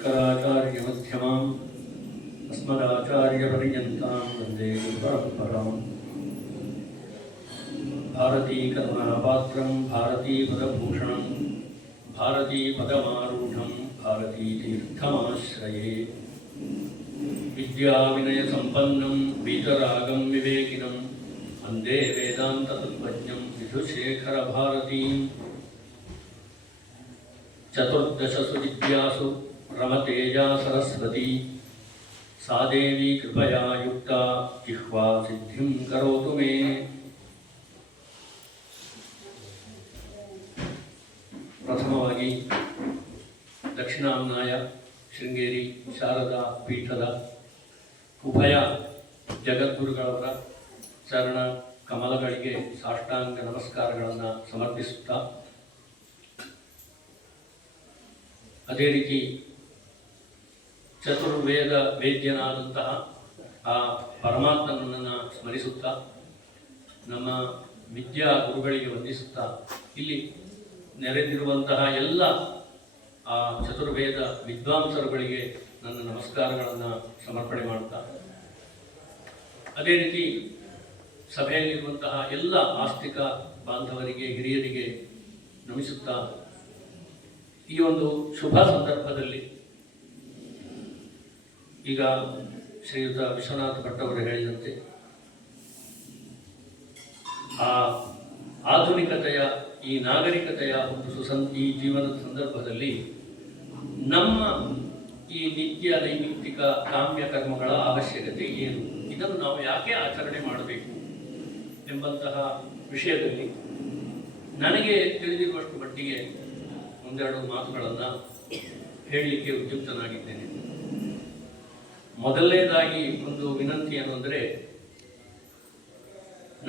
शङ्कराचार्यमध्यमाम् अस्मदाचार्यपर्यन्तां वन्दे गुरुपरम्पराम् भारतीकरुणापात्रं भारतीपदभूषणं भारतीपदमारूढं भारतीतीर्थमाश्रये विद्याविनयसम्पन्नं वीतरागं विवेकिनं वन्दे वेदान्ततत्त्वज्ञं विधुशेखरभारतीं चतुर्दशसु विद्यासु रमतेजा सरस्वती सा देवी कृपया युक्ता जिह्वा सिद्धिं करोतु मे। ಪ್ರಥಮವಾಗಿ ದಕ್ಷಿಣಾಮ್ನಾಯ ಶೃಂಗೇರಿ ಶಾರದಾ ಪೀಠದ ಉಭಯ ಜಗದ್ಗುರುಗಳವರ ಚರಣ ಕಮಲಗಳಿಗೆ ಸಾಷ್ಟಾಂಗ ನಮಸ್ಕಾರಗಳನ್ನು ಸಮರ್ಪಿಸುತ್ತಾ, ಅದೇ ರೀತಿ ಚತುರ್ವೇದ ವೇದ್ಯನಾದಂತಹ ಆ ಪರಮಾತ್ಮನನ್ನು ಸ್ಮರಿಸುತ್ತಾ, ನಮ್ಮ ವಿದ್ಯಾ ಗುರುಗಳಿಗೆ ವಂದಿಸುತ್ತಾ, ಇಲ್ಲಿ ನೆರೆದಿರುವಂತಹ ಎಲ್ಲ ಆ ಚತುರ್ವೇದ ವಿದ್ವಾಂಸರುಗಳಿಗೆ ನನ್ನ ನಮಸ್ಕಾರಗಳನ್ನು ಸಮರ್ಪಣೆ ಮಾಡ್ತಾ, ಅದೇ ರೀತಿ ಸಭೆಯಲ್ಲಿರುವಂತಹ ಎಲ್ಲ ಆಸ್ತಿಕ ಬಾಂಧವರಿಗೆ, ಹಿರಿಯರಿಗೆ ನಮಿಸುತ್ತಾ, ಈ ಒಂದು ಶುಭ ಸಂದರ್ಭದಲ್ಲಿ ಈಗ ಶ್ರೀಯುತ ವಿಶ್ವನಾಥ ಭಟ್ ಅವರು ಹೇಳಿದಂತೆ ಆ ಆಧುನಿಕತೆಯ, ಈ ನಾಗರಿಕತೆಯ ಒಂದು ಈ ಜೀವನದ ಸಂದರ್ಭದಲ್ಲಿ ನಮ್ಮ ಈ ನಿತ್ಯ ನೈಮಿತ್ತಿಕ ಕಾಮ್ಯ ಕರ್ಮಗಳ ಅವಶ್ಯಕತೆ ಏನು, ಇದನ್ನು ನಾವು ಯಾಕೆ ಆಚರಣೆ ಮಾಡಬೇಕು ಎಂಬಂತಹ ವಿಷಯದಲ್ಲಿ ನನಗೆ ತಿಳಿದಿರುವಷ್ಟು ಮಟ್ಟಿಗೆ ಒಂದೆರಡು ಮಾತುಗಳನ್ನು ಹೇಳಲಿಕ್ಕೆ ಉದ್ಯುಕ್ತನಾಗಿದ್ದೇನೆ. ಮೊದಲನೇದಾಗಿ ಒಂದು ವಿನಂತಿ ಅನ್ನುವಂದರೆ,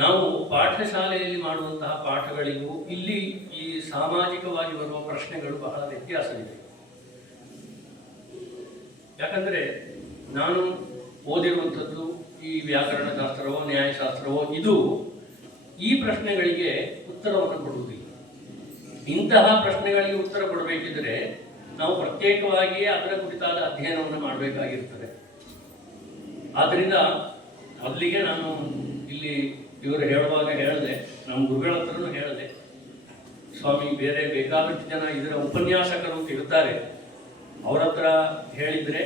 ನಾವು ಪಾಠಶಾಲೆಯಲ್ಲಿ ಮಾಡುವಂತಹ ಪಾಠಗಳಿಗೂ ಇಲ್ಲಿ ಈ ಸಾಮಾಜಿಕವಾಗಿ ಬರುವ ಪ್ರಶ್ನೆಗಳು ಬಹಳ ವ್ಯತ್ಯಾಸವಿದೆ. ಯಾಕಂದರೆ ನಾನು ಓದಿರುವಂಥದ್ದು ಈ ವ್ಯಾಕರಣಶಾಸ್ತ್ರವೋ ನ್ಯಾಯಶಾಸ್ತ್ರವೋ, ಇದು ಈ ಪ್ರಶ್ನೆಗಳಿಗೆ ಉತ್ತರವನ್ನು ಕೊಡುವುದಿಲ್ಲ. ಇಂತಹ ಪ್ರಶ್ನೆಗಳಿಗೆ ಉತ್ತರ ಕೊಡಬೇಕಿದ್ರೆ ನಾವು ಪ್ರತ್ಯೇಕವಾಗಿಯೇ ಅದರ ಕುರಿತಾದ ಅಧ್ಯಯನವನ್ನು ಮಾಡಬೇಕಾಗಿರ್ತದೆ. ಆದ್ದರಿಂದ ಮೊದಲಿಗೆ ನಾನು ಇಲ್ಲಿ ಇವರು ಹೇಳುವಾಗ ಹೇಳಿದೆ, ನಮ್ಮ ಗುರುಗಳ ಹತ್ರನೂ ಹೇಳಿದೆ, ಸ್ವಾಮಿ ಬೇರೆ ಬೇಕಾದಷ್ಟು ಜನ ಇದರ ಉಪನ್ಯಾಸಕರು ಅಂತ ಇರ್ತಾರೆ, ಅವರ ಹತ್ರ ಹೇಳಿದರೆ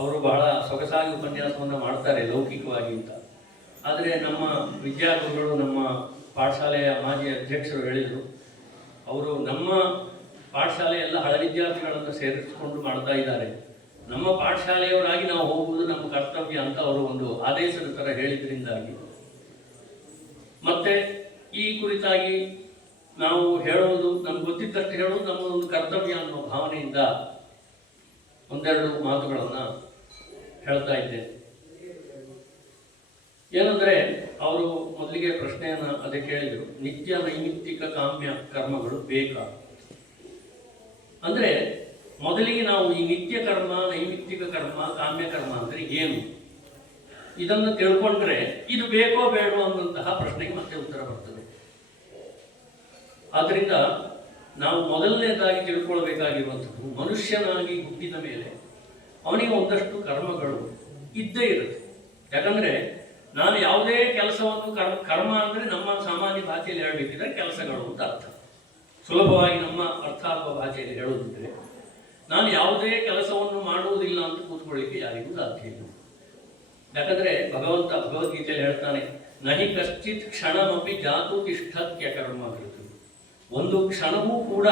ಅವರು ಬಹಳ ಸೊಗಸಾಗಿ ಉಪನ್ಯಾಸವನ್ನು ಮಾಡ್ತಾರೆ ಲೌಕಿಕವಾಗಿ ಅಂತ. ಆದರೆ ನಮ್ಮ ವಿದ್ಯಾರ್ಥಿಗಳು, ನಮ್ಮ ಪಾಠಶಾಲೆಯ ಮಾಜಿ ಅಧ್ಯಕ್ಷರು ಹೇಳಿದರು, ಅವರು ನಮ್ಮ ಪಾಠಶಾಲೆ ಎಲ್ಲ ಹಳೆ ವಿದ್ಯಾರ್ಥಿಗಳನ್ನು ಸೇರಿಸಿಕೊಂಡು ಮಾಡ್ತಾ ಇದ್ದಾರೆ, ನಮ್ಮ ಪಾಠಶಾಲೆಯವರಾಗಿ ನಾವು ಹೋಗುವುದು ನಮ್ಮ ಕರ್ತವ್ಯ ಅಂತ ಅವರು ಒಂದು ಆದೇಶದ ಥರ ಹೇಳಿದ್ರಿಂದಾಗಿ, ಮತ್ತೆ ಈ ಕುರಿತಾಗಿ ನಾವು ಹೇಳುವುದು, ನಮ್ಗೆ ಗೊತ್ತಿದ್ದಷ್ಟು ಹೇಳುವುದು ನಮ್ಮ ಒಂದು ಕರ್ತವ್ಯ ಅನ್ನೋ ಭಾವನೆಯಿಂದ ಒಂದೆರಡು ಮಾತುಗಳನ್ನು ಹೇಳ್ತಾ ಇದ್ದೇನೆ. ಏನಂದರೆ, ಅವರು ಮೊದಲಿಗೆ ಪ್ರಶ್ನೆಯನ್ನು ಅದೇ ಕೇಳಿದರು, ನಿತ್ಯ ನೈಮಿತ್ತಿಕ ಕಾಮ್ಯ ಕರ್ಮಗಳು ಬೇಕಾ? ಅಂದರೆ ಮೊದಲಿಗೆ ನಾವು ಈ ನಿತ್ಯ ಕರ್ಮ, ನೈಮಿತ್ತಿಕ ಕರ್ಮ, ಕಾಮ್ಯ ಕರ್ಮ ಅಂದರೆ ಏನು, ಇದನ್ನು ತಿಳ್ಕೊಂಡ್ರೆ ಇದು ಬೇಕೋ ಬೇಡೋ ಅನ್ನುವಂತಹ ಪ್ರಶ್ನೆಗೆ ಮತ್ತೆ ಉತ್ತರ ಬರ್ತದೆ. ಆದ್ದರಿಂದ ನಾವು ಮೊದಲನೇದಾಗಿ ತಿಳ್ಕೊಳ್ಬೇಕಾಗಿರುವಂಥದ್ದು, ಮನುಷ್ಯನಾಗಿ ಹುಟ್ಟಿದ ಮೇಲೆ ಅವನಿಗೆ ಒಂದಷ್ಟು ಕರ್ಮಗಳು ಇದ್ದೇ ಇರುತ್ತೆ. ಯಾಕಂದರೆ ನಾನು ಯಾವುದೇ ಕೆಲಸವನ್ನು ಕರ್ಮ ಅಂದರೆ ನಮ್ಮ ಸಾಮಾನ್ಯ ಭಾಷೆಯಲ್ಲಿ ಹೇಳಬೇಕಿದ್ರೆ ಕೆಲಸಗಳು ಅಂತ ಅರ್ಥ. ಸುಲಭವಾಗಿ ನಮ್ಮ ಅರ್ಥ ಆಗುವ ಭಾಷೆಯಲ್ಲಿ ಹೇಳುವುದಿದ್ರೆ, ನಾನು ಯಾವುದೇ ಕೆಲಸವನ್ನು ಮಾಡುವುದಿಲ್ಲ ಅಂತ ಕೂತ್ಕೊಳ್ಳಿಕ್ಕೆ ಯಾರಿಗೂ ಸಾಧ್ಯ ಇಲ್ಲ. ಯಾಕಂದರೆ ಭಗವದ್ಗೀತೆಯಲ್ಲಿ ಹೇಳ್ತಾನೆ, ನಹಿ ಕಶ್ಚಿತ್ ಕ್ಷಣಮಪಿ ಜಾತು ತಿಷ್ಠತ್ಯ ಕರ್ಮಕೃತ. ಒಂದು ಕ್ಷಣವೂ ಕೂಡ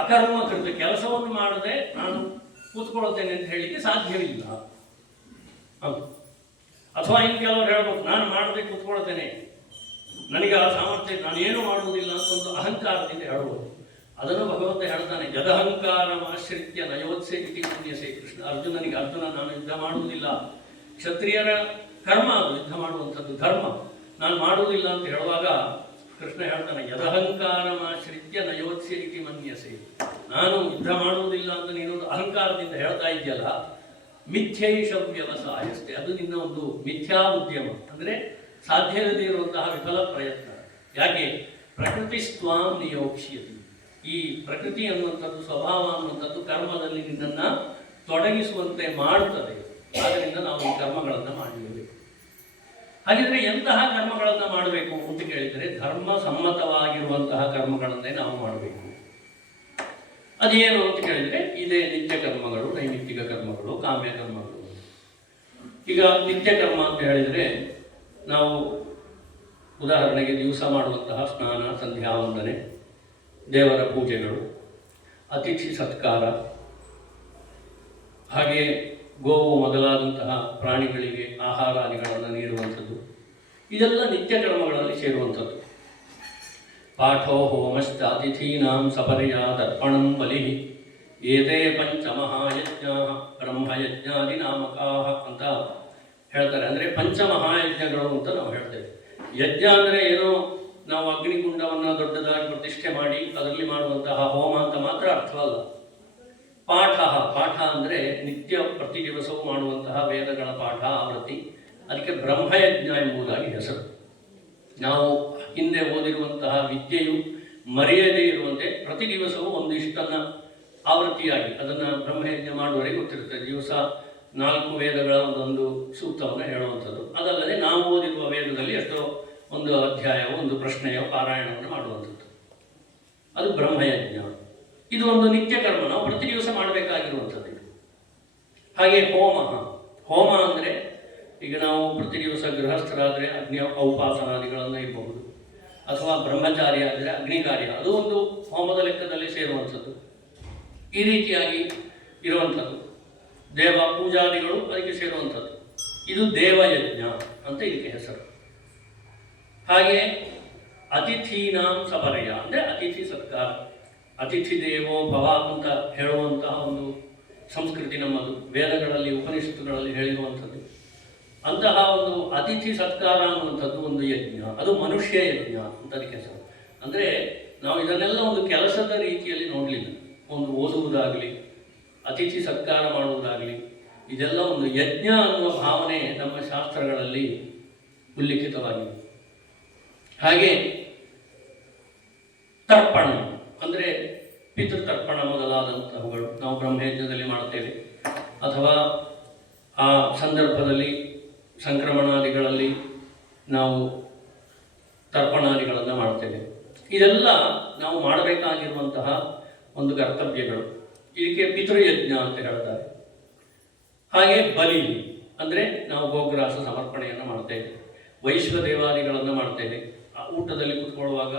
ಅಕರ್ಮಕೃತ ಕೆಲಸವನ್ನು ಮಾಡದೆ ನಾನು ಕೂತ್ಕೊಳ್ತೇನೆ ಅಂತ ಹೇಳಿಕ್ಕೆ ಸಾಧ್ಯವಿಲ್ಲ. ಅಥವಾ ಇನ್ನು ಕೆಲವರು ಹೇಳ್ಬೋದು, ನಾನು ಮಾಡದೆ ಕೂತ್ಕೊಳ್ತೇನೆ, ನನಗೆ ಆ ಸಾಮರ್ಥ್ಯ, ನಾನೇನು ಮಾಡುವುದಿಲ್ಲ ಅಂತ ಒಂದು ಅಹಂಕಾರದಿಂದ ಹೇಳ್ಬೋದು. ಅದನ್ನು ಭಗವಂತ ಹೇಳ್ತಾನೆ, ಯದಹಂಕಾರ ಆಶ್ರಿತ್ಯ ನಯೋತ್ಸೆ ಇತಿ ಪುಣ್ಯಸೆ. ಅರ್ಜುನ ನಾನು ಯುದ್ಧ ಮಾಡುವುದಿಲ್ಲ, ಕ್ಷತ್ರಿಯರ ಕರ್ಮ ಅದು ಯುದ್ಧ ಮಾಡುವಂಥದ್ದು, ಧರ್ಮ, ನಾನು ಮಾಡುವುದಿಲ್ಲ ಅಂತ ಹೇಳುವಾಗ ಕೃಷ್ಣ ಹೇಳ್ತಾನೆ, ಯದಹಂಕಾರಮಾಶ್ರಿತ್ಯ ನಯೋತ್ಸೆ ಇತಿ ಮನ್ಯಸೆ. ನಾನು ಯುದ್ಧ ಮಾಡುವುದಿಲ್ಲ ಅಂತ ನೀನೊಂದು ಅಹಂಕಾರದಿಂದ ಹೇಳ್ತಾ ಇದೆಯಲ್ಲ, ಮಿಥ್ಯೈಷ ವ್ಯವಸಾಯಸ್ಥೆ, ಅದು ನಿನ್ನ ಒಂದು ಮಿಥ್ಯಾ ಉದ್ಯಮ, ಅಂದರೆ ಸಾಧ್ಯವಿಲ್ಲದೆ ಇರುವಂತಹ ವಿಫಲ ಪ್ರಯತ್ನ. ಯಾಕೆ? ಪ್ರಕೃತಿ ಸ್ವಾಂ ನಿಯೋಕ್ಷ್ಯತಿ, ಈ ಪ್ರಕೃತಿ ಅನ್ನುವಂಥದ್ದು, ಸ್ವಭಾವ ಅನ್ನುವಂಥದ್ದು ಕರ್ಮದಲ್ಲಿ ನಿನ್ನನ್ನು ತೊಡಗಿಸುವಂತೆ ಮಾಡುತ್ತದೆ. ಆದ್ದರಿಂದ ನಾವು ಈ ಕರ್ಮಗಳನ್ನು ಮಾಡಲೇಬೇಕು. ಹಾಗಿದ್ರೆ ಎಂತಹ ಕರ್ಮಗಳನ್ನು ಮಾಡಬೇಕು ಅಂತ ಕೇಳಿದರೆ ಧರ್ಮ ಸಮ್ಮತವಾಗಿರುವಂತಹ ಕರ್ಮಗಳನ್ನೇ ನಾವು ಮಾಡಬೇಕು. ಅದೇನು ಅಂತ ಕೇಳಿದರೆ ಇದೇ ನಿತ್ಯ ಕರ್ಮಗಳು, ನೈಮಿತ್ತಿಕ ಕರ್ಮಗಳು, ಕಾಮ್ಯ ಕರ್ಮಗಳು. ಈಗ ನಿತ್ಯ ಕರ್ಮ ಅಂತ ಹೇಳಿದರೆ ನಾವು ಉದಾಹರಣೆಗೆ ದಿವಸ ಮಾಡುವಂತಹ ಸ್ನಾನ, ಸಂಧ್ಯಾ ವಂದನೆ, ದೇವರ ಪೂಜೆಗಳು, ಅತಿಥಿ ಸತ್ಕಾರ, ಹಾಗೆ ಗೋವು ಮೊದಲಾದಂತಹ ಪ್ರಾಣಿಗಳಿಗೆ ಆಹಾರಾದಿಗಳನ್ನು ನೀಡುವಂಥದ್ದು, ಇದೆಲ್ಲ ನಿತ್ಯ ಕರ್ಮಗಳಲ್ಲಿ ಸೇರುವಂಥದ್ದು. ಪಾಠೋ ಹೋಮಶ್ಚಾತಿಥೀನಾಂ ಸಪರ್ಯಾದರ್ಪಣಂ ಬಲಿ ಏತೇ ಪಂಚಮಹಾಯಜ್ಞ ಬ್ರಹ್ಮಯಜ್ಞಾದಿ ನಾಮಕಾಹ ಅಂತ ಹೇಳ್ತಾರೆ. ಅಂದರೆ ಪಂಚಮಹಾಯಜ್ಞಗಳು ಅಂತ ನಾವು ಹೇಳ್ತೇವೆ. ಯಜ್ಞ ಅಂದರೆ ಏನೋ ನಾವು ಅಗ್ನಿಕುಂಡವನ್ನು ದೊಡ್ಡದಾಗಿ ಪ್ರತಿಷ್ಠೆ ಮಾಡಿ ಅದರಲ್ಲಿ ಮಾಡುವಂತಹ ಹೋಮ ಅಂತ ಮಾತ್ರ ಅರ್ಥವಲ್ಲ. ಪಾಠ ಅಂದರೆ ನಿತ್ಯ ಪ್ರತಿ ದಿವಸವೂ ಮಾಡುವಂತಹ ವೇದಗಳ ಪಾಠ, ಆವೃತ್ತಿ. ಅದಕ್ಕೆ ಬ್ರಹ್ಮಯಜ್ಞ ಎಂಬುದಾಗಿ ಹೆಸರು. ನಾವು ಹಿಂದೆ ಓದಿರುವಂತಹ ವಿದ್ಯೆಯು ಮರೆಯದೇ ಇರುವಂತೆ ಪ್ರತಿ ದಿವಸವೂ ಒಂದಿಷ್ಟನ್ನು ಆವೃತ್ತಿಯಾಗಿ ಅದನ್ನು ಬ್ರಹ್ಮಯಜ್ಞ ಮಾಡುವವರೆಗೆ ಗೊತ್ತಿರುತ್ತೆ. ದಿವಸ 4 ವೇದಗಳ ಒಂದೊಂದು ಸೂಕ್ತವನ್ನು ಹೇಳುವಂಥದ್ದು. ಅದಲ್ಲದೆ ನಾವು ಓದಿರುವ ವೇದದಲ್ಲಿ ಎಷ್ಟೋ ಒಂದು ಅಧ್ಯಾಯವೋ ಒಂದು ಪ್ರಶ್ನೆಯೋ ಪಾರಾಯಣವನ್ನು ಮಾಡುವಂಥದ್ದು, ಅದು ಬ್ರಹ್ಮಯಜ್ಞ. ಇದು ಒಂದು ನಿತ್ಯ ಕರ್ಮ, ನಾವು ಪ್ರತಿ ದಿವಸ ಮಾಡಬೇಕಾಗಿರುವಂಥದ್ದು. ಹಾಗೆ ಹೋಮ ಅಂದರೆ ಈಗ ನಾವು ಪ್ರತಿ ದಿವಸ ಗೃಹಸ್ಥರಾದರೆ ಅಗ್ನಿ ಔಪಾಸನಾದಿಗಳನ್ನು ಇರಬಹುದು, ಅಥವಾ ಬ್ರಹ್ಮಚಾರಿ ಆದರೆ ಅಗ್ನಿ ಕಾರ್ಯ, ಅದು ಒಂದು ಹೋಮದ ಲೆಕ್ಕದಲ್ಲಿ ಸೇರುವಂಥದ್ದು. ಈ ರೀತಿಯಾಗಿ ಇರುವಂಥದ್ದು ದೇವ ಪೂಜಾದಿಗಳು ಅದಕ್ಕೆ ಸೇರುವಂಥದ್ದು. ಇದು ದೇವಯಜ್ಞ ಅಂತ ಇದಕ್ಕೆ ಹೆಸರು. ಹಾಗೆ ಅತಿಥೀನಾಂ ಸಪರ್ಯ ಅಂದರೆ ಅತಿಥಿ ಸತ್ಕಾರ, ಅತಿಥಿ ದೇವೋ ಭವ ಅಂತ ಹೇಳುವಂತಹ ಒಂದು ಸಂಸ್ಕೃತಿ ನಮ್ಮದು, ವೇದಗಳಲ್ಲಿ ಉಪನಿಷತ್ತುಗಳಲ್ಲಿ ಹೇಳಿರುವಂಥದ್ದು. ಅಂತಹ ಒಂದು ಅತಿಥಿ ಸತ್ಕಾರ ಅನ್ನುವಂಥದ್ದು ಒಂದು ಯಜ್ಞ, ಅದು ಮನುಷ್ಯ ಯಜ್ಞ ಅಂತ ಅದಕ್ಕೆ ಹೆಸರು. ಅಂದರೆ ನಾವು ಇದನ್ನೆಲ್ಲ ಒಂದು ಕೆಲಸದ ರೀತಿಯಲ್ಲಿ ನೋಡಲಿಲ್ಲ. ಒಂದು ಓದುವುದಾಗಲಿ, ಅತಿಥಿ ಸತ್ಕಾರ ಮಾಡುವುದಾಗಲಿ, ಇದೆಲ್ಲ ಒಂದು ಯಜ್ಞ ಅನ್ನುವ ಭಾವನೆ ನಮ್ಮ ಶಾಸ್ತ್ರಗಳಲ್ಲಿ ಉಲ್ಲೇಖಿತವಾಗಿದೆ. ಹಾಗೆ ತರ್ಪಣ ಅಂದರೆ ಪಿತೃತರ್ಪಣ ಮೊದಲಾದಂತಹವುಗಳು ನಾವು ಬ್ರಹ್ಮಯಜ್ಞದಲ್ಲಿ ಮಾಡುತ್ತೇವೆ, ಅಥವಾ ಆ ಸಂದರ್ಭದಲ್ಲಿ ಸಂಕ್ರಮಣಾದಿಗಳಲ್ಲಿ ನಾವು ತರ್ಪಣಾದಿಗಳನ್ನು ಮಾಡ್ತೇವೆ. ಇದೆಲ್ಲ ನಾವು ಮಾಡಬೇಕಾಗಿರುವಂತಹ ಒಂದು ಕರ್ತವ್ಯಗಳು. ಇದಕ್ಕೆ ಪಿತೃಯಜ್ಞ ಅಂತ ಹೇಳ್ತಾರೆ. ಹಾಗೆ ಬಲಿ ಅಂದರೆ ನಾವು ಗೋಗ್ರಾಸ ಸಮರ್ಪಣೆಯನ್ನು ಮಾಡ್ತೇವೆ, ವೈಶ್ವದೇವಾದಿಗಳನ್ನು ಮಾಡ್ತೇವೆ, ಆ ಊಟದಲ್ಲಿ ಕುತ್ಕೊಳ್ಳುವಾಗ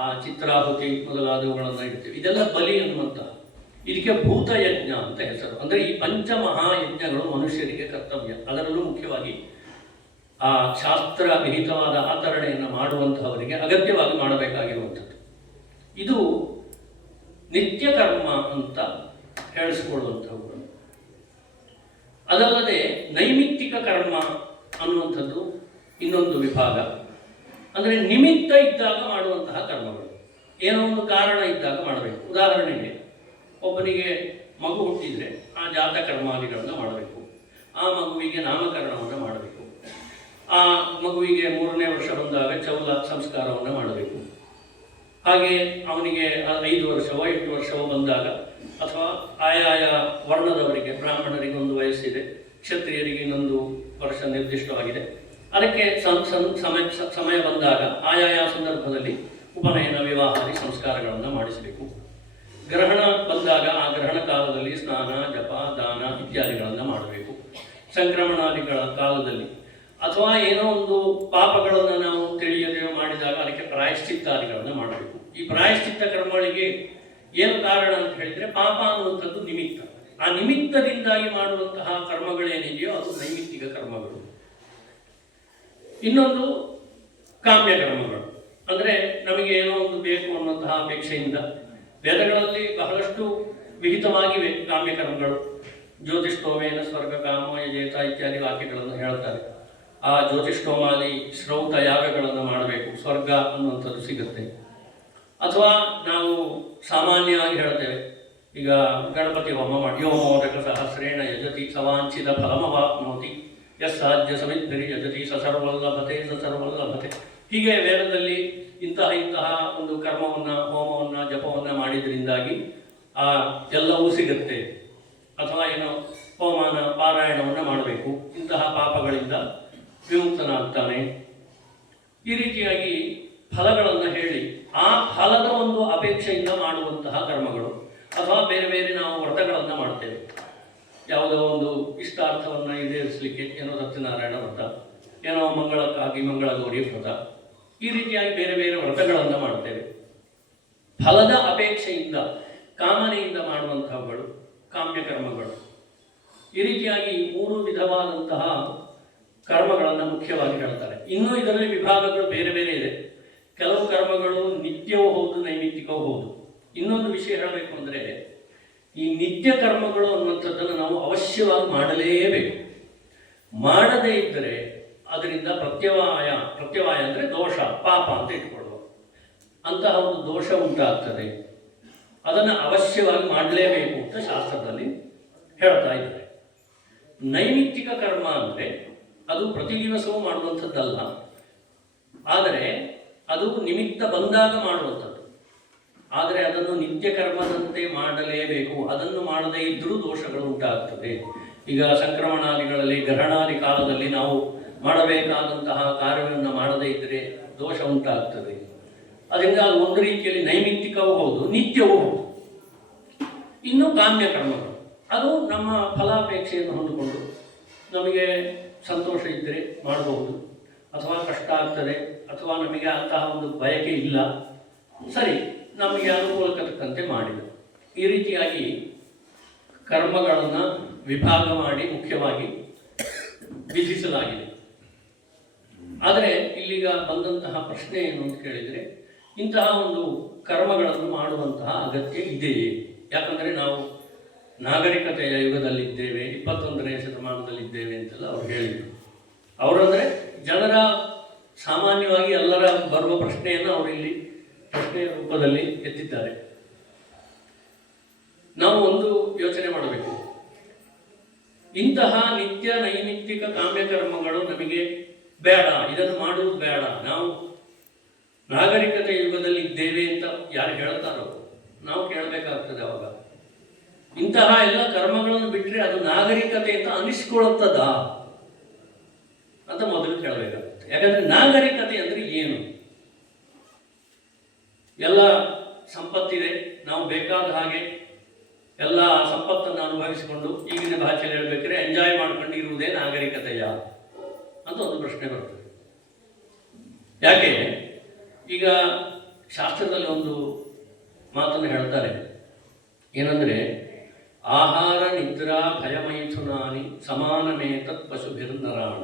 ಆ ಚಿತ್ರಾಹುತಿ ಮೊದಲಾದವುಗಳನ್ನು ಇಡ್ತೇವೆ. ಇದೆಲ್ಲ ಬಲಿ ಅನ್ನುವಂತಹ. ಇದಕ್ಕೆ ಭೂತಯಜ್ಞ ಅಂತ ಹೆಸರು. ಅಂದರೆ ಈ ಪಂಚಮಹಾಯಜ್ಞಗಳು ಮನುಷ್ಯರಿಗೆ ಕರ್ತವ್ಯ. ಅದರಲ್ಲೂ ಮುಖ್ಯವಾಗಿ ಆ ಶಾಸ್ತ್ರ ವಿಹಿತವಾದ ಆಚರಣೆಯನ್ನು ಮಾಡುವಂತಹವರಿಗೆ ಅಗತ್ಯವಾಗಿ ಮಾಡಬೇಕಾಗಿರುವಂಥದ್ದು. ಇದು ನಿತ್ಯ ಕರ್ಮ ಅಂತ ಹೇಳಿಸಿಕೊಳ್ಳುವಂಥವುಗಳು. ಅದಲ್ಲದೆ ನೈಮಿತ್ತಿಕ ಕರ್ಮ ಅನ್ನುವಂಥದ್ದು ಇನ್ನೊಂದು ವಿಭಾಗ. ಅಂದರೆ ನಿಮಿತ್ತ ಇದ್ದಾಗ ಮಾಡುವಂತಹ ಕರ್ಮಗಳು, ಏನೋ ಒಂದು ಕಾರಣ ಇದ್ದಾಗ ಮಾಡಬೇಕು. ಉದಾಹರಣೆಗೆ ಒಬ್ಬನಿಗೆ ಮಗು ಹುಟ್ಟಿದರೆ ಆ ಜಾತ ಕರ್ಮಾದಿಗಳನ್ನು ಮಾಡಬೇಕು, ಆ ಮಗುವಿಗೆ ನಾಮಕರಣವನ್ನು ಮಾಡಬೇಕು, ಆ ಮಗುವಿಗೆ 3ನೇ ವರ್ಷ ಬಂದಾಗ ಚೌಲ ಸಂಸ್ಕಾರವನ್ನು ಮಾಡಬೇಕು. ಹಾಗೆ ಅವನಿಗೆ 5 ವರ್ಷವೋ 8 ವರ್ಷವೋ ಬಂದಾಗ, ಅಥವಾ ಆಯಾಯ ವರ್ಣದವರಿಗೆ, ಬ್ರಾಹ್ಮಣರಿಗೆ ಒಂದು ವಯಸ್ಸಿದೆ, ಕ್ಷತ್ರಿಯರಿಗೆ ಇನ್ನೊಂದು ವರ್ಷ ನಿರ್ದಿಷ್ಟವಾಗಿದೆ, ಅದಕ್ಕೆ ಸಮಯ ಬಂದಾಗ ಆಯಾಯ ಸಂದರ್ಭದಲ್ಲಿ ಉಪನಯನ, ವಿವಾಹಾದಿ ಸಂಸ್ಕಾರಗಳನ್ನು ಮಾಡಿಸಬೇಕು. ಗ್ರಹಣ ಬಂದಾಗ ಆ ಗ್ರಹಣ ಕಾಲದಲ್ಲಿ ಸ್ನಾನ, ಜಪ, ದಾನ ಇತ್ಯಾದಿಗಳನ್ನು ಮಾಡಬೇಕು. ಸಂಕ್ರಮಣಾದಿಗಳ ಕಾಲದಲ್ಲಿ ಅಥವಾ ಏನೋ ಒಂದು ಪಾಪಗಳನ್ನು ನಾವು ತಿಳಿಯದೆ ಮಾಡಿದಾಗ ಅದಕ್ಕೆ ಪ್ರಾಯಶ್ಚಿತ್ತಾದಿಗಳನ್ನು ಮಾಡಬೇಕು. ಈ ಪ್ರಾಯಶ್ಚಿತ್ತ ಕರ್ಮಗಳಿಗೆ ಏನು ಕಾರಣ ಅಂತ ಹೇಳಿದರೆ ಪಾಪ ಅನ್ನುವಂಥದ್ದು ನಿಮಿತ್ತ. ಆ ನಿಮಿತ್ತದಿಂದಾಗಿ ಮಾಡುವಂತಹ ಕರ್ಮಗಳೇನಿದೆಯೋ ಅದು ನೈಮಿತ್ತಿಕ ಕರ್ಮಗಳು. ಇನ್ನೊಂದು ಕಾಮ್ಯ ಕರ್ಮಗಳು. ಅಂದರೆ ನಮಗೆ ಏನೋ ಒಂದು ಬೇಕು ಅನ್ನುವಂತಹ ಅಪೇಕ್ಷೆಯಿಂದ ವೇದಗಳಲ್ಲಿ ಬಹಳಷ್ಟು ವಿಹಿತವಾಗಿವೆ ಕಾಮ್ಯ ಕರ್ಮಗಳು. ಜ್ಯೋತಿಷ್ಠೋಮೇನ ಸ್ವರ್ಗ ಕಾಮ ಯಜೇತ ಇತ್ಯಾದಿ ವಾಕ್ಯಗಳನ್ನು ಹೇಳ್ತಾರೆ. ಆ ಜ್ಯೋತಿಷ್ಠೋಮಾದಿ ಶ್ರೌತ ಯಾಗಗಳನ್ನು ಮಾಡಬೇಕು, ಸ್ವರ್ಗ ಅನ್ನುವಂಥದ್ದು ಸಿಗುತ್ತೆ. ಅಥವಾ ನಾವು ಸಾಮಾನ್ಯವಾಗಿ ಹೇಳ್ತೇವೆ, ಈಗ ಗಣಪತಿ ಹೋಮ ಮಾಡಿ ಯೋ ಮೋದಕ ಸಹಸ್ರೇಣ ಯಜತಿ ಸವಾಂಚಿತ ಫಲಮವಾಪ್ನೋತಿ ಯಸ್ಸಾಧ್ಯ ಸಮಿದ್ಧರಿ ಯಜತಿ ಸ ಸರ್ವಲ್ಲಭತೆ ಸ ಸರ್ವಲ್ಲಭತೆ ಹೀಗೆ ವೇದದಲ್ಲಿ ಇಂತಹ ಒಂದು ಕರ್ಮವನ್ನು, ಹೋಮವನ್ನು, ಜಪವನ್ನು ಮಾಡಿದ್ರಿಂದಾಗಿ ಆ ಎಲ್ಲವೂ ಸಿಗುತ್ತೆ, ಅಥವಾ ಏನೋ ಹೋಮಾನ ಪಾರಾಯಣವನ್ನು ಮಾಡಬೇಕು, ಇಂತಹ ಪಾಪಗಳಿಂದ ವಿಮುಕ್ತನಾಗ್ತಾನೆ. ಈ ರೀತಿಯಾಗಿ ಫಲಗಳನ್ನು ಹೇಳಿ ಆ ಫಲದ ಒಂದು ಅಪೇಕ್ಷೆಯಿಂದ ಮಾಡುವಂತಹ ಕರ್ಮಗಳು, ಅಥವಾ ಬೇರೆ ಬೇರೆ ನಾವು ವ್ರತಗಳನ್ನು ಮಾಡ್ತೇವೆ. ಯಾವುದೋ ಒಂದು ಇಷ್ಟಾರ್ಥವನ್ನು ಈಡೇರಿಸಲಿಕ್ಕೆ ಏನೋ ಸತ್ಯನಾರಾಯಣ ವ್ರತ, ಏನೋ ಮಂಗಳಕ್ಕಾಗಿ ಮಂಗಳಗೌರಿ ವ್ರತ, ಈ ರೀತಿಯಾಗಿ ಬೇರೆ ಬೇರೆ ವ್ರತಗಳನ್ನು ಮಾಡ್ತೇವೆ. ಫಲದ ಅಪೇಕ್ಷೆಯಿಂದ, ಕಾಮನೆಯಿಂದ ಮಾಡುವಂತಹವುಗಳು ಕಾಮ್ಯ ಕರ್ಮಗಳು. ಈ ರೀತಿಯಾಗಿ 3 ವಿಧವಾದಂತಹ ಕರ್ಮಗಳನ್ನು ಮುಖ್ಯವಾಗಿ ಹೇಳ್ತಾರೆ. ಇನ್ನೂ ಇದರಲ್ಲಿ ವಿಭಾಗಗಳು ಬೇರೆ ಬೇರೆ ಇದೆ. ಕೆಲವು ಕರ್ಮಗಳು ನಿತ್ಯವೂ ಹೌದು, ನೈಮಿತ್ತಿಕವೂ ಹೌದು. ಇನ್ನೊಂದು ವಿಷಯ ಹೇಳಬೇಕು ಅಂದರೆ, ಈ ನಿತ್ಯ ಕರ್ಮಗಳು ಅನ್ನುವಂಥದ್ದನ್ನು ನಾವು ಅವಶ್ಯವಾಗಿ ಮಾಡಲೇಬೇಕು. ಮಾಡದೇ ಇದ್ದರೆ ಅದರಿಂದ ಪ್ರತ್ಯವಾಯ ಅಂದರೆ ದೋಷ, ಪಾಪ ಅಂತ ಇಟ್ಕೊಳ್ಳುವ ಅಂತಹ ಒಂದು ದೋಷ ಉಂಟಾಗ್ತದೆ. ಅದನ್ನು ಅವಶ್ಯವಾಗಿ ಮಾಡಲೇಬೇಕು ಅಂತ ಶಾಸ್ತ್ರದಲ್ಲಿ ಹೇಳ್ತಾ ಇದ್ದಾರೆ. ನೈಮಿತ್ತಿಕ ಕರ್ಮ ಅಂದರೆ ಅದು ಪ್ರತಿ ದಿವಸವೂ ಮಾಡುವಂಥದ್ದಲ್ಲ, ಆದರೆ ಅದು ನಿಮಿತ್ತ ಬಂದಾಗ ಮಾಡುವಂಥದ್ದು. ಆದರೆ ಅದನ್ನು ನಿತ್ಯ ಕರ್ಮದಂತೆ ಮಾಡಲೇಬೇಕು. ಅದನ್ನು ಮಾಡದೇ ಇದ್ದರೂ ದೋಷಗಳು ಉಂಟಾಗ್ತದೆ. ಈಗ ಸಂಕ್ರಮಣಾದಿಗಳಲ್ಲಿ, ಗ್ರಹಣಾದಿ ಕಾಲದಲ್ಲಿ ನಾವು ಮಾಡಬೇಕಾದಂತಹ ಕಾರ್ಯವನ್ನು ಮಾಡದೇ ಇದ್ದರೆ ದೋಷ ಉಂಟಾಗ್ತದೆ. ಅದರಿಂದ ಅದು ಒಂದು ರೀತಿಯಲ್ಲಿ ನೈಮಿತ್ತಿಕವೂ ಹೌದು, ನಿತ್ಯವೂ ಹೌದು. ಇನ್ನು ಕಾಮ್ಯ ಕರ್ಮಗಳು, ಅದು ನಮ್ಮ ಫಲಾಪೇಕ್ಷೆಯನ್ನು ಹೊಂದಿಕೊಂಡು ನಮಗೆ ಸಂತೋಷ ಇದ್ದರೆ ಮಾಡಬಹುದು, ಅಥವಾ ಕಷ್ಟ ಆಗ್ತದೆ, ಅಥವಾ ನಮಗೆ ಅಂತಹ ಒಂದು ಬಯಕೆ ಇಲ್ಲ, ಸರಿ, ನಮಗೆ ಅನುಕೂಲಕ್ಕೆ ತಕ್ಕಂತೆ ಮಾಡಿದ. ಈ ರೀತಿಯಾಗಿ ಕರ್ಮಗಳನ್ನು ವಿಭಾಗ ಮಾಡಿ ಮುಖ್ಯವಾಗಿ ವಿಧಿಸಲಾಗಿದೆ. ಆದರೆ ಇಲ್ಲಿಗ ಬಂದಂತಹ ಪ್ರಶ್ನೆ ಏನು ಅಂತ ಕೇಳಿದರೆ, ಇಂತಹ ಒಂದು ಕರ್ಮಗಳನ್ನು ಮಾಡುವಂತಹ ಅಗತ್ಯ ಇದೆಯೇ? ಯಾಕಂದರೆ ನಾವು ನಾಗರಿಕತೆಯ ಯುಗದಲ್ಲಿದ್ದೇವೆ, 21ನೇ ಶತಮಾನದಲ್ಲಿದ್ದೇವೆ ಅಂತೆಲ್ಲ ಅವ್ರು ಹೇಳಿದರು. ಅವರಂದರೆ ಜನರ ಸಾಮಾನ್ಯವಾಗಿ ಎಲ್ಲರ ಬರುವ ಪ್ರಶ್ನೆಯನ್ನು ಅವರು ಇಲ್ಲಿ ಪ್ರಶ್ನೆಯ ರೂಪದಲ್ಲಿ ಎತ್ತಿದ್ದಾರೆ. ನಾವು ಒಂದು ಯೋಚನೆ ಮಾಡಬೇಕು. ಇಂತಹ ನಿತ್ಯ ನೈಮಿತ್ತಿಕ ಕಾಮ್ಯ ಕರ್ಮಗಳು ನಮಗೆ ಬೇಡ, ಇದನ್ನು ಮಾಡುವುದು ಬೇಡ, ನಾವು ನಾಗರಿಕತೆ ಯುಗದಲ್ಲಿ ಇದ್ದೇವೆ ಅಂತ ಯಾರು ಹೇಳ್ತಾರೋ ನಾವು ಕೇಳಬೇಕಾಗ್ತದೆ. ಅವಾಗ ಇಂತಹ ಎಲ್ಲ ಕರ್ಮಗಳನ್ನು ಬಿಟ್ಟರೆ ಅದು ನಾಗರಿಕತೆ ಅಂತ ಅನಿಸ್ಕೊಳ್ಳುತ್ತದಾ ಅಂತ ಮೊದಲು ಕೇಳಬೇಕಾಗುತ್ತೆ. ಯಾಕಂದ್ರೆ ನಾಗರಿಕತೆ ಅಂದ್ರೆ ಏನು? ಎಲ್ಲ ಸಂಪತ್ತಿದೆ, ನಾವು ಬೇಕಾದ ಹಾಗೆ ಎಲ್ಲ ಸಂಪತ್ತನ್ನು ಅನುಭವಿಸಿಕೊಂಡು, ಈಗಿನ ಭಾಷೆಯಲ್ಲಿ ಹೇಳ್ಬೇಕಾದ್ರೆ ಎಂಜಾಯ್ ಮಾಡ್ಕೊಂಡು ಇರುವುದೇ ನಾಗರಿಕತೆಯ ಅಂತ ಒಂದು ಪ್ರಶ್ನೆ ಬರ್ತದೆ. ಯಾಕೆ? ಈಗ ಶಾಸ್ತ್ರದಲ್ಲಿ ಒಂದು ಮಾತನ್ನು ಹೇಳ್ತಾರೆ, ಏನಂದ್ರೆ ಆಹಾರ ನಿದ್ರಾ ಭಯಮೈಥುನಾನಿ ಸಮಾನಮೇತತ್ ಪಶುಭಿರ್ನರಾಣ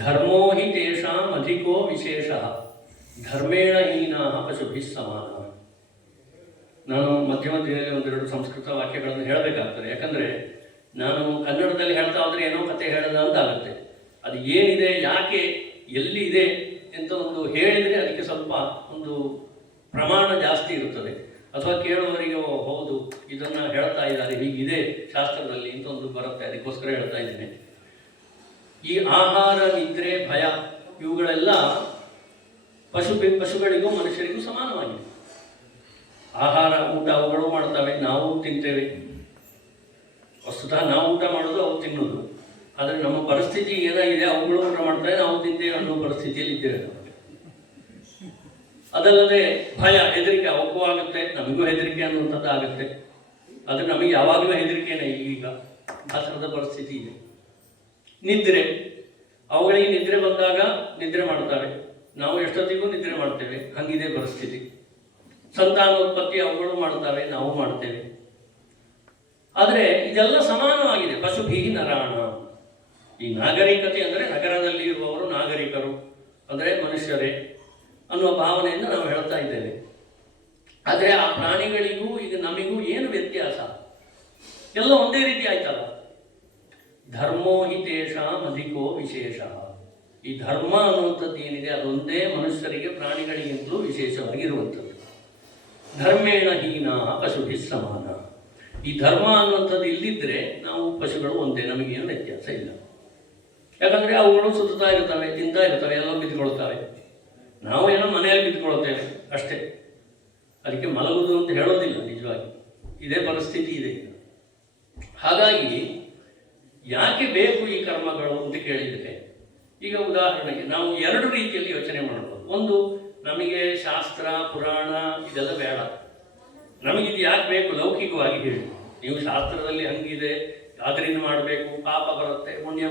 ಧರ್ಮೋ ಹಿ ತೇಷಾಂ ಅಧಿಕೋ ವಿಶೇಷ ಧರ್ಮೇಣ ಹೀನಾ ಪಶುಭಿಃ ಸಮಾನ. ನಾನು ಮಧ್ಯದಲ್ಲಿ ಒಂದೆರಡು ಸಂಸ್ಕೃತ ವಾಕ್ಯಗಳನ್ನು ಹೇಳಬೇಕಾಗ್ತದೆ. ಯಾಕಂದರೆ ನಾನು ಕನ್ನಡದಲ್ಲಿ ಹೇಳ್ತಾ ಹೋದರೆ ಏನೋ ಕತೆ ಹೇಳೋದ ಅಂತ ಆಗುತ್ತೆ. ಅದು ಏನಿದೆ, ಯಾಕೆ, ಎಲ್ಲಿ ಇದೆ ಅಂತ ಒಂದು ಹೇಳಿದರೆ ಅದಕ್ಕೆ ಸ್ವಲ್ಪ ಒಂದು ಪ್ರಮಾಣ ಜಾಸ್ತಿ ಇರುತ್ತದೆ. ಅಥವಾ ಕೇಳುವವರಿಗೆ ಹೌದು ಇದನ್ನು ಹೇಳ್ತಾ ಇದ್ದಾರೆ, ಹೀಗಿದೆ ಶಾಸ್ತ್ರದಲ್ಲಿ ಅಂತ ಒಂದು ಬರುತ್ತೆ. ಅದಕ್ಕೋಸ್ಕರ ಹೇಳ್ತಾ ಇದ್ದೇನೆ. ಈ ಆಹಾರ, ನಿದ್ರೆ, ಭಯ ಇವುಗಳೆಲ್ಲ ಪಶುಗಳಿಗೂ ಮನುಷ್ಯರಿಗೂ ಸಮಾನವಾಗಿದೆ. ಆಹಾರ, ಊಟ ಅವುಗಳು ಮಾಡ್ತವೆ, ನಾವು ತಿಂತೇವೆ. ವಸ್ತುತಃ ನಾವು ಊಟ ಮಾಡೋದು, ಅವು ತಿನ್ನೋದು. ಆದರೆ ನಮ್ಮ ಪರಿಸ್ಥಿತಿ ಏನಾಗಿದೆ, ಅವುಗಳು ಊಟ ಮಾಡ್ತವೆ, ನಾವು ತಿಂತೇವೆ ಅನ್ನೋ ಪರಿಸ್ಥಿತಿಯಲ್ಲಿ ಇದ್ದೇವೆ. ಅದಲ್ಲದೆ ಭಯ, ಹೆದರಿಕೆ ಅವಕ್ಕೂ ಆಗುತ್ತೆ, ನಮಗೂ ಹೆದರಿಕೆ ಅನ್ನುವಂಥದ್ದು ಆಗುತ್ತೆ. ಆದರೆ ನಮಗೆ ಯಾವಾಗಲೂ ಹೆದರಿಕೆನೇ ಈಗ, ಆ ಥರದ ಪರಿಸ್ಥಿತಿ ಇದೆ. ನಿದ್ರೆ, ಅವುಗಳಿಗೆ ನಿದ್ರೆ ಬಂದಾಗ ನಿದ್ರೆ ಮಾಡ್ತಾರೆ, ನಾವು ಎಷ್ಟೊತ್ತಿಗೂ ನಿದ್ರೆ ಮಾಡ್ತೇವೆ, ಹಂಗಿದೆ ಪರಿಸ್ಥಿತಿ. ಸಂತಾನೋತ್ಪತ್ತಿ ಅವುಗಳು ಮಾಡ್ತವೆ, ನಾವು ಮಾಡ್ತೇವೆ. ಆದರೆ ಇದೆಲ್ಲ ಸಮಾನವಾಗಿದೆ. ಪಶುಭಿಃ ನರಾಣ. ಈ ನಾಗರಿಕತೆ ಅಂದರೆ ನಗರದಲ್ಲಿ ಇರುವವರು ನಾಗರಿಕರು, ಅಂದರೆ ಮನುಷ್ಯರೇ ಅನ್ನುವ ಭಾವನೆಯಿಂದ ನಾವು ಹೇಳ್ತಾ ಇದ್ದೇವೆ. ಆದರೆ ಆ ಪ್ರಾಣಿಗಳಿಗೂ ಈಗ ನಮಗೂ ಏನು ವ್ಯತ್ಯಾಸ? ಎಲ್ಲ ಒಂದೇ ರೀತಿ ಆಯ್ತಲ್ಲ. ಧರ್ಮೋ ಹಿ ತೇಷಾಂ ಅಧಿಕೋ ವಿಶೇಷ. ಈ ಧರ್ಮ ಅನ್ನುವಂಥದ್ದು ಏನಿದೆ ಅದೊಂದೇ ಮನುಷ್ಯರಿಗೆ ಪ್ರಾಣಿಗಳಿಗಿಂತಲೂ ವಿಶೇಷವಾಗಿ ಇರುವಂಥದ್ದು. ಧರ್ಮೇಣ ಹೀನಾ ಪಶುಭಿಃ ಸಮಾನ. ಈ ಧರ್ಮ ಅನ್ನುವಂಥದ್ದು ಇಲ್ಲಿದ್ದರೆ ನಾವು ಪಶುಗಳು ಒಂದೇ, ನಮಗೇನು ವ್ಯತ್ಯಾಸ ಇಲ್ಲ. ಯಾಕಂದರೆ ಅವುಗಳು ಸುತ್ತಾ ಇರ್ತವೆ, ತಿಂತಾ ಇರ್ತವೆ, ಎಲ್ಲ ಬಿದ್ದುಕೊಳ್ತವೆ. ನಾವು ಏನೋ ಮನೆಯಲ್ಲಿ ಬಿದ್ದುಕೊಳ್ತೇವೆ ಅಷ್ಟೇ, ಅದಕ್ಕೆ ಮಲಗುವುದು ಅಂತ ಹೇಳೋದಿಲ್ಲ. ನಿಜವಾಗಿ ಇದೇ ಪರಿಸ್ಥಿತಿ ಇದೆ. ಹಾಗಾಗಿ ಯಾಕೆ ಬೇಕು ಈ ಕರ್ಮಗಳು ಅಂತ ಕೇಳಿದರೆ, ಈಗ ಉದಾಹರಣೆಗೆ ನಾವು ಎರಡು ರೀತಿಯಲ್ಲಿ ಯೋಚನೆ ಮಾಡ್ಬೋದು. ಒಂದು, ನಮಗೆ ಶಾಸ್ತ್ರ ಪುರಾಣ ಇದೆಲ್ಲ ಬೇಡ, ನಮಗಿದು ಯಾಕೆ ಬೇಕು ಲೌಕಿಕವಾಗಿ ಹೇಳಿ. ನೀವು ಶಾಸ್ತ್ರದಲ್ಲಿ ಹಂಗಿದೆ, ಅದರಿಂದ ಮಾಡಬೇಕು, ಪಾಪ ಬರುತ್ತೆ, ಪುಣ್ಯ,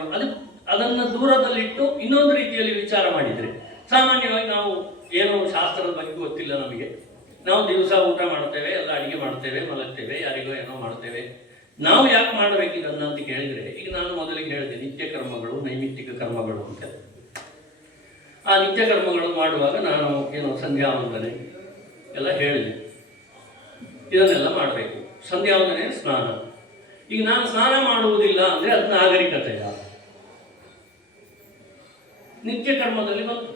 ಅದನ್ನು ದೂರದಲ್ಲಿಟ್ಟು ಇನ್ನೊಂದು ರೀತಿಯಲ್ಲಿ ವಿಚಾರ ಮಾಡಿದರೆ, ಸಾಮಾನ್ಯವಾಗಿ ನಾವು ಏನು ಶಾಸ್ತ್ರದ ಬಗ್ಗೆ ಗೊತ್ತಿಲ್ಲ ನಮಗೆ, ನಾವು ದಿವಸ ಊಟ ಮಾಡ್ತೇವೆ, ಎಲ್ಲ ಅಡಿಗೆ ಮಾಡ್ತೇವೆ, ಮಲಗ್ತೇವೆ, ಯಾರಿಗೋ ಏನೋ ಮಾಡ್ತೇವೆ, ನಾವು ಯಾಕೆ ಮಾಡಬೇಕು ಇದನ್ನ ಅಂತ ಕೇಳಿದರೆ, ಈಗ ನಾನು ಮೊದಲಿಗೆ ಹೇಳಿದೆ ನಿತ್ಯ ಕರ್ಮಗಳು, ನೈಮಿತ್ತಿಕ ಕರ್ಮಗಳು ಅಂತ. ಆ ನಿತ್ಯ ಕರ್ಮಗಳು ಮಾಡುವಾಗ ನಾನು ಏನು ಸಂಧ್ಯಾ ವಂದನೆ ಎಲ್ಲ ಹೇಳಿದೆ, ಇದನ್ನೆಲ್ಲ ಮಾಡಬೇಕು. ಸಂಧ್ಯಾ ವಂದನೆ, ಸ್ನಾನ. ಈಗ ನಾನು ಸ್ನಾನ ಮಾಡುವುದಿಲ್ಲ ಅಂದರೆ ಅದು ನಾಗರಿಕತೆಯ ನಿತ್ಯ ಕರ್ಮದಲ್ಲಿ ಬಂತು.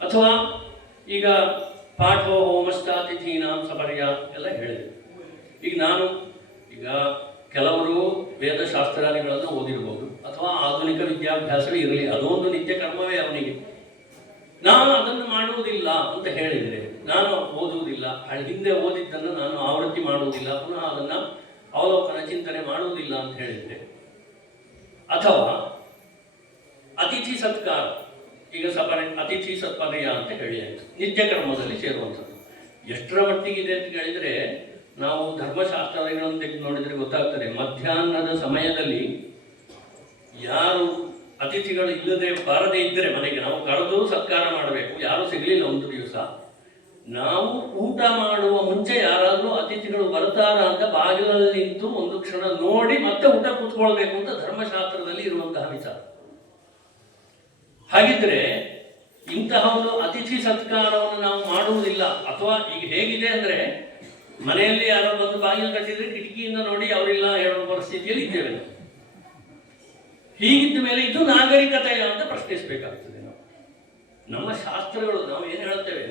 ಅಥವಾ ಈಗ ಪಾಠೋ ಹೋಮಶ್ಚಾತಿಥೀನಾಂ ಸಪರ್ಯ ಎಲ್ಲ ಹೇಳಿದೆ. ಈಗ ಕೆಲವರು ವೇದಶಾಸ್ತ್ರಾದಿಗಳನ್ನು ಓದಿರ್ಬೋದು, ಅಥವಾ ಆಧುನಿಕ ವಿದ್ಯಾಭ್ಯಾಸವೇ ಇರಲಿ, ಅದೊಂದು ನಿತ್ಯ ಕರ್ಮವೇ ಅವನಿಗೆ. ನಾನು ಅದನ್ನು ಮಾಡುವುದಿಲ್ಲ ಅಂತ ಹೇಳಿದರೆ, ನಾನು ಓದುವುದಿಲ್ಲ, ಹಿಂದೆ ಓದಿದ್ದನ್ನು ನಾನು ಆವೃತ್ತಿ ಮಾಡುವುದಿಲ್ಲ, ಪುನಃ ಅದನ್ನು ಅವಲೋಕನ ಚಿಂತನೆ ಮಾಡುವುದಿಲ್ಲ ಅಂತ ಹೇಳಿದರೆ, ಅಥವಾ ಅತಿಥಿ ಸತ್ಕಾರ, ಈಗ ಅತಿಥಿ ಸತ್ಪರ್ಯ ಅಂತ ಹೇಳಿ ಆಯಿತು, ನಿತ್ಯ ಕರ್ಮದಲ್ಲಿ ಸೇರುವಂಥದ್ದು. ಎಷ್ಟರ ಮಟ್ಟಿಗಿದೆ ಅಂತ ಹೇಳಿದರೆ, ನಾವು ಧರ್ಮಶಾಸ್ತ್ರಗಳನ್ನು ತೆಗೆದು ನೋಡಿದರೆ ಗೊತ್ತಾಗ್ತದೆ. ಮಧ್ಯಾಹ್ನದ ಸಮಯದಲ್ಲಿ ಯಾರು ಅತಿಥಿಗಳು ಬಾರದೇ ಇದ್ದರೆ ಮನೆಗೆ ನಾವು ಕರೆದು ಸತ್ಕಾರ ಮಾಡಬೇಕು, ಯಾರು ಸಿಗಲಿಲ್ಲ ಒಂದು ದಿವಸ, ನಾವು ಊಟ ಮಾಡುವ ಮುಂಚೆ ಯಾರಾದರೂ ಅತಿಥಿಗಳು ಬರ್ತಾರಾ ಅಂತ ಬಾಗಿಲಲ್ಲಿ ನಿಂತು ಒಂದು ಕ್ಷಣ ನೋಡಿ ಮತ್ತೆ ಊಟ ಕೂತ್ಕೊಳ್ಬೇಕು ಅಂತ ಧರ್ಮಶಾಸ್ತ್ರದಲ್ಲಿ ಇರುವಂತಹ ವಿಚಾರ. ಹಾಗಿದ್ರೆ ಇಂತಹ ಒಂದು ಅತಿಥಿ ಸತ್ಕಾರವನ್ನು ನಾವು ಮಾಡುವುದಿಲ್ಲ. ಅಥವಾ ಈಗ ಹೇಗಿದೆ ಅಂದರೆ, ಮನೆಯಲ್ಲಿ ಯಾರೋ ಬಂದು ಬಾಗಿಲು ಕಟ್ಟಿದ್ರೆ ಕಿಟಕಿಯಿಂದ ನೋಡಿ ಅವರಿಲ್ಲ ಹೇಳುವ ಪರಿಸ್ಥಿತಿಯಲ್ಲಿ ಇದ್ದೇವೆ. ಹೀಗಿದ್ದ ಮೇಲೆ ಇದು ನಾಗರಿಕತೆಯ ಅಂತ ಪ್ರಶ್ನಿಸಬೇಕಾಗ್ತದೆ. ನಮ್ಮ ಶಾಸ್ತ್ರಗಳು ನಾವು ಏನು ಹೇಳ್ತೇವೆ,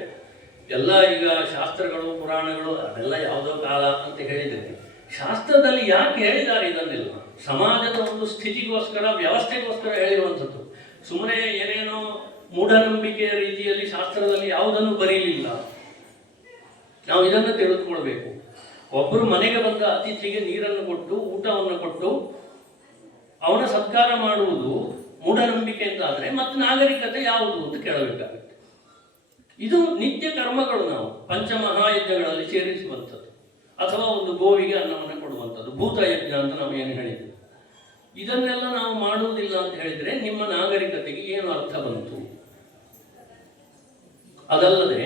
ಎಲ್ಲ ಈಗ ಶಾಸ್ತ್ರಗಳು ಪುರಾಣಗಳು ಅದೆಲ್ಲ ಯಾವುದೋ ಕಾಲ ಅಂತ ಹೇಳಿದರೆ, ಶಾಸ್ತ್ರದಲ್ಲಿ ಯಾಕೆ ಹೇಳಿದ್ದಾರೆ ಇದನ್ನೆಲ್ಲ? ಸಮಾಜದ ಒಂದು ಸ್ಥಿತಿಗೋಸ್ಕರ, ವ್ಯವಸ್ಥೆಗೋಸ್ಕರ ಹೇಳಿರುವಂಥದ್ದು. ಸುಮ್ಮನೆ ಏನೇನೋ ಮೂಢನಂಬಿಕೆಯ ರೀತಿಯಲ್ಲಿ ಶಾಸ್ತ್ರದಲ್ಲಿ ಯಾವುದನ್ನು ಬರೀಲಿಲ್ಲ. ನಾವು ಇದನ್ನು ತಿಳಿದುಕೊಳ್ಬೇಕು. ಒಬ್ಬರು ಮನೆಗೆ ಬಂದ ಅತಿಥಿಗೆ ನೀರನ್ನು ಕೊಟ್ಟು ಊಟವನ್ನು ಕೊಟ್ಟು ಅವನ ಸತ್ಕಾರ ಮಾಡುವುದು ಮೂಢನಂಬಿಕೆ ಅಂತಾದರೆ ಮತ್ತೆ ನಾಗರಿಕತೆ ಯಾವುದು ಅಂತ ಕೇಳಬೇಕಾಗುತ್ತೆ. ಇದು ನಿತ್ಯ ಕರ್ಮಗಳು ನಾವು ಪಂಚಮಹಾಯಜ್ಞಗಳಲ್ಲಿ ಸೇರಿಸುವಂಥದ್ದು, ಅಥವಾ ಒಂದು ಗೋವಿಗೆ ಅನ್ನವನ್ನು ಕೊಡುವಂಥದ್ದು, ಭೂತಯಜ್ಞ ಅಂತ ನಾವು ಏನು ಹೇಳಿದ್ವಿ. ಇದನ್ನೆಲ್ಲ ನಾವು ಮಾಡುವುದಿಲ್ಲ ಅಂತ ಹೇಳಿದರೆ ನಿಮ್ಮ ನಾಗರಿಕತೆಗೆ ಏನು ಅರ್ಥ ಬಂತು? ಅದಲ್ಲದೆ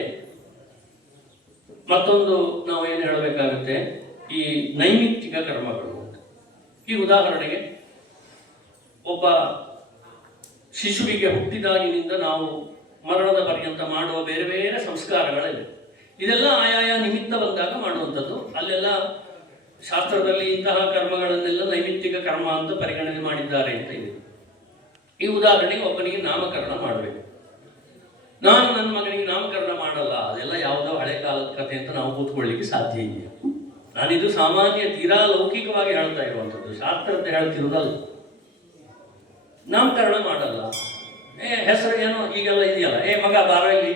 ಮತ್ತೊಂದು ನಾವು ಏನು ಹೇಳಬೇಕಾಗುತ್ತೆ, ಈ ನೈಮಿತ್ತಿಕ ಕರ್ಮಗಳು ಅಂತ. ಈ ಉದಾಹರಣೆಗೆ ಒಬ್ಬ ಶಿಶುವಿಗೆ ಹುಟ್ಟಿದಾಗಿನಿಂದ ನಾವು ಮರಣದ ಪರ್ಯಂತ ಮಾಡುವ ಬೇರೆ ಬೇರೆ ಸಂಸ್ಕಾರಗಳಿವೆ. ಇದೆಲ್ಲ ಆಯಾಯ ನಿಮಿತ್ತ ಬಂದಾಗ ಮಾಡುವಂಥದ್ದು. ಅಲ್ಲೆಲ್ಲ ಶಾಸ್ತ್ರದಲ್ಲಿ ಇಂತಹ ಕರ್ಮಗಳನ್ನೆಲ್ಲ ನೈಮಿತ್ತಿಕ ಕರ್ಮ ಅಂತ ಪರಿಗಣನೆ ಮಾಡಿದ್ದಾರೆ ಅಂತ ಇದೆ. ಈ ಉದಾಹರಣೆಗೆ ಒಬ್ಬನಿಗೆ ನಾಮಕರಣ ಮಾಡಬೇಕು. ನಾನು ನನ್ನ ಮಗನಿಗೆ ನಾಮಕರಣ ಮಾಡಲ್ಲ, ಅದೆಲ್ಲ ಯಾವುದೋ ಹಳೆ ಕಾಲದ ಕಥೆ ಅಂತ ನಾವು ಕೂತ್ಕೊಳ್ಳಿಕ್ಕೆ ಸಾಧ್ಯ ಇದೆಯಾ? ನಾನಿದು ಸಾಮಾನ್ಯ ತೀರಾ ಲೌಕಿಕವಾಗಿ ಹೇಳ್ತಾ ಇರುವಂಥದ್ದು, ಶಾಸ್ತ್ರತೆ ಹೇಳ್ತಿರೋದಲ್ಲ. ನಾಮಕರಣ ಮಾಡಲ್ಲ, ಹೆಸರು ಏನೋ ಈಗೆಲ್ಲ ಇದೆಯಲ್ಲ, ಮಗ ಬಾರ ಇಲ್ಲಿ,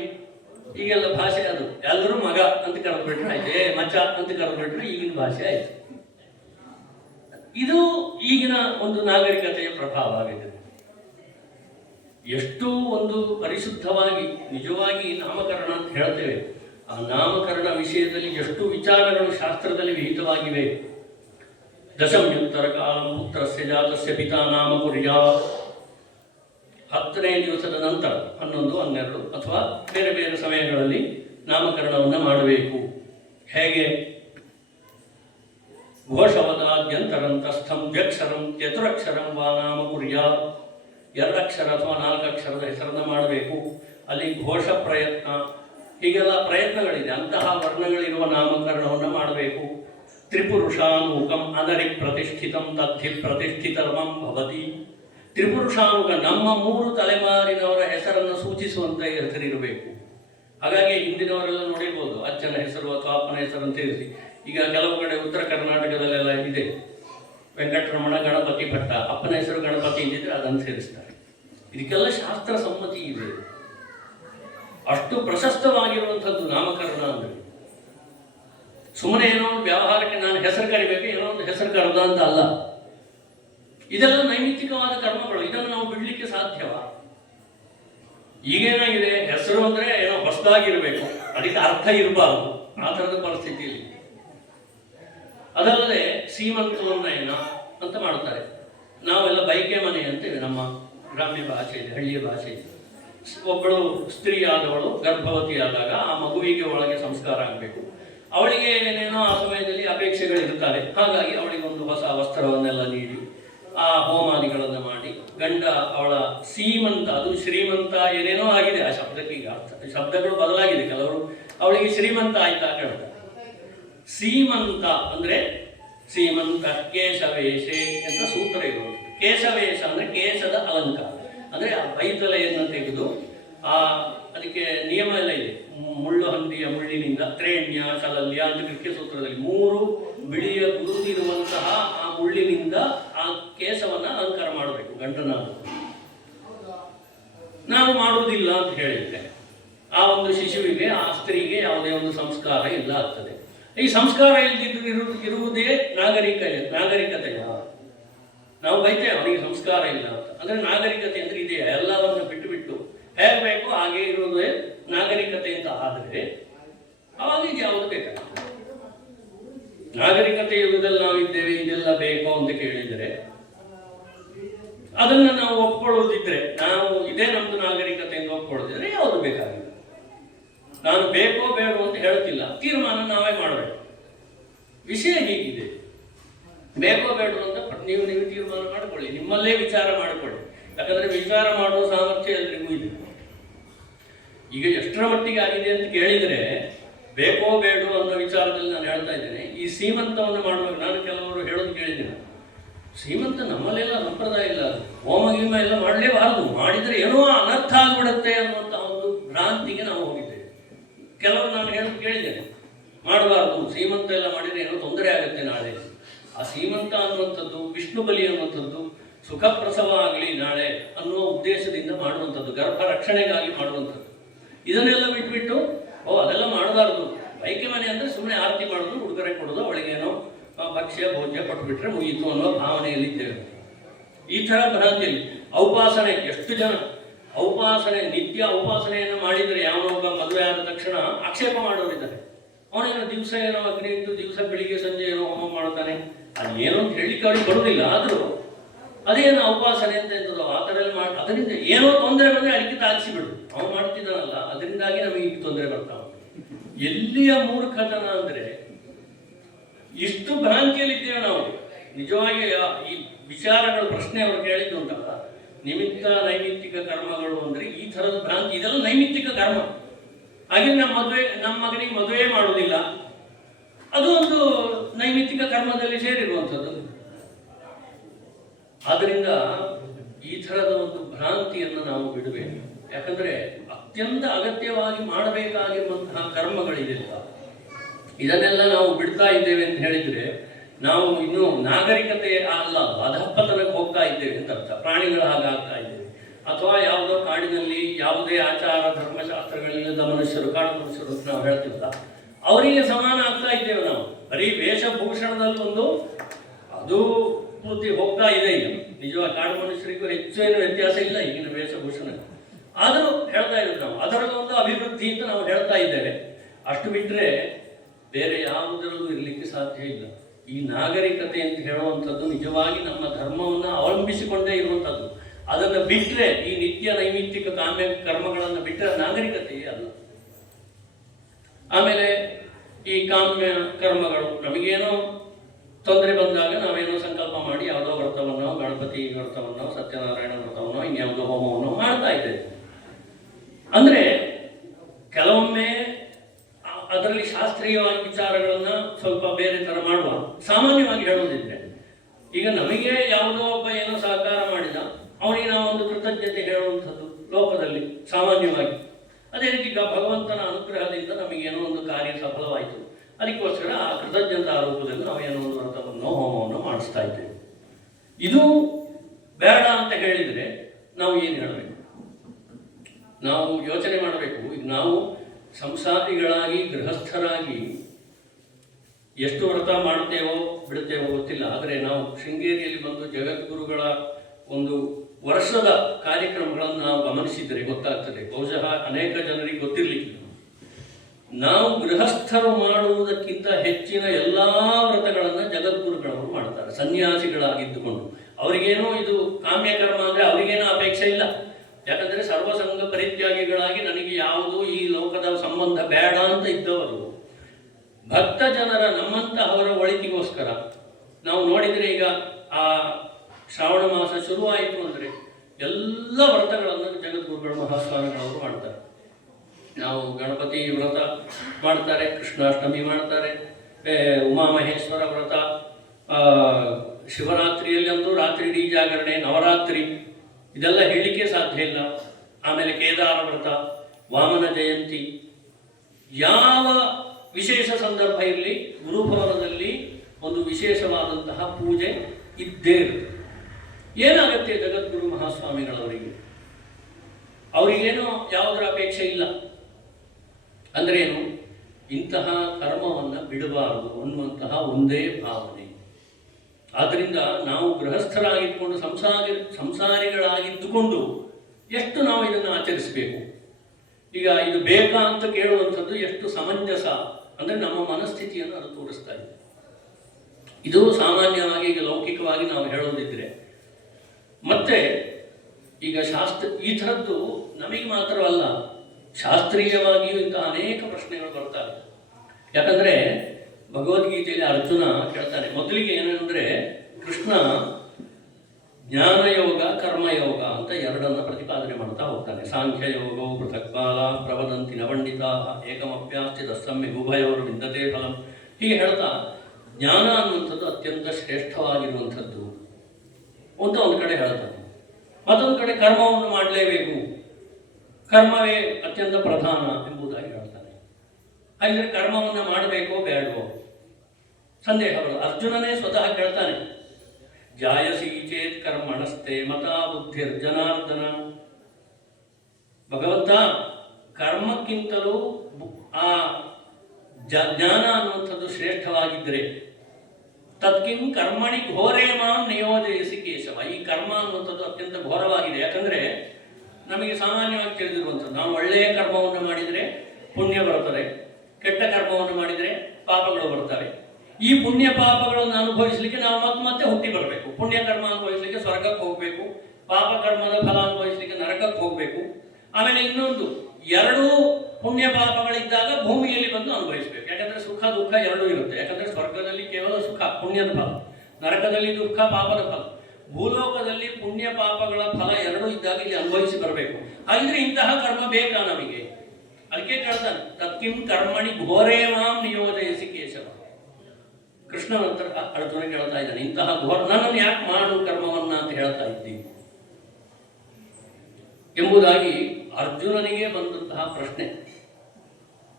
ಈಗೆಲ್ಲ ಭಾಷೆ ಅದು. ಎಲ್ಲರೂ ಮಗ ಅಂತ ಕರೆದ್ಬಿಟ್ರೆ ಆಯ್ತು, ಮಚ್ಚ ಅಂತ ಕರೆದ್ಬಿಟ್ರೆ ಈಗಿನ ಭಾಷೆ ಆಯ್ತು. ಇದು ಈಗಿನ ಒಂದು ನಾಗರಿಕತೆಯ ಪ್ರಭಾವ ಆಗಿದೆ. ಎಷ್ಟು ಒಂದು ಪರಿಶುದ್ಧವಾಗಿ ನಿಜವಾಗಿ ನಾಮಕರಣ ಅಂತ ಹೇಳ್ತೇವೆ, ಆ ನಾಮಕರಣ ವಿಷಯದಲ್ಲಿ ಎಷ್ಟು ವಿಚಾರಗಳು ಶಾಸ್ತ್ರದಲ್ಲಿ ವಿಹಿತವಾಗಿವೆ. ದಶಮ್ಯುತ್ತರ ಕಾಲಂ ಪುತ್ರಸ್ಯ ಜಾತಸ್ಯ ಪಿತಾ ನಾಮ ಕುರ್ಯಾತ್. 10ನೇ ದಿವಸದ ನಂತರ 11, 12 ಅಥವಾ ಬೇರೆ ಬೇರೆ ಸಮಯಗಳಲ್ಲಿ ನಾಮಕರಣವನ್ನು ಮಾಡಬೇಕು. ಹೇಗೆ? ಘೋಷವದಾದ್ಯಂತರಂತಸ್ಥಂ ವ್ಯಕ್ಷರಂ ಚತುರಕ್ಷರಂ ವಾ ನಾಮ ಕುರ್ಯಾತ್. 2 ಅಕ್ಷರ ಅಥವಾ 4 ಅಕ್ಷರದ ಹೆಸರನ್ನು ಮಾಡಬೇಕು. ಅಲ್ಲಿ ಘೋಷ ಪ್ರಯತ್ನ, ಹೀಗೆಲ್ಲ ಪ್ರಯತ್ನಗಳಿದೆ. ಅಂತಹ ವರ್ಣಗಳಿರುವ ನಾಮಕರಣವನ್ನು ಮಾಡಬೇಕು. ತ್ರಿಪುರುಷಾನುಕಂ ಅನರಿ ಪ್ರತಿಷ್ಠಿತಂ ತದ್ಧಿ ಪ್ರತಿಷ್ಠಿತಮಂ ಭವತಿ. ತ್ರಿಪುರುಷಾನುಗ, ನಮ್ಮ 3 ತಲೆಮಾರಿನವರ ಹೆಸರನ್ನು ಸೂಚಿಸುವಂಥ ಹೆಸರಿರಬೇಕು. ಹಾಗಾಗಿ ಹಿಂದಿನವರೆಲ್ಲ ನೋಡಿರ್ಬೋದು, ಅಜ್ಜನ ಹೆಸರು ಅಥವಾ ಅಪ್ಪನ ಹೆಸರನ್ನು ಸೇರಿಸಿ. ಈಗ ಕೆಲವು ಕಡೆ ಉತ್ತರ ಕರ್ನಾಟಕದಲ್ಲೆಲ್ಲ ಇದೆ, ವೆಂಕಟರಮಣ ಗಣಪತಿ ಭಟ್ಟ, ಅಪ್ಪನ ಹೆಸರು ಗಣಪತಿ ಇದ್ದಿದ್ರೆ ಅದನ್ನು ಸೇರಿಸ್ತಾರೆ. ಇದಕ್ಕೆಲ್ಲ ಶಾಸ್ತ್ರ ಸಮ್ಮತಿ ಇದೆ. ಅಷ್ಟು ಪ್ರಶಸ್ತವಾಗಿರುವಂಥದ್ದು ನಾಮಕರಣ ಅಂದರೆ. ಸುಮ್ಮನೆ ಏನೋ ಒಂದು ವ್ಯವಹಾರಕ್ಕೆ ನಾನು ಹೆಸರು ಕರಿಬೇಕು, ಏನೋ ಒಂದು ಹೆಸರು ಕರೆದ ಅಂತ ಅಲ್ಲ. ಇದೆಲ್ಲ ನೈಮಿತ್ತಿಕವಾದ ಕರ್ಮಗಳು. ಇದನ್ನು ನಾವು ಬಿಡಲಿಕ್ಕೆ ಸಾಧ್ಯವಾ? ಈಗೇನಾಗಿದೆ, ಹೆಸರು ಅಂದರೆ ಏನೋ ಹೊಸದಾಗಿರಬೇಕು, ಅದಕ್ಕೆ ಅರ್ಥ ಇರಬಾರದು, ಆ ಥರದ ಪರಿಸ್ಥಿತಿಯಲ್ಲಿ. ಅದಲ್ಲದೆ ಸೀಮಂತವನ್ನಯನ ಅಂತ ಮಾಡ್ತಾರೆ. ನಾವೆಲ್ಲ ಬೈಕೆ ಮನೆ ಅಂತೇವೆ, ನಮ್ಮ ಗ್ರಾಮ್ಯ ಭಾಷೆ ಇದೆ, ಹಳ್ಳಿಯ ಭಾಷೆ ಇದೆ. ಒಬ್ಬಳು ಸ್ತ್ರೀ ಆದವಳು ಗರ್ಭವತಿಯಾದಾಗ ಆ ಮಗುವಿಗೆ ಒಳಗೆ ಸಂಸ್ಕಾರ ಆಗಬೇಕು. ಅವಳಿಗೆ ಏನೇನೋ ಆ ಸಮಯದಲ್ಲಿ ಅಪೇಕ್ಷೆಗಳಿರ್ತಾರೆ. ಹಾಗಾಗಿ ಅವಳಿಗೊಂದು ಹೊಸ ವಸ್ತ್ರವನ್ನೆಲ್ಲ ನೀಡಿ ಆ ಹೋಮಾದಿಗಳನ್ನು ಮಾಡಿ ಗಂಡ ಅವಳ ಸೀಮಂತ, ಅದು ಶ್ರೀಮಂತ ಏನೇನೋ ಆಗಿದೆ ಆ ಶಬ್ದಕ್ಕೆ. ಈಗ ಶಬ್ದಗಳು ಬದಲಾಗಿದೆ. ಕೆಲವರು ಅವಳಿಗೆ ಶ್ರೀಮಂತ ಆಯ್ತಾ ಹೇಳ್ತಾರೆ. ಸೀಮಂತ ಅಂದ್ರೆ ಸೀಮಂತ ಕೇಶವೇಶೆ ಅಂತ ಸೂತ್ರ ಇರುವುದು. ಕೇಶವೇಶ ಅಂದ್ರೆ ಕೇಶದ ಅಲಂಕಾರ, ಅಂದ್ರೆ ಆ ಬೈತಲೆಯನ್ನು ತೆಗೆದು ಅದಕ್ಕೆ ನಿಯಮ ಎಲ್ಲ ಇದೆ. ಮುಳ್ಳು ಹಂದಿಯ ಮುಳ್ಳಿನಿಂದ ತ್ರೇಣ್ಯ ಶಲಲ್ಯ ಅಂತ ಕೃತ್ಯ ಸೂತ್ರದಲ್ಲಿ 3 ಬಿಳಿಯ ಗುರುತಿರುವಂತಹ ಆ ಮುಳ್ಳಿನಿಂದ ಆ ಕೇಶವನ್ನ ಅಲಂಕಾರ ಮಾಡಬೇಕು ಗಂಡನಾದ. ನಾವು ಮಾಡುವುದಿಲ್ಲ ಅಂತ ಹೇಳಿದ್ರೆ ಆ ಒಂದು ಶಿಶುವಿಗೆ, ಆ ಸ್ತ್ರೀಗೆ ಯಾವುದೇ ಒಂದು ಸಂಸ್ಕಾರ ಇಲ್ಲ ಆಗ್ತದೆ. ಈ ಸಂಸ್ಕಾರ ಇರುವುದೇ ನಾಗರಿಕತೆಯ. ನಾವು ಬೈತೇವೆ ಅವನಿಗೆ ಸಂಸ್ಕಾರ ಇಲ್ಲ ಅಂತ. ಅಂದ್ರೆ ನಾಗರಿಕತೆ ಅಂದ್ರೆ ಇದೆಯಾ? ಎಲ್ಲವನ್ನು ಬಿಟ್ಟು ಬಿಟ್ಟು ಹೇಗೆ ಬೇಕು ಹಾಗೆ ಇರುವುದೇ ನಾಗರಿಕತೆ ಅಂತ ಆದರೆ ಅವಾಗ ಇದು ಯಾವುದು ಬೇಕಾಗ್ತದೆ? ನಾಗರಿಕತೆ ಯುಗದಲ್ಲಿ ನಾವಿದ್ದೇವೆ, ಇದೆಲ್ಲ ಬೇಕು ಅಂತ ಕೇಳಿದರೆ ಅದನ್ನು ನಾವು ಒಪ್ಕೊಳ್ಳೋದಿದ್ರೆ, ನಾವು ಇದೇ ನಮ್ದು ನಾಗರಿಕತೆ ಎಂದು ಒಪ್ಕೊಳ್ಳೋದಿದ್ರೆ ಯಾವುದು ಬೇಕಾಗಿಲ್ಲ. ನಾನು ಬೇಕೋ ಬೇಡೋ ಅಂತ ಹೇಳ್ತಿಲ್ಲ, ತೀರ್ಮಾನ ನಾವೇ ಮಾಡಬೇಕು. ವಿಷಯ ಹೀಗಿದೆ, ಬೇಕೋ ಬೇಡೋ ಅಂತ ನೀವು ತೀರ್ಮಾನ ಮಾಡಿಕೊಳ್ಳಿ, ನಿಮ್ಮಲ್ಲೇ ವಿಚಾರ ಮಾಡಿಕೊಳ್ಳಿ. ಯಾಕಂದ್ರೆ ವಿಚಾರ ಮಾಡುವ ಸಾಮರ್ಥ್ಯ ಎಲ್ರಿಗೂ ಇದೆ. ಈಗ ಎಷ್ಟರ ಮಟ್ಟಿಗೆ ಆಗಿದೆ ಅಂತ ಕೇಳಿದರೆ, ಬೇಕೋ ಬೇಡೋ ಅನ್ನೋ ವಿಚಾರದಲ್ಲಿ ನಾನು ಹೇಳ್ತಾ ಇದ್ದೇನೆ. ಈ ಸೀಮಂತವನ್ನು ಮಾಡುವಾಗ ನಾನು ಕೆಲವರು ಹೇಳೋದು ಕೇಳಿದ್ದೇನೆ, ಸೀಮಂತ ನಮ್ಮಲ್ಲೆಲ್ಲ ಸಂಪ್ರದಾಯ ಇಲ್ಲ, ಹೋಮ ಗೀಮ ಎಲ್ಲ ಮಾಡಲೇಬಾರದು, ಮಾಡಿದರೆ ಏನೋ ಅನರ್ಥ ಆಗ್ಬಿಡುತ್ತೆ ಅನ್ನುವಂಥ ಒಂದು ಭ್ರಾಂತಿಗೆ ನಾವು ಹೋಗಿದ್ದೇವೆ. ಕೆಲವರು ನಾನು ಹೇಳೋದು ಕೇಳಿದ್ದೇನೆ, ಮಾಡಬಾರ್ದು, ಸೀಮಂತ ಎಲ್ಲ ಮಾಡಿದರೆ ಏನೋ ತೊಂದರೆ ಆಗುತ್ತೆ ನಾಳೆ. ಆ ಸೀಮಂತ ಅನ್ನುವಂಥದ್ದು, ವಿಷ್ಣು ಬಲಿ ಅನ್ನುವಂಥದ್ದು ಸುಖ ಪ್ರಸವ ಆಗಲಿ ನಾಳೆ ಅನ್ನುವ ಉದ್ದೇಶದಿಂದ ಮಾಡುವಂಥದ್ದು, ಗರ್ಭ ರಕ್ಷಣೆಗಾಗಿ ಮಾಡುವಂಥದ್ದು. ಇದನ್ನೆಲ್ಲ ಬಿಟ್ಬಿಟ್ಟು ಅದೆಲ್ಲ ಮಾಡಬಾರ್ದು, ಬೈಕೆ ಮನೆ ಅಂದರೆ ಸುಮ್ಮನೆ ಆರತಿ ಮಾಡೋದು, ಉಡುಗೊರೆ ಕೊಡೋದು, ಅವಳಿಗೇನೋ ಭಕ್ಷ್ಯ ಭೋಜ್ಯ ಕೊಟ್ಟುಬಿಟ್ರೆ ಮುಗೀತು ಅನ್ನೋ ಭಾವನೆಯಲ್ಲಿದ್ದೇವೆ. ಈ ಥರ ಭ್ರಾಂತಿಯಲ್ಲಿ ಔಪಾಸನೆ, ಎಷ್ಟು ಜನ ಔಪಾಸನೆ, ನಿತ್ಯ ಔಪಾಸನೆಯನ್ನು ಮಾಡಿದರೆ ಯಾವನೊಬ್ಬ ಮದುವೆ ಆದ ತಕ್ಷಣ ಆಕ್ಷೇಪ ಮಾಡೋರಿದ್ದಾರೆ. ಅವನೇನೋ ದಿವಸ ಏನೋ ಅಗ್ನಿ ಇಟ್ಟು ದಿವಸ ಬೆಳಿಗ್ಗೆ ಸಂಜೆ ಏನೋ ಹೋಮ ಮಾಡ್ತಾನೆ, ಅದು ಏನೋ ಅಂತ ಹೇಳಲಿಕ್ಕೆ ಅವಳಿಗೆ ಬರುವುದಿಲ್ಲ. ಆದರೂ ಅದೇನು ಉಪಾಸನೆ ಅಂತ ಇದ್ದದೋ ಆ ಥರ ಎಲ್ಲ ಮಾಡಿ ಅದರಿಂದ ಏನೋ ತೊಂದರೆ ಬಂದರೆ ಅದಕ್ಕೆ ತಾಗಿಸಿಬಿಡು, ಅವನು ಮಾಡ್ತಿದ್ದಾನಲ್ಲ ಅದರಿಂದಾಗಿ ನಮಗೆ ಈಗ ತೊಂದರೆ ಬರ್ತಾವ. ಎಲ್ಲಿಯ ಮೂರ್ಖತನ ಅಂದರೆ ಇಷ್ಟು ಭ್ರಾಂತಿಯಲ್ಲಿದ್ದೇವೆ ನಾವು. ನಿಜವಾಗಿ ಈ ವಿಚಾರಗಳ ಪ್ರಶ್ನೆ ಅವರು ಕೇಳಿದ್ದು ಉಂಟಲ್ಲ, ನಿಮಿತ್ತ ನೈಮಿತ್ತಿಕ ಕರ್ಮಗಳು ಅಂದರೆ ಈ ಥರದ ಭ್ರಾಂತಿ. ಇದೆಲ್ಲ ನೈಮಿತ್ತಿಕ ಕರ್ಮ. ಹಾಗೆ ನಮ್ಮ ಮಗನಿಗೆ ಮದುವೆ ಮಾಡುವುದಿಲ್ಲ, ಅದು ಒಂದು ನೈಮಿತ್ತಿಕ ಕರ್ಮದಲ್ಲಿ ಸೇರಿರುವಂಥದ್ದು. ಆದ್ದರಿಂದ ಈ ಥರದ ಒಂದು ಭ್ರಾಂತಿಯನ್ನು ನಾವು ಬಿಡಬೇಕು. ಯಾಕಂದ್ರೆ ಅತ್ಯಂತ ಅಗತ್ಯವಾಗಿ ಮಾಡಬೇಕಾಗಿರುವಂತಹ ಕರ್ಮಗಳಿದೆಲ್ಲ, ಇದನ್ನೆಲ್ಲ ನಾವು ಬಿಡ್ತಾ ಇದ್ದೇವೆ ಅಂತ ಹೇಳಿದ್ರೆ ನಾವು ಇನ್ನು ನಾಗರಿಕತೆ ಅಲ್ಲ, ಅಧಃಪತನಕ್ಕೆ ಹೋಗ್ತಾ ಇದ್ದೇವೆ ಅಂತ ಅರ್ಥ. ಪ್ರಾಣಿಗಳ ಹಾಗಾಗ್ತಾ ಇದ್ದೇವೆ. ಅಥವಾ ಯಾವುದೋ ಕಾಡಿನಲ್ಲಿ ಯಾವುದೇ ಆಚಾರ ಧರ್ಮಶಾಸ್ತ್ರಗಳಿಲ್ಲದ ಮನುಷ್ಯರು, ಕಾಡು ಮನುಷ್ಯರು ಅಂತ ನಾವು ಹೇಳ್ತಿಲ್ಲ, ಅವರಿಗೆ ಸಮಾನ ಆಗ್ತಾ ಇದ್ದೇವೆ ನಾವು. ಬರೀ ವೇಷಭೂಷಣದಲ್ಲಿ ಒಂದು ಅದು ಪೂರ್ತಿ ಹೋಗ್ತಾ ಇದೆ. ಈಗ ನಿಜವಾಗಿ ಕಾಡು ಮನುಷ್ಯರಿಗೂ ಹೆಚ್ಚು ಏನು ವ್ಯತ್ಯಾಸ ಇಲ್ಲ ಈಗಿನ ವೇಷಭೂಷಣ. ಆದರೂ ಹೇಳ್ತಾ ಇದ್ದೇವೆ ನಾವು, ಅದರಲ್ಲೊಂದು ಅಭಿವೃದ್ಧಿ ಅಂತ ನಾವು ಹೇಳ್ತಾ ಇದ್ದೇವೆ. ಅಷ್ಟು ಬಿಟ್ಟರೆ ಬೇರೆ ಯಾವುದರಲ್ಲೂ ಇರಲಿಕ್ಕೆ ಸಾಧ್ಯ ಇಲ್ಲ. ಈ ನಾಗರಿಕತೆ ಅಂತ ಹೇಳುವಂಥದ್ದು ನಿಜವಾಗಿ ನಮ್ಮ ಧರ್ಮವನ್ನು ಅವಲಂಬಿಸಿಕೊಂಡೇ ಇರುವಂಥದ್ದು. ಅದನ್ನು ಬಿಟ್ಟರೆ, ಈ ನಿತ್ಯ ನೈಮಿತ್ತಿಕ ಕಾಮ್ಯ ಕರ್ಮಗಳನ್ನು ಬಿಟ್ಟರೆ ನಾಗರಿಕತೆಯೇ ಅಲ್ಲ. ಆಮೇಲೆ ಈ ಕಾಮ್ಯ ಕರ್ಮಗಳು ನಮಗೇನೋ ತೊಂದರೆ ಬಂದಾಗ ನಾವೇನೋ ಸಂಕಲ್ಪ ಮಾಡಿ ಯಾವುದೋ ವ್ರತವನ್ನೋ, ಗಣಪತಿ ವ್ರತವನ್ನೋ, ಸತ್ಯನಾರಾಯಣ ವ್ರತವನ್ನೋ, ಇನ್ಯಾವುದೋ ಹೋಮವನ್ನೋ ಮಾಡ್ತಾ ಇದ್ದೇವೆ. ಅಂದರೆ ಕೆಲವೊಮ್ಮೆ ಅದರಲ್ಲಿ ಶಾಸ್ತ್ರೀಯವಾದ ವಿಚಾರಗಳನ್ನ ಸ್ವಲ್ಪ ಬೇರೆ ಥರ ಮಾಡುವ. ಸಾಮಾನ್ಯವಾಗಿ ಹೇಳೋದಿದ್ರೆ, ಈಗ ನಮಗೆ ಯಾವುದೋ ಒಬ್ಬ ಏನೋ ಸಹಕಾರ ಮಾಡಿದ, ಅವನಿಗೆ ನಾವೊಂದು ಕೃತಜ್ಞತೆ ಹೇಳುವಂಥದ್ದು ಲೋಕದಲ್ಲಿ ಸಾಮಾನ್ಯವಾಗಿ. ಅದೇ ರೀತಿ ಭಗವಂತನ ಅನುಗ್ರಹದಿಂದ ನಮಗೇನೋ ಒಂದು ಕಾರ್ಯ ಸಫಲವಾಯಿತು, ಅದಕ್ಕೋಸ್ಕರ ಆ ಕೃತಜ್ಞತಾ ರೂಪದಲ್ಲಿ ನಾವೇನೋ ಒಂದು ವ್ರತವನ್ನು, ಹೋಮವನ್ನು ಮಾಡಿಸ್ತಾ ಇದ್ದೇವೆ. ಇದು ಬೇಡ ಅಂತ ಹೇಳಿದರೆ ನಾವು ಏನು ಹೇಳಬೇಕು? ನಾವು ಯೋಚನೆ ಮಾಡಬೇಕು. ಈಗ ನಾವು ಸಂಸಾರಿಗಳಾಗಿ ಗೃಹಸ್ಥರಾಗಿ ಎಷ್ಟು ವ್ರತ ಮಾಡ್ತೇವೋ ಬಿಡ್ತೇವೋ ಗೊತ್ತಿಲ್ಲ, ಆದರೆ ನಾವು ಶೃಂಗೇರಿಯಲ್ಲಿ ಬಂದು ಜಗದ್ಗುರುಗಳ ಒಂದು ವರ್ಷದ ಕಾರ್ಯಕ್ರಮಗಳನ್ನು ನಾವು ಗಮನಿಸಿದರೆ ಗೊತ್ತಾಗ್ತದೆ. ಬಹುಶಃ ಅನೇಕ ಜನರಿಗೆ ಗೊತ್ತಿರಲಿಕ್ಕಿಲ್ಲ. ನಾವು ಗೃಹಸ್ಥರು ಮಾಡುವುದಕ್ಕಿಂತ ಹೆಚ್ಚಿನ ಎಲ್ಲ ವ್ರತಗಳನ್ನು ಜಗದ್ಗುರುಗಳವರು ಮಾಡ್ತಾರೆ, ಸನ್ಯಾಸಿಗಳಾಗಿದ್ದುಕೊಂಡು. ಅವರಿಗೇನೋ ಇದು ಕಾಮ್ಯಕರ್ಮ ಅಂದರೆ ಅವರಿಗೇನೋ ಅಪೇಕ್ಷೆ ಇಲ್ಲ. ಯಾಕಂದರೆ ಸರ್ವಸಂಗ ಪರಿತ್ಯಾಗಿಗಳಾಗಿ ನನಗೆ ಯಾವುದು ಈ ಲೋಕದ ಸಂಬಂಧ ಬೇಡ ಅಂತ ಇದ್ದವರು ಭಕ್ತ ಜನರ ನಮ್ಮಂತಹವರ ಒಳಿತಿಗೋಸ್ಕರ ನಾವು ನೋಡಿದರೆ ಈಗ ಆ ಶ್ರಾವಣ ಮಾಸ ಶುರುವಾಯಿತು ಅಂದರೆ ಎಲ್ಲ ವ್ರತಗಳನ್ನು ಜಗದ್ಗುರುಗಳು ಮಹಾಸ್ವಾಮಿಗಳವರು ಮಾಡ್ತಾರೆ. ನಾವು ಗಣಪತಿ ವ್ರತ ಮಾಡ್ತಾರೆ, ಕೃಷ್ಣಾಷ್ಟಮಿ ಮಾಡ್ತಾರೆ, ಉಮಾಮಹೇಶ್ವರ ವ್ರತ, ಶಿವರಾತ್ರಿಯಲ್ಲಿ ಒಂದು ರಾತ್ರಿ ಇಡೀ ಜಾಗರಣೆ, ನವರಾತ್ರಿ, ಇದೆಲ್ಲ ಹೇಳಲಿಕ್ಕೆ ಸಾಧ್ಯ ಇಲ್ಲ. ಆಮೇಲೆ ಕೇದಾರ ವ್ರತ, ವಾಮನ ಜಯಂತಿ, ಯಾವ ವಿಶೇಷ ಸಂದರ್ಭ ಇರಲಿ ಗುರುಭವನದಲ್ಲಿ ಒಂದು ವಿಶೇಷವಾದಂತಹ ಪೂಜೆ ಇದ್ದೇ ಇರುತ್ತೆ. ಏನಾಗುತ್ತೆ ಜಗದ್ಗುರು ಮಹಾಸ್ವಾಮಿಗಳವರಿಗೆ? ಅವರಿಗೇನೋ ಯಾವುದರ ಅಪೇಕ್ಷೆ ಇಲ್ಲ. ಅಂದ್ರೆ ಏನು? ಇಂತಹ ಕರ್ಮವನ್ನು ಬಿಡಬಾರದು ಅನ್ನುವಂತಹ ಒಂದೇ ಭಾವನೆ. ಆದ್ದರಿಂದ ನಾವು ಗೃಹಸ್ಥರಾಗಿದ್ದುಕೊಂಡು ಸಂಸಾರಿಗಳಾಗಿದ್ದುಕೊಂಡು ಎಷ್ಟು ನಾವು ಇದನ್ನು ಆಚರಿಸಬೇಕು? ಈಗ ಇದು ಬೇಕಾ ಅಂತ ಕೇಳುವಂಥದ್ದು ಎಷ್ಟು ಸಮಂಜಸ ಅಂದರೆ ನಮ್ಮ ಮನಸ್ಥಿತಿಯನ್ನು ಅದು ತೋರಿಸ್ತಾ ಇದೆ. ಇದು ಸಾಮಾನ್ಯವಾಗಿ ಈಗ ಲೌಕಿಕವಾಗಿ ನಾವು ಹೇಳೋದಿದ್ರೆ, ಮತ್ತೆ ಈಗ ಈ ಥರದ್ದು ನಮಗೆ ಮಾತ್ರವಲ್ಲ, ಶಾಸ್ತ್ರೀಯವಾಗಿಯೂ ಇಂತಹ ಅನೇಕ ಪ್ರಶ್ನೆಗಳು ಬರ್ತವೆ. ಯಾಕಂದರೆ ಭಗವದ್ಗೀತೆಯಲ್ಲಿ ಅರ್ಜುನ ಕೇಳ್ತಾನೆ. ಮೊದಲಿಗೆ ಏನಂದರೆ ಕೃಷ್ಣ ಜ್ಞಾನಯೋಗ ಕರ್ಮಯೋಗ ಅಂತ ಎರಡನ್ನು ಪ್ರತಿಪಾದನೆ ಮಾಡ್ತಾ ಹೋಗ್ತಾನೆ. ಸಾಂಖ್ಯಯೋಗವು ಪೃಥಕ್ಕಾಲ ಪ್ರವದಂತಿ ನವಂಡಿತಾ ಏಕಮಪ್ಯಾಸ್ತಿ ತತ್ಸಮ್ಯ ಉಭಯವರು ವಿಂದತೆ ಫಲಂ. ಹೀಗೆ ಹೇಳ್ತಾ ಜ್ಞಾನ ಅನ್ನುವಂಥದ್ದು ಅತ್ಯಂತ ಶ್ರೇಷ್ಠವಾಗಿರುವಂಥದ್ದು ಅಂತ ಒಂದು ಕಡೆ ಹೇಳ್ತಾನೆ. ಮತ್ತೊಂದು ಕಡೆ ಕರ್ಮವನ್ನು ಮಾಡಲೇಬೇಕು, ಕರ್ಮವೇ ಅತ್ಯಂತ ಪ್ರಧಾನ ಎಂಬುದಾಗಿ ಹೇಳ್ತಾನೆ. ಹಾಗಿದ್ರೆ ಕರ್ಮವನ್ನು ಮಾಡಬೇಕೋ ಬೇಡವೋ ಸಂದೇಹಗಳು. ಅರ್ಜುನನೇ ಸ್ವತಃ ಕೇಳ್ತಾನೆ, ಜಾಯಸಿ ಚೇತ್ ಕರ್ಮಣಸ್ತೆ ಮತಾ ಬುದ್ಧಿರ್ಜನಾರ್ದನ. ಭಗವಂತ, ಕರ್ಮಕ್ಕಿಂತಲೂ ಆ ಜ್ಞಾನ ಅನ್ನುವಂಥದ್ದು ಶ್ರೇಷ್ಠವಾಗಿದ್ದರೆ ತತ್ಕಿಂ ಕರ್ಮಣಿ ಘೋರೇ ಮಾಂ ನಿಯೋಜಯಿಸಿ ಕೇಶವ. ಈ ಕರ್ಮ ಅನ್ನುವಂಥದ್ದು ಅತ್ಯಂತ ಘೋರವಾಗಿದೆ. ಯಾಕಂದರೆ ನಮಗೆ ಸಾಮಾನ್ಯವಾಗಿ ತಿಳಿದಿರುವಂಥದ್ದು, ನಾವು ಒಳ್ಳೆಯ ಕರ್ಮವನ್ನು ಮಾಡಿದರೆ ಪುಣ್ಯ ಬರುತ್ತದೆ, ಕೆಟ್ಟ ಕರ್ಮವನ್ನು ಮಾಡಿದರೆ ಪಾಪಗಳು ಬರ್ತವೆ. ಈ ಪುಣ್ಯ ಪಾಪಗಳನ್ನು ಅನುಭವಿಸಲಿಕ್ಕೆ ನಾವು ಮತ್ತೆ ಹುಟ್ಟಿ ಬರಬೇಕು. ಪುಣ್ಯ ಕರ್ಮ ಅನುಭವಿಸಲಿಕ್ಕೆ ಸ್ವರ್ಗಕ್ಕೆ ಹೋಗಬೇಕು, ಪಾಪ ಕರ್ಮದ ಫಲ ಅನುಭವಿಸಲಿಕ್ಕೆ ನರಕಕ್ಕೆ ಹೋಗಬೇಕು. ಆಮೇಲೆ ಇನ್ನೊಂದು, ಎರಡೂ ಪುಣ್ಯ ಪಾಪಗಳಿದ್ದಾಗ ಭೂಮಿಯಲ್ಲಿ ಬಂದು ಅನುಭವಿಸಬೇಕು. ಯಾಕಂದರೆ ಸುಖ ದುಃಖ ಎರಡೂ ಇರುತ್ತೆ. ಯಾಕಂದರೆ ಸ್ವರ್ಗದಲ್ಲಿ ಕೇವಲ ಸುಖ ಪುಣ್ಯದ ಫಲ, ನರಕದಲ್ಲಿ ದುಃಖ ಪಾಪದ ಫಲ, ಭೂಲೋಕದಲ್ಲಿ ಪುಣ್ಯ ಪಾಪಗಳ ಫಲ ಎರಡೂ ಇದ್ದಾಗ ಇಲ್ಲಿ ಅನುಭವಿಸಿ ಬರಬೇಕು. ಹಾಗಿದ್ರೆ ಇಂತಹ ಕರ್ಮ ಬೇಕಾ ನಮಗೆ? ಅದಕ್ಕೆ ಕೇಳ್ತಾನೆ, ತತ್ಕಿಂ ಕರ್ಮಣಿ ಘೋರೇ ಮಾಂ ನಿಯೋಜಯಿಸಿ ಕೇಶವ. ಕೃಷ್ಣ ನಂತರ ಅರ್ಜುನ ಕೇಳ್ತಾ ಇದ್ದಾನೆ, ಇಂತಹ ಘೋರ ನನ್ನನ್ನು ಯಾಕೆ ಮಾಡು ಕರ್ಮವನ್ನ ಅಂತ ಹೇಳ್ತಾ ಇದ್ದೀನಿ ಎಂಬುದಾಗಿ ಅರ್ಜುನನಿಗೆ ಬಂದಂತಹ ಪ್ರಶ್ನೆ.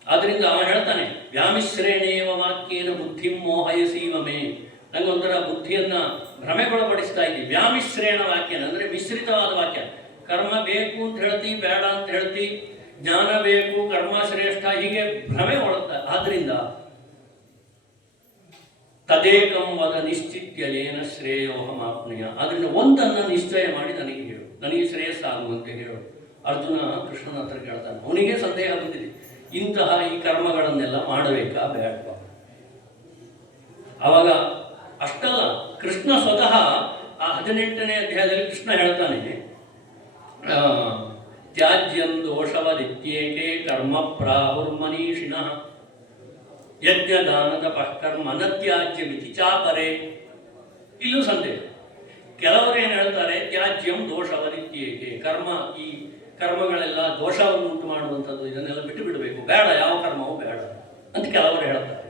ಆದ್ರಿಂದ ಅವ ಹೇಳ್ತಾನೆ, ವ್ಯಾಮಿಶ್ರೇಣೇವ ವಾಕ್ಯೇನ ಬುದ್ಧಿಂ ಮೋಹಯಸೀವಮೇ. ನಂಗೊಂಥರ ಬುದ್ಧಿಯನ್ನ ಭ್ರಮೆಗೊಳಪಡಿಸ್ತಾ ಇದ್ದೀವಿ. ವ್ಯಾಮಿಶ್ರೇಣ ವಾಕ್ಯನ ಅಂದ್ರೆ ಮಿಶ್ರಿತವಾದ ವಾಕ್ಯ. ಕರ್ಮ ಬೇಕು ಅಂತ ಹೇಳ್ತಿ, ಬೇಡ ಅಂತ ಹೇಳ್ತಿ, ಜ್ಞಾನ ಬೇಕು, ಕರ್ಮ ಶ್ರೇಷ್ಠ, ಹೀಗೆ ಭ್ರಮೆ ಒಳತ. ಆದ್ರಿಂದ ತದೇಕಂ ವದ ನಿಶ್ಚಿತ್ಯ ಏನ ಶ್ರೇಯೋಹಮಾಪ್ನಯ. ಆದ್ರಿಂದ ಒಂದನ್ನು ನಿಶ್ಚಯ ಮಾಡಿ ನನಗೆ ಹೇಳು, ನನಗೆ ಶ್ರೇಯಸ್ಸಾಗುವಂತೆ ಹೇಳು. ಅರ್ಜುನ ಕೃಷ್ಣನ ಹತ್ರ ಕೇಳ್ತಾನೆ. ಅವನಿಗೆ ಸಂದೇಹ ಬಂದಿದೆ, ಇಂತಹ ಈ ಕರ್ಮಗಳನ್ನೆಲ್ಲ ಮಾಡಬೇಕಾ ಬೇಡವಾ? ಆವಾಗ ಅಷ್ಟಲ್ಲ, ಕೃಷ್ಣ ಸ್ವತಃ ಆ 18ನೇ ಅಧ್ಯಾಯದಲ್ಲಿ ಕೃಷ್ಣ ಹೇಳ್ತಾನೆ, ತ್ಯಾಜ್ಯಂ ದೋಷವದಿತ್ಯೇಕೆ ಕರ್ಮ ಪ್ರಾಹುರ್ಮನೀಷಿಣಃ ಯಜ್ಞದಾನ ತಪಃಕರ್ಮ ನ ತ್ಯಾಜ್ಯ ಮಿತಿ ಚಾಪರೆ. ಇಲ್ಲೂ ಸಂದೇಹ. ಕೆಲವರು ಏನು ಹೇಳ್ತಾರೆ, ತ್ಯಾಜ್ಯಂ ದೋಷವದಿತ್ಯೇಕೆ, ಕರ್ಮ ಈ ಕರ್ಮಗಳೆಲ್ಲ ದೋಷವನ್ನು ಉಂಟು ಮಾಡುವಂಥದ್ದು, ಇದನ್ನೆಲ್ಲ ಬಿಟ್ಟು ಬಿಡಬೇಕು, ಬೇಡ, ಯಾವ ಕರ್ಮವೂ ಬೇಡ ಅಂತ ಕೆಲವರು ಹೇಳ್ತಾರೆ.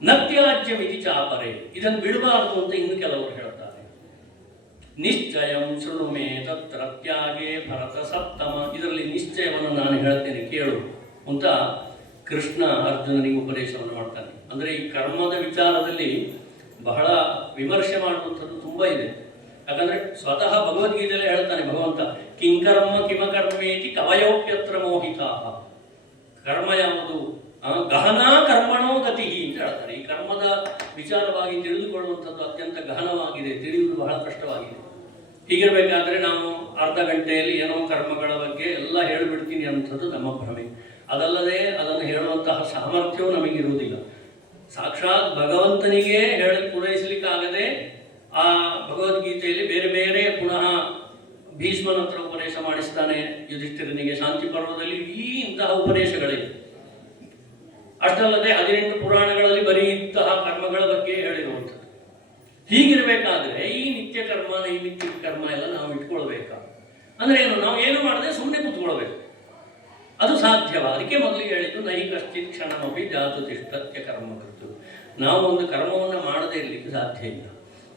ನತ್ಯಾಜ್ಯ ಮಿತಿ ಚಾಪರೆ, ಇದನ್ನು ಬಿಡಬಾರದು ಅಂತ ಇನ್ನು ಕೆಲವರು ಹೇಳ್ತಾರೆ. ನಿಶ್ಚಯಂ ಶೃಣುಮೇ ತತ್ರ ತ್ಯಾಗೇ ಭರತ ಸಪ್ತಮ. ಇದರಲ್ಲಿ ನಿಶ್ಚಯವನ್ನು ನಾನು ಹೇಳ್ತೇನೆ ಕೇಳು ಅಂತ ಕೃಷ್ಣ ಅರ್ಜುನನಿಗೆ ಉಪದೇಶವನ್ನು ಮಾಡ್ತಾನೆ. ಅಂದರೆ ಈ ಕರ್ಮದ ವಿಚಾರದಲ್ಲಿ ಬಹಳ ವಿಮರ್ಶೆ ಮಾಡುವಂಥದ್ದು ತುಂಬ ಇದೆ. ಯಾಕಂದರೆ ಸ್ವತಃ ಭಗವದ್ಗೀತೆಯಲ್ಲೇ ಹೇಳ್ತಾನೆ ಭಗವಂತ, ಕಿಂಕರ್ಮ ಕಿಮಕರ್ಮೇತಿ ಕವಯೋಪ್ಯತ್ರ ಮೋಹಿತಾ. ಕರ್ಮ ಯಾವುದು? ಗಹನಾ ಕರ್ಮಣೋ ಗತಿ ಅಂತ ಹೇಳ್ತಾರೆ. ಈ ಕರ್ಮದ ವಿಚಾರವಾಗಿ ತಿಳಿದುಕೊಳ್ಳುವಂಥದ್ದು ಅತ್ಯಂತ ಗಹನವಾಗಿದೆ, ತಿಳಿಯುವುದು ಬಹಳ ಕಷ್ಟವಾಗಿದೆ. ಹೀಗಿರಬೇಕಾದ್ರೆ ನಾವು ಅರ್ಧ ಗಂಟೆಯಲ್ಲಿ ಏನೋ ಕರ್ಮಗಳ ಬಗ್ಗೆ ಎಲ್ಲ ಹೇಳಿಬಿಡ್ತೀನಿ ಅನ್ನೋಂಥದ್ದು ನಮ್ಮ ಭ್ರಮೆ. ಅದಲ್ಲದೆ ಅದನ್ನು ಹೇಳುವಂತಹ ಸಾಮರ್ಥ್ಯವೂ ನಮಗಿರುವುದಿಲ್ಲ. ಸಾಕ್ಷಾತ್ ಭಗವಂತನಿಗೆ ಹೇಳಿ ಪೂರೈಸಲಿಕ್ಕಾಗದೆ ಆ ಭಗವದ್ಗೀತೆಯಲ್ಲಿ ಬೇರೆ ಬೇರೆ ಪುನಃ ಭೀಷ್ಮನ ಹತ್ರ ಉಪದೇಶ ಮಾಡಿಸ್ತಾನೆ ಯುಧಿಷ್ಠಿರನಿಗೆ ಶಾಂತಿ ಪರ್ವದಲ್ಲಿ. ಇಂತಹ ಉಪದೇಶಗಳಿವೆ. ಅಷ್ಟಲ್ಲದೆ 18 ಪುರಾಣಗಳಲ್ಲಿ ಬರೀ ಇಂತಹ ಕರ್ಮಗಳ ಬಗ್ಗೆ ಹೇಳಿರುವಂಥದ್ದು. ಹೀಗಿರಬೇಕಾದ್ರೆ ಈ ನಿತ್ಯ ಕರ್ಮ ನೈಮಿತ್ತಿಕ ಕರ್ಮ ಎಲ್ಲ ನಾವು ಇಟ್ಕೊಳ್ಬೇಕಾ? ಅಂದ್ರೆ ಏನು? ನಾವು ಏನು ಮಾಡದೆ ಸುಮ್ಮನೆ ಕೂತ್ಕೊಳ್ಬೇಕು. ಅದು ಸಾಧ್ಯವ? ಅದಕ್ಕೆ ಮೊದಲಿಗೆ ಹೇಳಿದ್ದು ನೈ ಕಶ್ಚಿತ್ ಕ್ಷಣಮಪಿ ಜಾತು ತಿಷ್ಠತ್ಯ ಕರ್ಮಕೃತು. ನಾವು ಒಂದು ಕರ್ಮವನ್ನು ಮಾಡದೇ ಇರಲಿಕ್ಕೆ ಸಾಧ್ಯ ಇಲ್ಲ.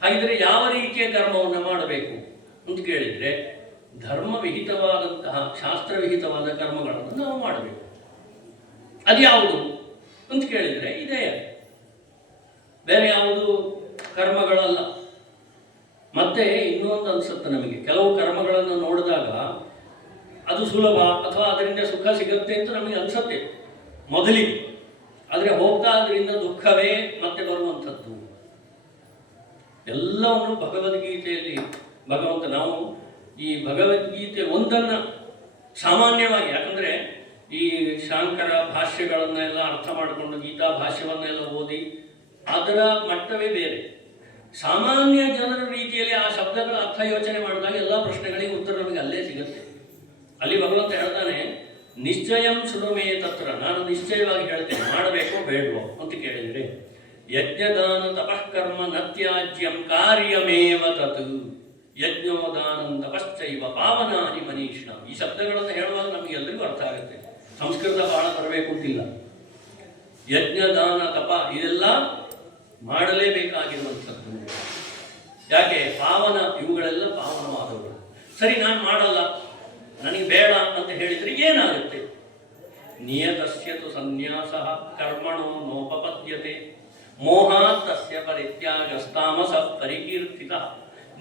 ಹಾಗಿದ್ರೆ ಯಾವ ರೀತಿಯ ಕರ್ಮವನ್ನು ಮಾಡಬೇಕು ಅಂತ ಕೇಳಿದರೆ, ಧರ್ಮವಿಹಿತವಾದಂತಹ ಶಾಸ್ತ್ರವಿಹಿತವಾದ ಕರ್ಮಗಳನ್ನು ನಾವು ಮಾಡಬೇಕು. ಅದು ಯಾವುದು ಅಂತ ಕೇಳಿದರೆ ಇದೆ, ಬೇರೆ ಯಾವುದು ಕರ್ಮಗಳಲ್ಲ. ಮತ್ತೆ ಇನ್ನೊಂದು ಅನ್ಸುತ್ತೆ ನಮಗೆ, ಕೆಲವು ಕರ್ಮಗಳನ್ನು ನೋಡಿದಾಗ ಅದು ಸುಲಭ ಅಥವಾ ಅದರಿಂದ ಸುಖ ಸಿಗುತ್ತೆ ಅಂತ ನಮಗೆ ಅನ್ಸುತ್ತೆ ಮೊದಲಿಗೆ. ಆದರೆ ಹೋಗ್ತಾ ಅದರಿಂದ ದುಃಖವೇ ಮತ್ತೆ ಬರುವಂಥದ್ದು. ಎಲ್ಲವನ್ನು ಭಗವದ್ಗೀತೆಯಲ್ಲಿ ಭಗವಂತ, ನಾವು ಈ ಭಗವದ್ಗೀತೆ ಒಂದನ್ನು ಸಾಮಾನ್ಯವಾಗಿ, ಯಾಕಂದರೆ ಈ ಶಾಂಕರ ಭಾಷ್ಯಗಳನ್ನೆಲ್ಲ ಅರ್ಥ ಮಾಡಿಕೊಂಡು ಗೀತಾ ಭಾಷ್ಯವನ್ನೆಲ್ಲ ಓದಿ ಅದರ ಮಟ್ಟವೇ ಬೇರೆ. ಸಾಮಾನ್ಯ ಜನರ ರೀತಿಯಲ್ಲಿ ಆ ಶಬ್ದಗಳ ಅರ್ಥ ಯೋಚನೆ ಮಾಡಿದಾಗ ಎಲ್ಲ ಪ್ರಶ್ನೆಗಳಿಗೆ ಉತ್ತರ ನಮಗೆ ಅಲ್ಲೇ ಸಿಗುತ್ತೆ. ಅಲ್ಲಿ ಭಗವಂತ ಹೇಳ್ತಾನೆ, ನಿಶ್ಚಯಂ ಶೃಣುಮೇ ತತ್ರ. ನಾನು ನಿಶ್ಚಯವಾಗಿ ಹೇಳ್ತೇನೆ, ಮಾಡಬೇಕೋ ಬೇಡವೋ ಅಂತ ಕೇಳಿದರೆ, ಯಜ್ಞದಾನ ತಪಃಕರ್ಮ ನತ್ಯಾಜ್ಯಂ ಕಾರ್ಯಮೇವ ತತ್ ಯಜ್ಞೋದಾನಂ ತಪಶ್ಚೈವ ಪಾವನಾನಿ ಮನೀಷಣ. ಈ ಶಬ್ದಗಳನ್ನು ಹೇಳುವಾಗ ನಮಗೆ ಎಲ್ಲರಿಗೂ ಅರ್ಥ ಆಗುತ್ತೆ. ಸಂಸ್ಕೃತ ಬಹಳ ಬರಬೇಕು ಅಂತಿಲ್ಲ. ಯಜ್ಞದಾನ ತಪ ಇದೆಲ್ಲ ಮಾಡಲೇಬೇಕಾಗಿರುವಂಥದ್ದು. ಯಾಕೆ? ಪಾವನ, ಇವುಗಳೆಲ್ಲ ಪಾವನವಾದವುಗಳು. ಸರಿ, ನಾನು ಮಾಡಲ್ಲ, ನನಗೆ ಬೇಡ ಅಂತ ಹೇಳಿದರೆ ಏನಾಗುತ್ತೆ? ನಿಯತಸ್ಯತು ಸನ್ಯಾಸ ಕರ್ಮಣೋ ನೋಪಪದ್ಯತೆ ಮೋಹಾತ್ ತಸ್ಯ ಪರಿತ್ಯಾಗಸ್ತಾಮಸ ಪರಿಕೀರ್ತಿತ.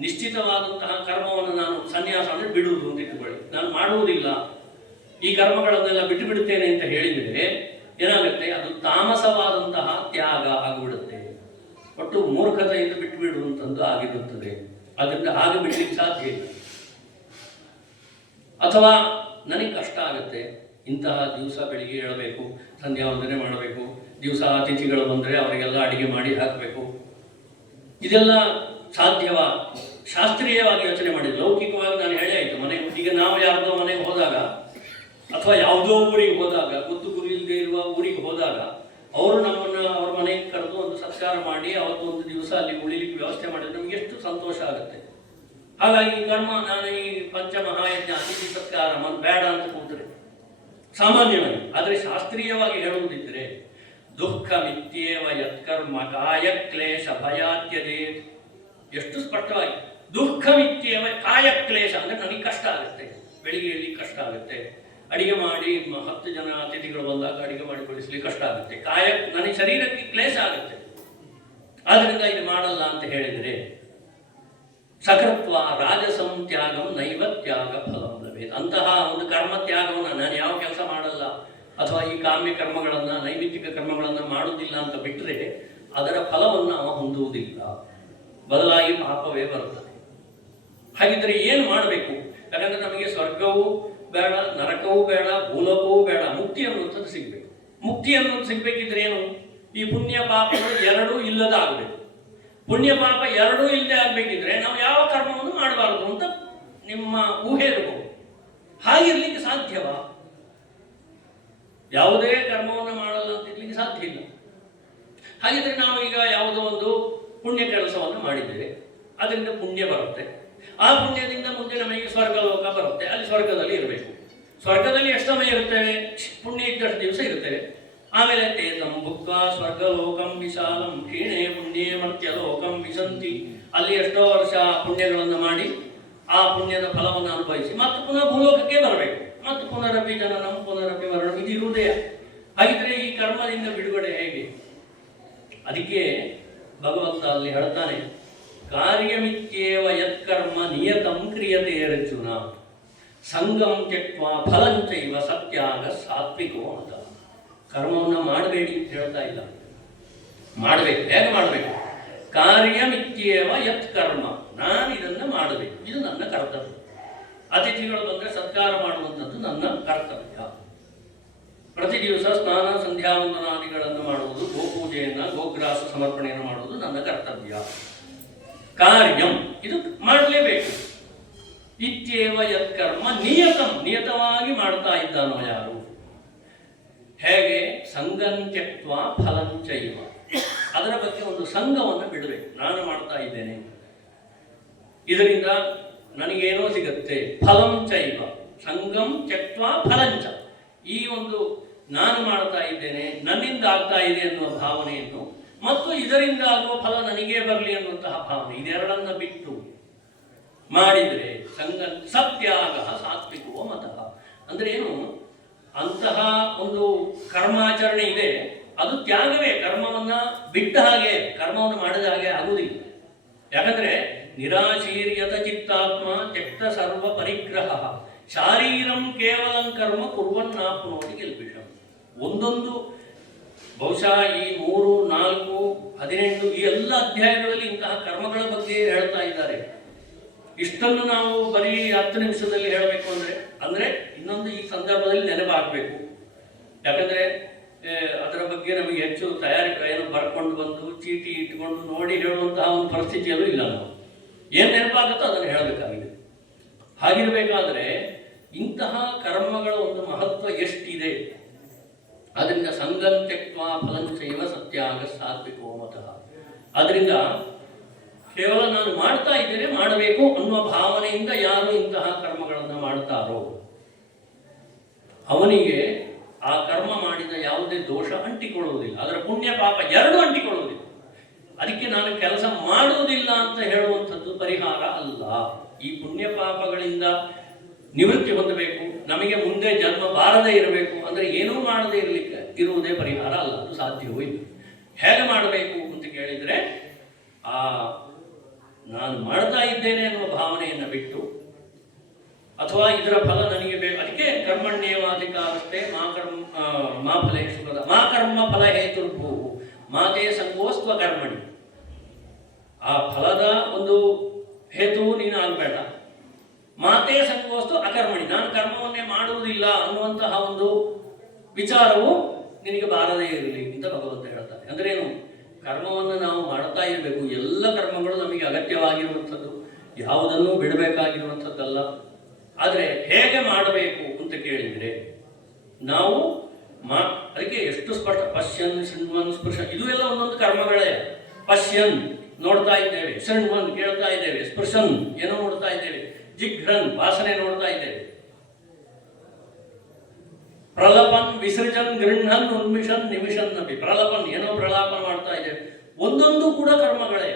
ನಿಶ್ಚಿತವಾದಂತಹ ಕರ್ಮವನ್ನು ನಾನು ಸನ್ಯಾಸ ಅಂದರೆ ಬಿಡುವುದು ಅಂತ ಇಟ್ಟುಕೊಳ್ಳಿ. ನಾನು ಮಾಡುವುದಿಲ್ಲ, ಈ ಕರ್ಮಗಳನ್ನೆಲ್ಲ ಬಿಟ್ಟು ಬಿಡುತ್ತೇನೆ ಅಂತ ಹೇಳಿದರೆ ಏನಾಗುತ್ತೆ? ಅದು ತಾಮಸವಾದಂತಹ ತ್ಯಾಗ ಆಗಿಬಿಡುತ್ತೆ. ಒಟ್ಟು ಮೂರ್ಖತೆಯಿಂದ ಬಿಟ್ಟು ಬಿಡುವಂಥದ್ದು ಆಗಿರುತ್ತದೆ. ಅದರಿಂದ ಹಾಗೆ ಬಿಡಲಿಕ್ಕೆ ಸಾಧ್ಯ ಇಲ್ಲ. ಅಥವಾ ನನಗೆ ಕಷ್ಟ ಆಗುತ್ತೆ, ಇಂತಹ ದಿವಸ ಬೆಳಿಗ್ಗೆ ಹೇಳಬೇಕು, ಸಂಧ್ಯಾ ವಂದನೆ ಮಾಡಬೇಕು, ದಿವಸ ಅತಿಥಿಗಳು ಬಂದರೆ ಅವರಿಗೆಲ್ಲ ಅಡಿಗೆ ಮಾಡಿ ಹಾಕಬೇಕು, ಇದೆಲ್ಲ ಸಾಧ್ಯವ? ಶಾಸ್ತ್ರೀಯವಾಗಿ ಯೋಚನೆ ಮಾಡಿ. ಲೌಕಿಕವಾಗಿ ನಾನು ಹೇಳೇ ಆಯಿತು. ಮನೆಗೆ ಈಗ ನಾವು ಯಾರ್ದೋ ಮನೆಗೆ ಹೋದಾಗ ಅಥವಾ ಯಾವುದೋ ಊರಿಗೆ ಹೋದಾಗ, ಗೊತ್ತು ಗುರಿ ಇಲ್ಲದೆ ಇರುವ ಊರಿಗೆ ಹೋದಾಗ ಅವರು ನಮ್ಮನ್ನು ಅವ್ರ ಮನೆಗೆ ಕರೆದು ಒಂದು ಸತ್ಕಾರ ಮಾಡಿ ಅವತ್ತು ಒಂದು ದಿವಸ ಅಲ್ಲಿ ಉಳಿಲಿಕ್ಕೆ ವ್ಯವಸ್ಥೆ ಮಾಡಿದ್ರೆ ನಮ್ಗೆ ಎಷ್ಟು ಸಂತೋಷ ಆಗುತ್ತೆ. ಹಾಗಾಗಿ ಕರ್ಮ, ನಾನು ಈ ಪಂಚಮಹಾಯಜ್ಞ ಅತಿಥಿ ಸತ್ಕಾರ ಬೇಡ ಅಂತ ಕೂತ್ರೆ ಸಾಮಾನ್ಯವಾಗಿ. ಆದರೆ ಶಾಸ್ತ್ರೀಯವಾಗಿ ಹೇಳುವುದಿದ್ದರೆ ದುಃಖ ಮಿತ್ಯೇವ ಯತ್ಕರ್ಮ ಕಾಯ ಕ್ಲೇಶ ಭಯಾತ್ಯದೇ. ಎಷ್ಟು ಸ್ಪಷ್ಟವಾಗಿ ದುಃಖ ಮಿತ್ಯೇವ ಕಾಯ ಕ್ಲೇಶ ಅಂದರೆ ನನಗೆ ಕಷ್ಟ ಆಗುತ್ತೆ, ಬೆಳಿಗ್ಗೆ ಎಲ್ಲಿ ಕಷ್ಟ ಆಗುತ್ತೆ, ಅಡಿಗೆ ಮಾಡಿ 10 ಜನ ಅತಿಥಿಗಳು ಬಂದಾಗ ಅಡಿಗೆ ಮಾಡಿ ಕೊಡಿಸ್ಲಿಕ್ಕೆ ಕಷ್ಟ ಆಗುತ್ತೆ, ಕಾಯ ನನಗೆ ಶರೀರಕ್ಕೆ ಕ್ಲೇಶ ಆಗುತ್ತೆ, ಆದ್ದರಿಂದ ಇದು ಮಾಡಲ್ಲ ಅಂತ ಹೇಳಿದರೆ ಸಕೃತ್ವ ರಾಜಸಂ ತ್ಯಾಗಂ ನೈವ ತ್ಯಾಗ ಫಲಂ ಲಭೇತ್. ಅಂತಹ ಒಂದು ಕರ್ಮ ತ್ಯಾಗವನ್ನು, ನಾನು ಯಾವ ಕೆಲಸ ಮಾಡಲ್ಲ ಅಥವಾ ಈ ಕಾಮ್ಯ ಕರ್ಮಗಳನ್ನು ನೈಮಿತ್ತಿಕ ಕರ್ಮಗಳನ್ನು ಮಾಡುವುದಿಲ್ಲ ಅಂತ ಬಿಟ್ಟರೆ ಅದರ ಫಲವನ್ನು ಅವ ಹೊಂದುವುದಿಲ್ಲ, ಬದಲಾಗಿ ಪಾಪವೇ ಬರುತ್ತದೆ. ಹಾಗಿದ್ರೆ ಏನು ಮಾಡಬೇಕು? ಯಾಕಂದ್ರೆ ನಮಗೆ ಸ್ವರ್ಗವೂ ಬೇಡ, ನರಕವೂ ಬೇಡ, ಭೂಲೋಕವೂ ಬೇಡ, ಮುಕ್ತಿ ಅನ್ನುವಂಥದ್ದು ಸಿಗಬೇಕು. ಮುಕ್ತಿ ಅನ್ನೋದು ಸಿಗಬೇಕಿದ್ರೆ ಏನು? ಈ ಪುಣ್ಯ ಪಾಪಗಳು ಎರಡೂ ಇಲ್ಲದ ಆಗಬೇಕು. ಪುಣ್ಯ ಪಾಪ ಎರಡೂ ಇಲ್ಲದೆ ಆಗಬೇಕಿದ್ರೆ ನಾವು ಯಾವ ಕರ್ಮವನ್ನು ಮಾಡಬಾರದು ಅಂತ ನಿಮ್ಮ ಊಹೆ ಇರಬಹುದು. ಹಾಗಿರ್ಲಿಕ್ಕೆ ಸಾಧ್ಯವಾ? ಯಾವುದೇ ಕರ್ಮವನ್ನು ಮಾಡಲ್ಲ ಅಂತ ಇರ್ಲಿಕ್ಕೆ ಸಾಧ್ಯ ಇಲ್ಲ. ಹಾಗಿದ್ರೆ ನಾವು ಈಗ ಯಾವುದೋ ಒಂದು ಪುಣ್ಯ ಕೆಲಸವನ್ನು ಮಾಡಿದ್ದೇವೆ, ಅದರಿಂದ ಪುಣ್ಯ ಬರುತ್ತೆ. ಆ ಪುಣ್ಯದಿಂದ ಮುಂದೆ ನಮಗೆ ಸ್ವರ್ಗಲೋಕ ಬರುತ್ತೆ, ಅಲ್ಲಿ ಸ್ವರ್ಗದಲ್ಲಿ ಇರಬೇಕು. ಸ್ವರ್ಗದಲ್ಲಿ ಎಷ್ಟು ಸಮಯ ಇರುತ್ತೇವೆ? ಪುಣ್ಯ ಇದ್ದಷ್ಟು ದಿವಸ ಇರುತ್ತೇವೆ. ಆಮೇಲೆ ತೇತಂ ಭುಕ್ತ್ವಾ ಸ್ವರ್ಗಲೋಕಂ ವಿಶಾಲಂ ಕ್ಷೀಣೇ ಪುಣ್ಯೇ ಮರ್ತ್ಯಲೋಕಂ ವಿಶಂತಿ. ಅಲ್ಲಿ ಎಷ್ಟೋ ವರ್ಷ ಪುಣ್ಯಗಳನ್ನು ಮಾಡಿ ಆ ಪುಣ್ಯದ ಫಲವನ್ನು ಅನುಭವಿಸಿ ಮತ್ತೆ ಪುನಃ ಭೂಲೋಕಕ್ಕೆ ಬರಬೇಕು. ಮತ್ತು ಪುನರಪಿ ಜನನಂ ಪುನರಪಿ ಮರಣಂ, ಇದು ಇರುವುದೇ. ಹಾಗಿದ್ರೆ ಈ ಕರ್ಮದಿಂದ ಬಿಡುಗಡೆ ಹೇಗೆ? ಅದಕ್ಕೆ ಭಗವಂತ ಅಲ್ಲಿ ಹೇಳ್ತಾನೆ, ಕಾರ್ಯಮಿತ್ಯೇವ ಯತ್ಕರ್ಮ ನಿಯತಂ ಕ್ರಿಯತೆ ಅರ್ಜುನ. ಸಂಗಂ ತ್ಯಕ್ವಾ ಫಲಂಚೈವ ಸತ್ಯಾಗ ಸಾತ್ವಿಕೋ ಅಂತ. ಕರ್ಮವನ್ನು ಮಾಡಬೇಡಿ ಅಂತ ಹೇಳ್ತಾ ಇಲ್ಲ, ಮಾಡಬೇಕು. ಹೇಗೆ ಮಾಡಬೇಕು? ಕಾರ್ಯಮಿತ್ಯೇವ ಯತ್ ಕರ್ಮ, ನಾನು ಇದನ್ನು ಮಾಡಬೇಕು, ಇದು ನನ್ನ ಕರ್ತವ್ಯ. ಅತಿಥಿಗಳು ಬಂದರೆ ಸತ್ಕಾರ ಮಾಡುವಂಥದ್ದು ನನ್ನ ಕರ್ತವ್ಯ. ಪ್ರತಿ ದಿವಸ ಸ್ನಾನ ಸಂಧ್ಯಾವಂದನಾದಿಗಳನ್ನು ಮಾಡುವುದು, ಗೋಪೂಜೆಯನ್ನು ಗೋಗ್ರಾಸ ಸಮರ್ಪಣೆಯನ್ನು ಮಾಡುವುದು ನನ್ನ ಕರ್ತವ್ಯ. ಕಾರ್ಯಂ, ಇದು ಮಾಡಲೇಬೇಕು. ಇತ್ಯೇವ ಯತ್ ಕರ್ಮ ನಿಯತಂ, ನಿಯತವಾಗಿ ಮಾಡ್ತಾ ಇದ್ದಾನೋ ಯಾರು. ಹೇಗೆ? ಸಂಗಂತ್ಯಕ್ವ ಫಲಂಚೈವ, ಅದರ ಬಗ್ಗೆ ಒಂದು ಸಂಘವನ್ನು ಬಿಡಬೇಕು. ನಾನು ಮಾಡ್ತಾ ಇದ್ದೇನೆ, ಇದರಿಂದ ನನಗೇನೋ ಸಿಗುತ್ತೆ. ಫಲಂಚೈವ, ಸಂಗಂ ತ್ಯಕ್ವ ಫಲಂಚ, ಈ ಒಂದು ನಾನು ಮಾಡ್ತಾ ಇದ್ದೇನೆ, ನನ್ನಿಂದ ಆಗ್ತಾ ಇದೆ ಅನ್ನುವ ಭಾವನೆಯನ್ನು ಮತ್ತು ಇದರಿಂದ ಆಗುವ ಫಲ ನನಗೇ ಬರಲಿ ಅನ್ನುವಂತಹ ಭಾವನೆ, ಇದೆರಡನ್ನ ಬಿಟ್ಟು ಮಾಡಿದರೆ ಸಂಗ ಸತ್ಯಾಗ ಸಾತ್ವಿಕೋ ಮತಃ. ಅಂದ್ರೆ ಏನು? ಅಂತಹ ಒಂದು ಕರ್ಮಾಚರಣೆ ಇದೆ, ಅದು ತ್ಯಾಗವೇ. ಕರ್ಮವನ್ನ ಬಿಟ್ಟ ಹಾಗೆ, ಕರ್ಮವನ್ನು ಮಾಡಿದ ಹಾಗೆ ಆಗುವುದಿಲ್ಲ. ಯಾಕಂದ್ರೆ ನಿರಾಶೀರ್ಯತ ಚಿತ್ತಾತ್ಮ ತ್ಯಕ್ತ ಸರ್ವ ಪರಿಗ್ರಹ ಶಾರೀರಂ ಕೇವಲಂ ಕರ್ಮ ಕುರ್ವನ್ನಾಪ್ನೋತಿ ಗೆಲ್ಪಿಷಂ. ಒಂದೊಂದು ಬಹುಶಃ ಈ 3, 4, 18 ಈ ಎಲ್ಲ ಅಧ್ಯಾಯಗಳಲ್ಲಿ ಇಂತಹ ಕರ್ಮಗಳ ಬಗ್ಗೆ ಹೇಳ್ತಾ ಇದ್ದಾರೆ. ಇಷ್ಟನ್ನು ನಾವು ಬರೀ 10 ನಿಮಿಷದಲ್ಲಿ ಹೇಳಬೇಕು ಅಂದ್ರೆ ಇನ್ನೊಂದು ಈ ಸಂದರ್ಭದಲ್ಲಿ ನೆನಪಾಗಬೇಕು. ಯಾಕಂದ್ರೆ ಅದರ ಬಗ್ಗೆ ನಮಗೆ ಹೆಚ್ಚು ಏನು ಬರ್ಕೊಂಡು ಬಂದು ಚೀಟಿ ಇಟ್ಕೊಂಡು ನೋಡಿ ಹೇಳುವಂತಹ ಒಂದು ಪರಿಸ್ಥಿತಿಯಲ್ಲೂ ಇಲ್ಲ. ನಾವು ಏನು ನೆನಪಾಗುತ್ತೋ ಅದನ್ನು ಹೇಳಬೇಕಾಗಿದೆ. ಹಾಗಿರಬೇಕಾದ್ರೆ ಇಂತಹ ಕರ್ಮಗಳ ಒಂದು ಮಹತ್ವ ಎಷ್ಟಿದೆ. ಅದರಿಂದ ಸಂಗಂ ತ್ಯಕ್ವ ಫಲಂಚೈವ ಸತ್ಯಾಗ ಸಾತ್ವಿಕೋ ಮತಃ. ಅದರಿಂದ ಕೇವಲ ನಾನು ಮಾಡ್ತಾ ಇದ್ದೇನೆ, ಮಾಡಬೇಕು ಅನ್ನುವ ಭಾವನೆಯಿಂದ ಯಾರು ಇಂತಹ ಕರ್ಮಗಳನ್ನು ಮಾಡ್ತಾರೋ ಅವನಿಗೆ ಆ ಕರ್ಮ ಮಾಡಿದ ಯಾವುದೇ ದೋಷ ಅಂಟಿಕೊಳ್ಳುವುದಿಲ್ಲ, ಅದರ ಪುಣ್ಯ ಪಾಪ ಎರಡೂ ಅಂಟಿಕೊಳ್ಳುವುದಿಲ್ಲ. ಅದಕ್ಕೆ ನಾನು ಕೆಲಸ ಮಾಡುವುದಿಲ್ಲ ಅಂತ ಹೇಳುವಂಥದ್ದು ಪರಿಹಾರ ಅಲ್ಲ. ಈ ಪುಣ್ಯ ಪಾಪಗಳಿಂದ ನಿವೃತ್ತಿ ಹೊಂದಬೇಕು, ನಮಗೆ ಮುಂದೆ ಜನ್ಮ ಬಾರದೇ ಇರಬೇಕು ಅಂದ್ರೆ ಏನೂ ಮಾಡದೇ ಇರುವುದೇ ಪರಿಹಾರ ಅಲ್ಲ, ಅದು ಸಾಧ್ಯವೂ ಇಲ್ಲ. ಹೇಗೆ ಮಾಡಬೇಕು ಅಂತ ಕೇಳಿದರೆ ನಾನು ಮಾಡ್ತಾ ಇದ್ದೇನೆ ಅನ್ನುವ ಭಾವನೆಯನ್ನು ಬಿಟ್ಟು, ಅಥವಾ ಇದರ ಫಲ ನನಗೆ ಬೇಕು, ಅದಕ್ಕೆ ಕರ್ಮಣ್ಯೇವಾಧಿಕಾರಸ್ಥೆ ಮಾ ಫಲೇಷು ಪದ ಮಾ ಕರ್ಮ ಫಲ ಹೇತುರ್ಭೂ ಮಾತೆ ಸಂಗೋಸ್ತ್ವ ಕರ್ಮಣಿ. ಆ ಫಲದ ಒಂದು ಹೇತು ನೀನು ಆಗಬೇಡ. ಮಾತೆ ಸಂಗೋಸ್ತು ಅಕರ್ಮಣಿ, ನಾನು ಕರ್ಮವನ್ನೇ ಮಾಡುವುದಿಲ್ಲ ಅನ್ನುವಂತಹ ಒಂದು ವಿಚಾರವು ನಿನಗೆ ಬಾರದೇ ಇರಲಿ ಅಂತ ಭಗವಂತ ಹೇಳ್ತಾನೆ. ಅಂದ್ರೆ ಏನು? ಕರ್ಮವನ್ನು ನಾವು ಮಾಡ್ತಾ ಇರಬೇಕು. ಎಲ್ಲ ಕರ್ಮಗಳು ನಮಗೆ ಅಗತ್ಯವಾಗಿರುವಂಥದ್ದು, ಯಾವುದನ್ನು ಬಿಡಬೇಕಾಗಿರುವಂಥದ್ದಲ್ಲ. ಆದರೆ ಹೇಗೆ ಮಾಡಬೇಕು ಅಂತ ಕೇಳಿದರೆ ನಾವು ಅದಕ್ಕೆ ಎಷ್ಟು ಸ್ಪಷ್ಟ. ಪಶ್ಯನ್, ಶೃಣ್ವನ್, ಸ್ಪೃಶ, ಇದು ಎಲ್ಲ ಒಂದೊಂದು ಕರ್ಮಗಳೇ. ಪಶ್ಯನ್ ನೋಡ್ತಾ ಇದ್ದೇವೆ, ಶೃಣ್ವನ್ ಕೇಳ್ತಾ ಇದ್ದೇವೆ, ಸ್ಪೃಶನ್ ಏನೋ ನೋಡ್ತಾ ಇದ್ದೇವೆ, ಜಿಘ್ರನ್ ವಾಸನೆ ನೋಡ್ತಾ ಇದ್ದೇವೆ, ಪ್ರಲಪನ್ ವಿಸರ್ಜನ್ ಗೃಹನ್ ಉನ್ಮಿಷನ್ ನಿಮಿಷನ್ ನಬಿ, ಪ್ರಲಪನ್ ಏನೋ ಪ್ರಲಾಪನ ಮಾಡ್ತಾ ಇದ್ದೇವೆ. ಒಂದೊಂದು ಕೂಡ ಕರ್ಮಗಳೇ.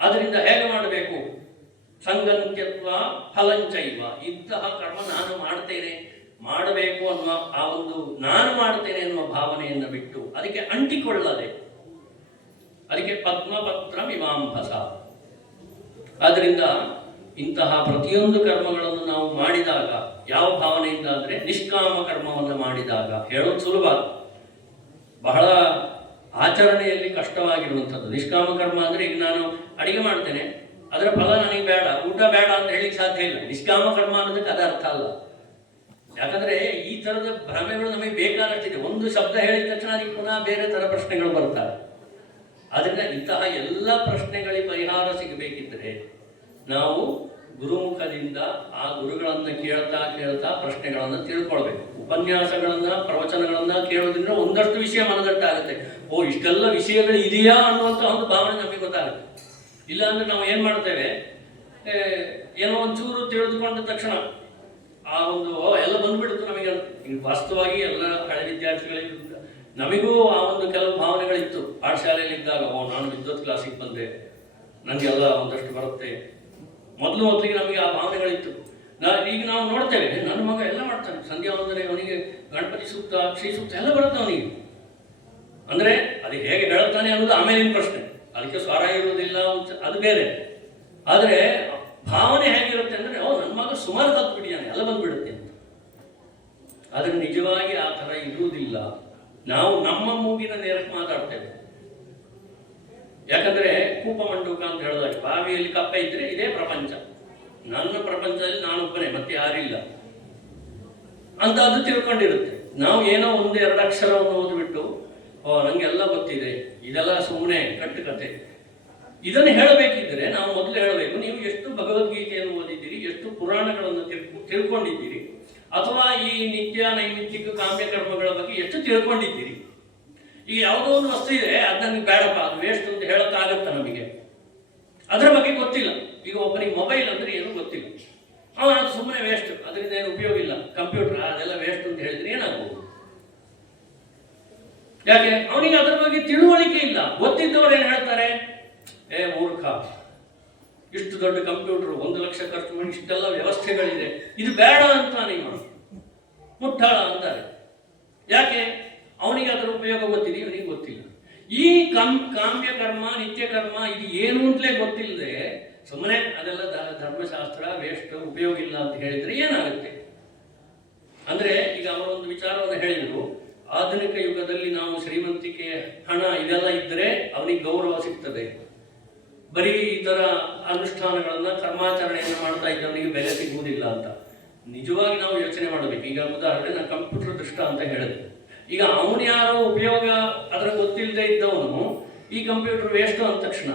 ಆದ್ರಿಂದ ಹೇಗೆ ಮಾಡಬೇಕು? ಸಂಗಂತ್ಯತ್ವ ಫಲಂಚೈವ, ಇಂತಹ ಕರ್ಮ ನಾನು ಮಾಡ್ತೇನೆ, ಮಾಡಬೇಕು ಅನ್ನುವ ಆ ಒಂದು ನಾನು ಮಾಡ್ತೇನೆ ಎನ್ನುವ ಭಾವನೆಯನ್ನು ಬಿಟ್ಟು ಅದಕ್ಕೆ ಅಂಟಿಕೊಳ್ಳದೆ, ಅದಕ್ಕೆ ಪದ್ಮಪತ್ರ ಮೀಮಾಂಭಸ. ಆದ್ದರಿಂದ ಇಂತಹ ಪ್ರತಿಯೊಂದು ಕರ್ಮಗಳನ್ನು ನಾವು ಮಾಡಿದಾಗ ಯಾವ ಭಾವನೆಯಿಂದ ಅಂದರೆ ನಿಷ್ಕಾಮ ಕರ್ಮವನ್ನು ಮಾಡಿದಾಗ, ಹೇಳೋದು ಸುಲಭ, ಬಹಳ ಆಚರಣೆಯಲ್ಲಿ ಕಷ್ಟವಾಗಿರುವಂಥದ್ದು. ನಿಷ್ಕಾಮ ಕರ್ಮ ಅಂದರೆ ಈಗ ನಾನು ಅಡಿಗೆ ಮಾಡ್ತೇನೆ, ಅದರ ಫಲ ನನಗೆ ಬೇಡ, ಊಟ ಬೇಡ ಅಂತ ಹೇಳಿಕ್ಕೆ ಸಾಧ್ಯ ಇಲ್ಲ. ನಿಷ್ಕಾಮ ಕರ್ಮ ಅನ್ನೋದಕ್ಕೆ ಅದ ಅರ್ಥ ಅಲ್ಲ. ಯಾಕಂದ್ರೆ ಈ ತರದ ಭ್ರಮೆಗಳು ನಮಗೆ ಬೇಕಾದಷ್ಟಿದೆ. ಒಂದು ಶಬ್ದ ಹೇಳಿದ ತಕ್ಷಣ ಅದಕ್ಕೆ ಪುನಃ ಬೇರೆ ತರ ಪ್ರಶ್ನೆಗಳು ಬರ್ತವೆ. ಆದ್ರಿಂದ ಇಂತಹ ಎಲ್ಲ ಪ್ರಶ್ನೆಗಳಿಗೆ ಪರಿಹಾರ ಸಿಗಬೇಕಿದ್ರೆ ನಾವು ಗುರುಮುಖದಿಂದ ಆ ಗುರುಗಳನ್ನ ಕೇಳ್ತಾ ಕೇಳ್ತಾ ಪ್ರಶ್ನೆಗಳನ್ನ ತಿಳ್ಕೊಳ್ಬೇಕು. ಉಪನ್ಯಾಸಗಳನ್ನ, ಪ್ರವಚನಗಳನ್ನ ಕೇಳೋದ್ರಿಂದ ಒಂದಷ್ಟು ವಿಷಯ ಮನದಟ್ಟಾಗುತ್ತೆ. ಓ, ಇಷ್ಟೆಲ್ಲ ವಿಷಯಗಳು ಇದೆಯಾ ಅನ್ನುವಂಥ ಒಂದು ಭಾವನೆ ನಮಗೆ ಗೊತ್ತಾಗುತ್ತೆ. ಇಲ್ಲ ಅಂದ್ರೆ ನಾವು ಏನ್ ಮಾಡ್ತೇವೆ, ಏನೋ ಒಂಚೂರು ತಿಳಿದುಕೊಂಡ ತಕ್ಷಣ ಆ ಒಂದು ಎಲ್ಲ ಬಂದ್ಬಿಡುತ್ತೆ ನಮಗೆ. ವಾಸ್ತವವಾಗಿ ಎಲ್ಲ ಹಳೆ ವಿದ್ಯಾರ್ಥಿಗಳಿಗೆ ನಮಗೂ ಆ ಒಂದು ಕೆಲವು ಭಾವನೆಗಳಿತ್ತು. ಪಾಠಶಾಲೆಯಲ್ಲಿ ಇದ್ದಾಗ ನಾನು ವಿದ್ವತ್ ಕ್ಲಾಸಿಗೆ ಬಂದೆ, ನನಗೆಲ್ಲ ಒಂದಷ್ಟು ಬರುತ್ತೆ. ಮೊದಲಿಗೆ ನಮಗೆ ಆ ಭಾವನೆಗಳಿತ್ತು. ಈಗ ನಾವು ನೋಡ್ತೇವೆ, ನನ್ನ ಮಗ ಎಲ್ಲ ಮಾಡ್ತಾನೆ, ಸಂಧ್ಯಾ ವಂದನೆ, ಅವನಿಗೆ ಗಣಪತಿ ಸೂಕ್ತ, ಶ್ರೀ ಸೂಕ್ತ ಎಲ್ಲ ಬರುತ್ತೆ ಅವನಿಗೆ. ಅಂದ್ರೆ ಅದು ಹೇಗೆ ಹೇಳ್ತಾನೆ ಅನ್ನೋದು ಆಮೇಲಿನ ಪ್ರಶ್ನೆ. ಅದಕ್ಕೆ ಸ್ವರ ಇರುವುದಿಲ್ಲ, ಅದು ಬೇರೆ. ಆದರೆ ಭಾವನೆ ಹೇಗಿರುತ್ತೆ ಅಂದರೆ ನನ್ನ ಮಗ ಸುಮಾರು ಕಲ್ತು ಬಿಡಿಯಾನೆ ಎಲ್ಲ ಬಂದ್ಬಿಡುತ್ತೆ ಅಂತ. ಆದರೆ ನಿಜವಾಗಿ ಆ ಥರ ಇರುವುದಿಲ್ಲ. ನಾವು ನಮ್ಮ ಮೂಗಿನ ನೇರಕ್ಕೆ ಮಾತಾಡ್ತೇವೆ. ಯಾಕಂದ್ರೆ ಕೂಪ ಮಂಡೂಕ ಅಂತ ಹೇಳಿದಾಗ ಬಾವಿಯಲ್ಲಿ ಕಪ್ಪೆ ಇದ್ರೆ ಇದೇ ಪ್ರಪಂಚ, ನನ್ನ ಪ್ರಪಂಚದಲ್ಲಿ ನಾನೊಬ್ಬನೇ, ಮತ್ತೆ ಯಾರಿಲ್ಲ ಅಂತ ಅದು ತಿಳ್ಕೊಂಡಿರುತ್ತೆ. ನಾವು ಏನೋ ಒಂದು ಎರಡು ಅಕ್ಷರವನ್ನು ಓದ್ಬಿಟ್ಟು ನಂಗೆಲ್ಲ ಗೊತ್ತಿದೆ, ಇದೆಲ್ಲ ಸುಮ್ಮನೆ ಕಟ್ಟುಕತೆ. ಇದನ್ನು ಹೇಳಬೇಕಿದ್ರೆ ನಾವು ಮೊದಲು ಹೇಳಬೇಕು, ನೀವು ಎಷ್ಟು ಭಗವದ್ಗೀತೆಯನ್ನು ಓದಿದ್ದೀರಿ, ಎಷ್ಟು ಪುರಾಣಗಳನ್ನು ತಿಳ್ಕೊಂಡಿದ್ದೀರಿ, ಅಥವಾ ಈ ನಿತ್ಯ ನೈಮಿತ್ತಿಕ ಕಾಮ್ಯ ಕರ್ಮಗಳ ಬಗ್ಗೆ ಎಷ್ಟು ತಿಳ್ಕೊಂಡಿದ್ದೀರಿ. ಈಗ ಯಾವುದೋ ಒಂದು ವಸ್ತು ಇದೆ, ಅದು ನಮಗೆ ಬೇಡಪ್ಪ, ಅದು ವೇಸ್ಟ್ ಅಂತ ಹೇಳೋಕ್ಕಾಗತ್ತ ನಮಗೆ? ಅದರ ಬಗ್ಗೆ ಗೊತ್ತಿಲ್ಲ. ಈಗ ಒಬ್ಬರಿಗೆ ಮೊಬೈಲ್ ಅಂದ್ರೆ ಏನು ಗೊತ್ತಿಲ್ಲ, ಅದು ಸುಮ್ಮನೆ ವೇಸ್ಟ್, ಅದರಿಂದ ಏನು ಉಪಯೋಗ ಇಲ್ಲ, ಕಂಪ್ಯೂಟರ್ ಅದೆಲ್ಲ ವೇಸ್ಟ್ ಅಂತ ಹೇಳಿದ್ರೆ ಏನಾಗ್ಬೋದು? ಯಾಕೆ? ಅವನಿಗೆ ಅದರ ಬಗ್ಗೆ ತಿಳುವಳಿಕೆ ಇಲ್ಲ. ಗೊತ್ತಿದ್ದವರು ಏನು ಹೇಳ್ತಾರೆ, ಮೂರ್ಖ, ಇಷ್ಟು ದೊಡ್ಡ ಕಂಪ್ಯೂಟರ್ 1 ಲಕ್ಷ ಖರ್ಚು ಮಾಡಿ ಇಷ್ಟೆಲ್ಲ ವ್ಯವಸ್ಥೆಗಳಿದೆ, ಇದು ಬೇಡ ಅಂತ ನೀವು ಮುಟ್ಟಾಳ ಅಂತಾರೆ. ಯಾಕೆ? ಅವನಿಗೆ ಅದರ ಉಪಯೋಗ ಗೊತ್ತಿದೆ, ಇವನಿಗೆ ಗೊತ್ತಿಲ್ಲ. ಈ ಕಾಮ್ಯ ಕರ್ಮ ನಿತ್ಯ ಕರ್ಮ ಇದು ಏನು ಅಂತಲೇ ಗೊತ್ತಿಲ್ಲದೆ ಸುಮ್ಮನೆ ಅದೆಲ್ಲ ಧರ್ಮಶಾಸ್ತ್ರ ವೇಸ್ಟ್, ಉಪಯೋಗ ಇಲ್ಲ ಅಂತ ಹೇಳಿದ್ರೆ ಏನಾಗುತ್ತೆ? ಅಂದ್ರೆ ಈಗ ಅವರೊಂದು ವಿಚಾರವನ್ನು ಹೇಳಿದ್ರು, ಆಧುನಿಕ ಯುಗದಲ್ಲಿ ನಾವು ಶ್ರೀಮಂತಿಕೆ, ಹಣ ಇದೆಲ್ಲ ಇದ್ದರೆ ಅವನಿಗೆ ಗೌರವ ಸಿಗ್ತದೆ, ಬರೀ ಈ ಥರ ಅನುಷ್ಠಾನಗಳನ್ನ ಕರ್ಮಾಚರಣೆಯನ್ನು ಮಾಡ್ತಾ ಇದ್ದವನಿಗೆ ಬೆಲೆ ಸಿಗುವುದಿಲ್ಲ ಅಂತ. ನಿಜವಾಗಿ ನಾವು ಯೋಚನೆ ಮಾಡಬೇಕು. ಈಗ ಉದಾಹರಣೆ ನಾನು ಕಂಪ್ಯೂಟರ್ ದೃಷ್ಟ ಅಂತ ಹೇಳಿದೆ. ಈಗ ಅವನು ಯಾರೋ ಉಪಯೋಗ ಅದರ ಗೊತ್ತಿಲ್ಲದೆ ಇದ್ದವನು ಈ ಕಂಪ್ಯೂಟರ್ ವೇಸ್ಟ್ ಅಂದ ತಕ್ಷಣ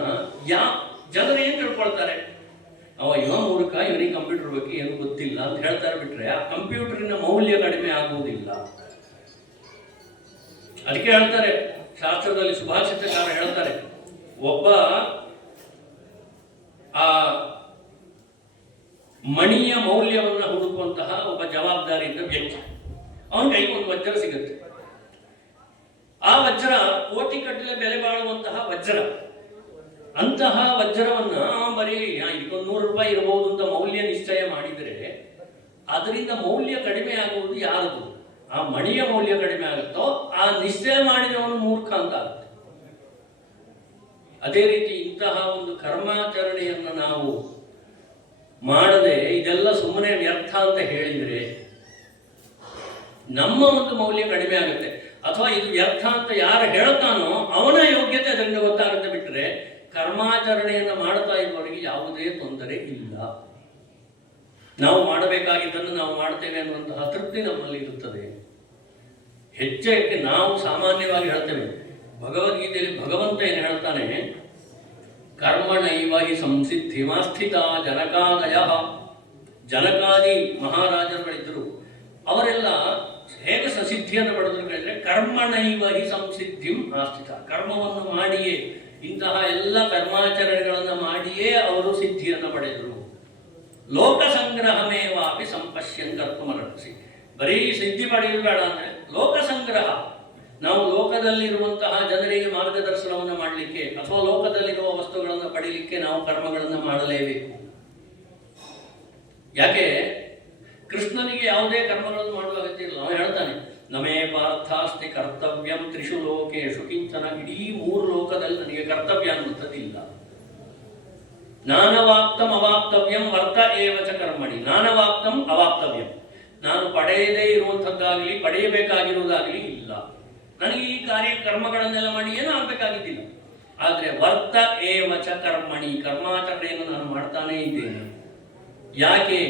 ಜನರು ಏನು ತಿಳ್ಕೊಳ್ತಾರೆ, ಇವ ಮೂರ್ಖ, ಇವನಿಗೆ ಕಂಪ್ಯೂಟರ್ ಬಗ್ಗೆ ಏನು ಗೊತ್ತಿಲ್ಲ ಅಂತ ಹೇಳ್ತಾರೆ. ಬಿಟ್ರೆ ಆ ಕಂಪ್ಯೂಟರಿನ ಮೌಲ್ಯ ಕಡಿಮೆ ಆಗುವುದಿಲ್ಲ. ಅದಕ್ಕೆ ಹೇಳ್ತಾರೆ ಶಾಸ್ತ್ರದಲ್ಲಿ, ಸುಭಾಷಿತಕಾರ ಹೇಳ್ತಾರೆ, ಒಬ್ಬ ಆ ಮಣಿಯ ಮೌಲ್ಯವನ್ನು ಹುಡುಕುವಂತಹ ಒಬ್ಬ ಜವಾಬ್ದಾರಿಯಿಂದ ವ್ಯಕ್ತಿ, ಅವನ ಕೈಗೆ ಒಂದು ವಜ್ರ ಸಿಗುತ್ತೆ. ಆ ವಜ್ರ ಕೋಟಿ ಕಟ್ಟಲೆ ಬೆಲೆ ಬಾಳುವಂತಹ ವಜ್ರ. ಅಂತಹ ವಜ್ರವನ್ನ ಬರೀ ಇದೊಂದು 100 ರೂಪಾಯಿ ಇರಬಹುದು ಅಂತ ಮೌಲ್ಯ ನಿಶ್ಚಯ ಮಾಡಿದರೆ ಅದರಿಂದ ಮೌಲ್ಯ ಕಡಿಮೆ ಆಗುವುದು ಯಾರದು? ಆ ಮಣಿಯ ಮೌಲ್ಯ ಕಡಿಮೆ ಆಗುತ್ತೋ ಆ ನಿಶ್ಚಯ ಮಾಡಿದವನು ಮೂರ್ಖ ಅಂತ ಆಗುತ್ತೆ. ಅದೇ ರೀತಿ ಇಂತಹ ಒಂದು ಕರ್ಮಾಚರಣೆಯನ್ನು ನಾವು ಮಾಡದೆ ಇದೆಲ್ಲ ಸುಮ್ಮನೆ ವ್ಯರ್ಥ ಅಂತ ಹೇಳಿದರೆ ನಮ್ಮ ಒಂದು ಮೌಲ್ಯ ಕಡಿಮೆ ಆಗುತ್ತೆ. ಅಥವಾ ಇದು ವ್ಯರ್ಥ ಅಂತ ಯಾರು ಹೇಳ್ತಾನೋ ಅವನ ಯೋಗ್ಯತೆ ಅದರಿಂದ ಗೊತ್ತಾಗುತ್ತೆ. ಬಿಟ್ಟರೆ ಕರ್ಮಾಚರಣೆಯನ್ನು ಮಾಡ್ತಾ ಇರುವವರಿಗೆ ಯಾವುದೇ ತೊಂದರೆ ಇಲ್ಲ. ನಾವು ಮಾಡಬೇಕಾಗಿದ್ದನ್ನು ನಾವು ಮಾಡ್ತೇವೆ ಅನ್ನುವಂತಹ ತೃಪ್ತಿ ನಮ್ಮಲ್ಲಿ ಇರುತ್ತದೆ. ಹೆಚ್ಚಕ್ಕೆ ನಾವು ಸಾಮಾನ್ಯವಾಗಿ ಹೇಳ್ತೇವೆ, ಭಗವದ್ಗೀತೆಯಲ್ಲಿ ಭಗವಂತ ಏನು ಹೇಳ್ತಾನೆ, ಕರ್ಮಣೈವ ಹಿ ಸಂಸಿದ್ಧಿಮಾಸ್ಥಿತ ಜನಕಾದಯ. ಜನಕಾದಿ ಮಹಾರಾಜರುಗಳಿದ್ದರು, ಅವರೆಲ್ಲ ಹೇಗೆ ಸಿದ್ಧಿಯನ್ನು ಪಡೆದ್ರು ಹೇಳಿದ್ರೆ, ಕರ್ಮಣೈವ ಹಿ ಸಂಸಿದ್ಧಿಂ ಆಸ್ಥಿತ. ಕರ್ಮವನ್ನು ಮಾಡಿಯೇ, ಇಂತಹ ಎಲ್ಲ ಕರ್ಮಾಚರಣೆಗಳನ್ನು ಮಾಡಿಯೇ ಅವರು ಸಿದ್ಧಿಯನ್ನು ಪಡೆದರು. ಲೋಕ ಸಂಗ್ರಹಮೇವಾಪಿ ಸಂಪಶ್ಯನ್ ಕರ್ತುಮರ್ಹಸಿ. ಬರೀ ಸಿದ್ಧಿ ಪಡೆಯುವುದು ಬೇಡ ಅಂದ್ರೆ ಲೋಕ ಸಂಗ್ರಹ, ನಾವು ಲೋಕದಲ್ಲಿರುವಂತಹ ಜನರಿಗೆ ಮಾರ್ಗದರ್ಶನವನ್ನು ಮಾಡಲಿಕ್ಕೆ ಅಥವಾ ಲೋಕದಲ್ಲಿರುವ ವಸ್ತುಗಳನ್ನು ಪಡೀಲಿಕ್ಕೆ ನಾವು ಕರ್ಮಗಳನ್ನು ಮಾಡಲೇಬೇಕು. ಯಾಕೆ? ಕೃಷ್ಣನಿಗೆ ಯಾವುದೇ ಕರ್ಮಗಳನ್ನು ಮಾಡುವ ಅಗತ್ಯ ಇಲ್ಲ. ಅವನು ಹೇಳ್ತಾನೆ, ನಮೇ ಪಾರ್ಥಾಸ್ತಿ ಕರ್ತವ್ಯಂ ತ್ರಿಷು ಲೋಕೇಶು ಕಿಂಚನ. ಇಡೀ 3 ಲೋಕದಲ್ಲಿ ನನಗೆ ಕರ್ತವ್ಯ ಅನ್ನುವಂಥದ್ದಿಲ್ಲ. ನಾನವಾಪ್ತಂ ಅವಾಪ್ತವ್ಯಂ ವರ್ತ ಏವಚ ಕರ್ಮಣಿ. ನಾನವಾಪ್ತಂ ಅವಾಪ್ತವ್ಯಂ, ನಾನು ಪಡೆಯದೇ ಇರುವಂಥದ್ದಾಗಲಿ ಪಡೆಯಬೇಕಾಗಿರುವುದಾಗಲಿ ಇಲ್ಲ. ನನಗೆ ಈ ಕರ್ಮಗಳನ್ನೆಲ್ಲ ಮಾಡಿ ಏನೂ ಆಗಬೇಕಾಗಿದ್ದಿಲ್ಲ. ಆದರೆ ವರ್ತ ಏವಚ ಕರ್ಮಣಿ, ಕರ್ಮಾಚರಣೆಯನ್ನು ನಾನು ಮಾಡ್ತಾನೇ ಇದ್ದೇನೆ. ಯಾಕೆ?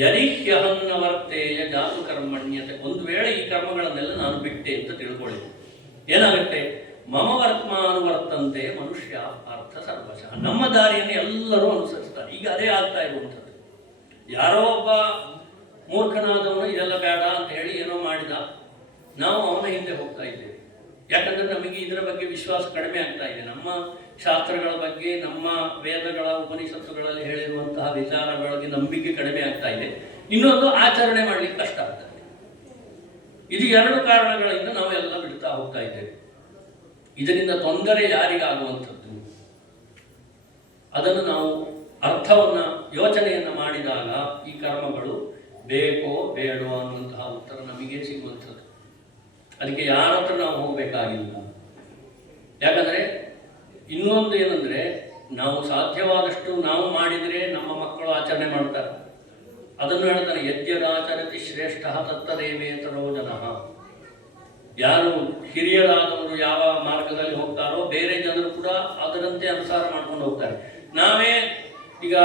ಯರಿಹ್ಯಹನ್ನ ವರ್ತೇಯ ಜಾತು ಕರ್ಮಣ್ಯತೆ. ಒಂದು ವೇಳೆ ಈ ಕರ್ಮಗಳನ್ನೆಲ್ಲ ನಾನು ಬಿಟ್ಟೆ ಅಂತ ತಿಳ್ಕೊಳ್ಳಿ, ಏನಾಗುತ್ತೆ? ಮಮ ವರ್ತ್ಮಾನುವರ್ತಂತೆ ಮನುಷ್ಯ ಅರ್ಥ ಸರ್ವಶಃ. ನಮ್ಮ ದಾರಿಯನ್ನು ಎಲ್ಲರೂ ಅನುಸರಿಸ್ತಾರೆ. ಈಗ ಅದೇ ಆಗ್ತಾ ಇರುವಂಥದ್ದು. ಯಾರೋ ಒಬ್ಬ ಮೂರ್ಖನಾದವನು ಇದೆಲ್ಲ ಬೇಡ ಅಂತ ಹೇಳಿ ಏನೋ ಮಾಡಿದ, ನಾವು ಅವನ ಹಿಂದೆ ಹೋಗ್ತಾ ಇದ್ದೇವೆ. ಯಾಕಂದ್ರೆ ನಮಗೆ ಇದರ ಬಗ್ಗೆ ವಿಶ್ವಾಸ ಕಡಿಮೆ ಆಗ್ತಾ ಇದೆ. ನಮ್ಮ ಶಾಸ್ತ್ರಗಳ ಬಗ್ಗೆ, ನಮ್ಮ ವೇದಗಳ ಉಪನಿಷತ್ತುಗಳಲ್ಲಿ ಹೇಳಿರುವಂತಹ ವಿಚಾರಗಳಿಗೆ ನಂಬಿಕೆ ಕಡಿಮೆ ಆಗ್ತಾ ಇದೆ. ಇನ್ನೊಂದು, ಆಚರಣೆ ಮಾಡಲಿಕ್ಕೆ ಕಷ್ಟ ಆಗ್ತದೆ. ಇದು 2 ಕಾರಣಗಳಿಂದ ನಾವೆಲ್ಲ ಬಿಡ್ತಾ ಹೋಗ್ತಾ ಇದ್ದೇವೆ. ಇದರಿಂದ ತೊಂದರೆ ಯಾರಿಗಾಗುವಂಥದ್ದು, ಅದನ್ನು ನಾವು ಅರ್ಥವನ್ನ ಯೋಚನೆಯನ್ನ ಮಾಡಿದಾಗ ಈ ಕರ್ಮಗಳು ಬೇಕೋ ಬೇಡೋ ಅನ್ನುವಂತಹ ಉತ್ತರ ನಮಗೆ ಸಿಗುವಂಥದ್ದು. ಅದಕ್ಕೆ ಯಾರ ಹತ್ರ ನಾವು ಹೋಗಬೇಕಾಗಿಲ್ಲ. ಯಾಕಂದ್ರೆ ಇನ್ನೊಂದು ಏನಂದ್ರೆ, ನಾವು ಸಾಧ್ಯವಾದಷ್ಟು ನಾವು ಮಾಡಿದರೆ ನಮ್ಮ ಮಕ್ಕಳು ಆಚರಣೆ ಮಾಡ್ತಾರೆ. ಅದನ್ನು ಹೇಳ್ತಾನೆ, ಯಜ್ಞರಾಚರತಿ ಶ್ರೇಷ್ಠ ತತ್ತದೇವೇತರೋ ಜನಃ. ಯಾರು ಹಿರಿಯರಾದವರು ಯಾವ ಮಾರ್ಗದಲ್ಲಿ ಹೋಗ್ತಾರೋ ಬೇರೆ ಜನರು ಕೂಡ ಅದರಂತೆ ಅನುಸಾರ ಮಾಡ್ಕೊಂಡು ಹೋಗ್ತಾರೆ. ನಾವೇ ಈಗ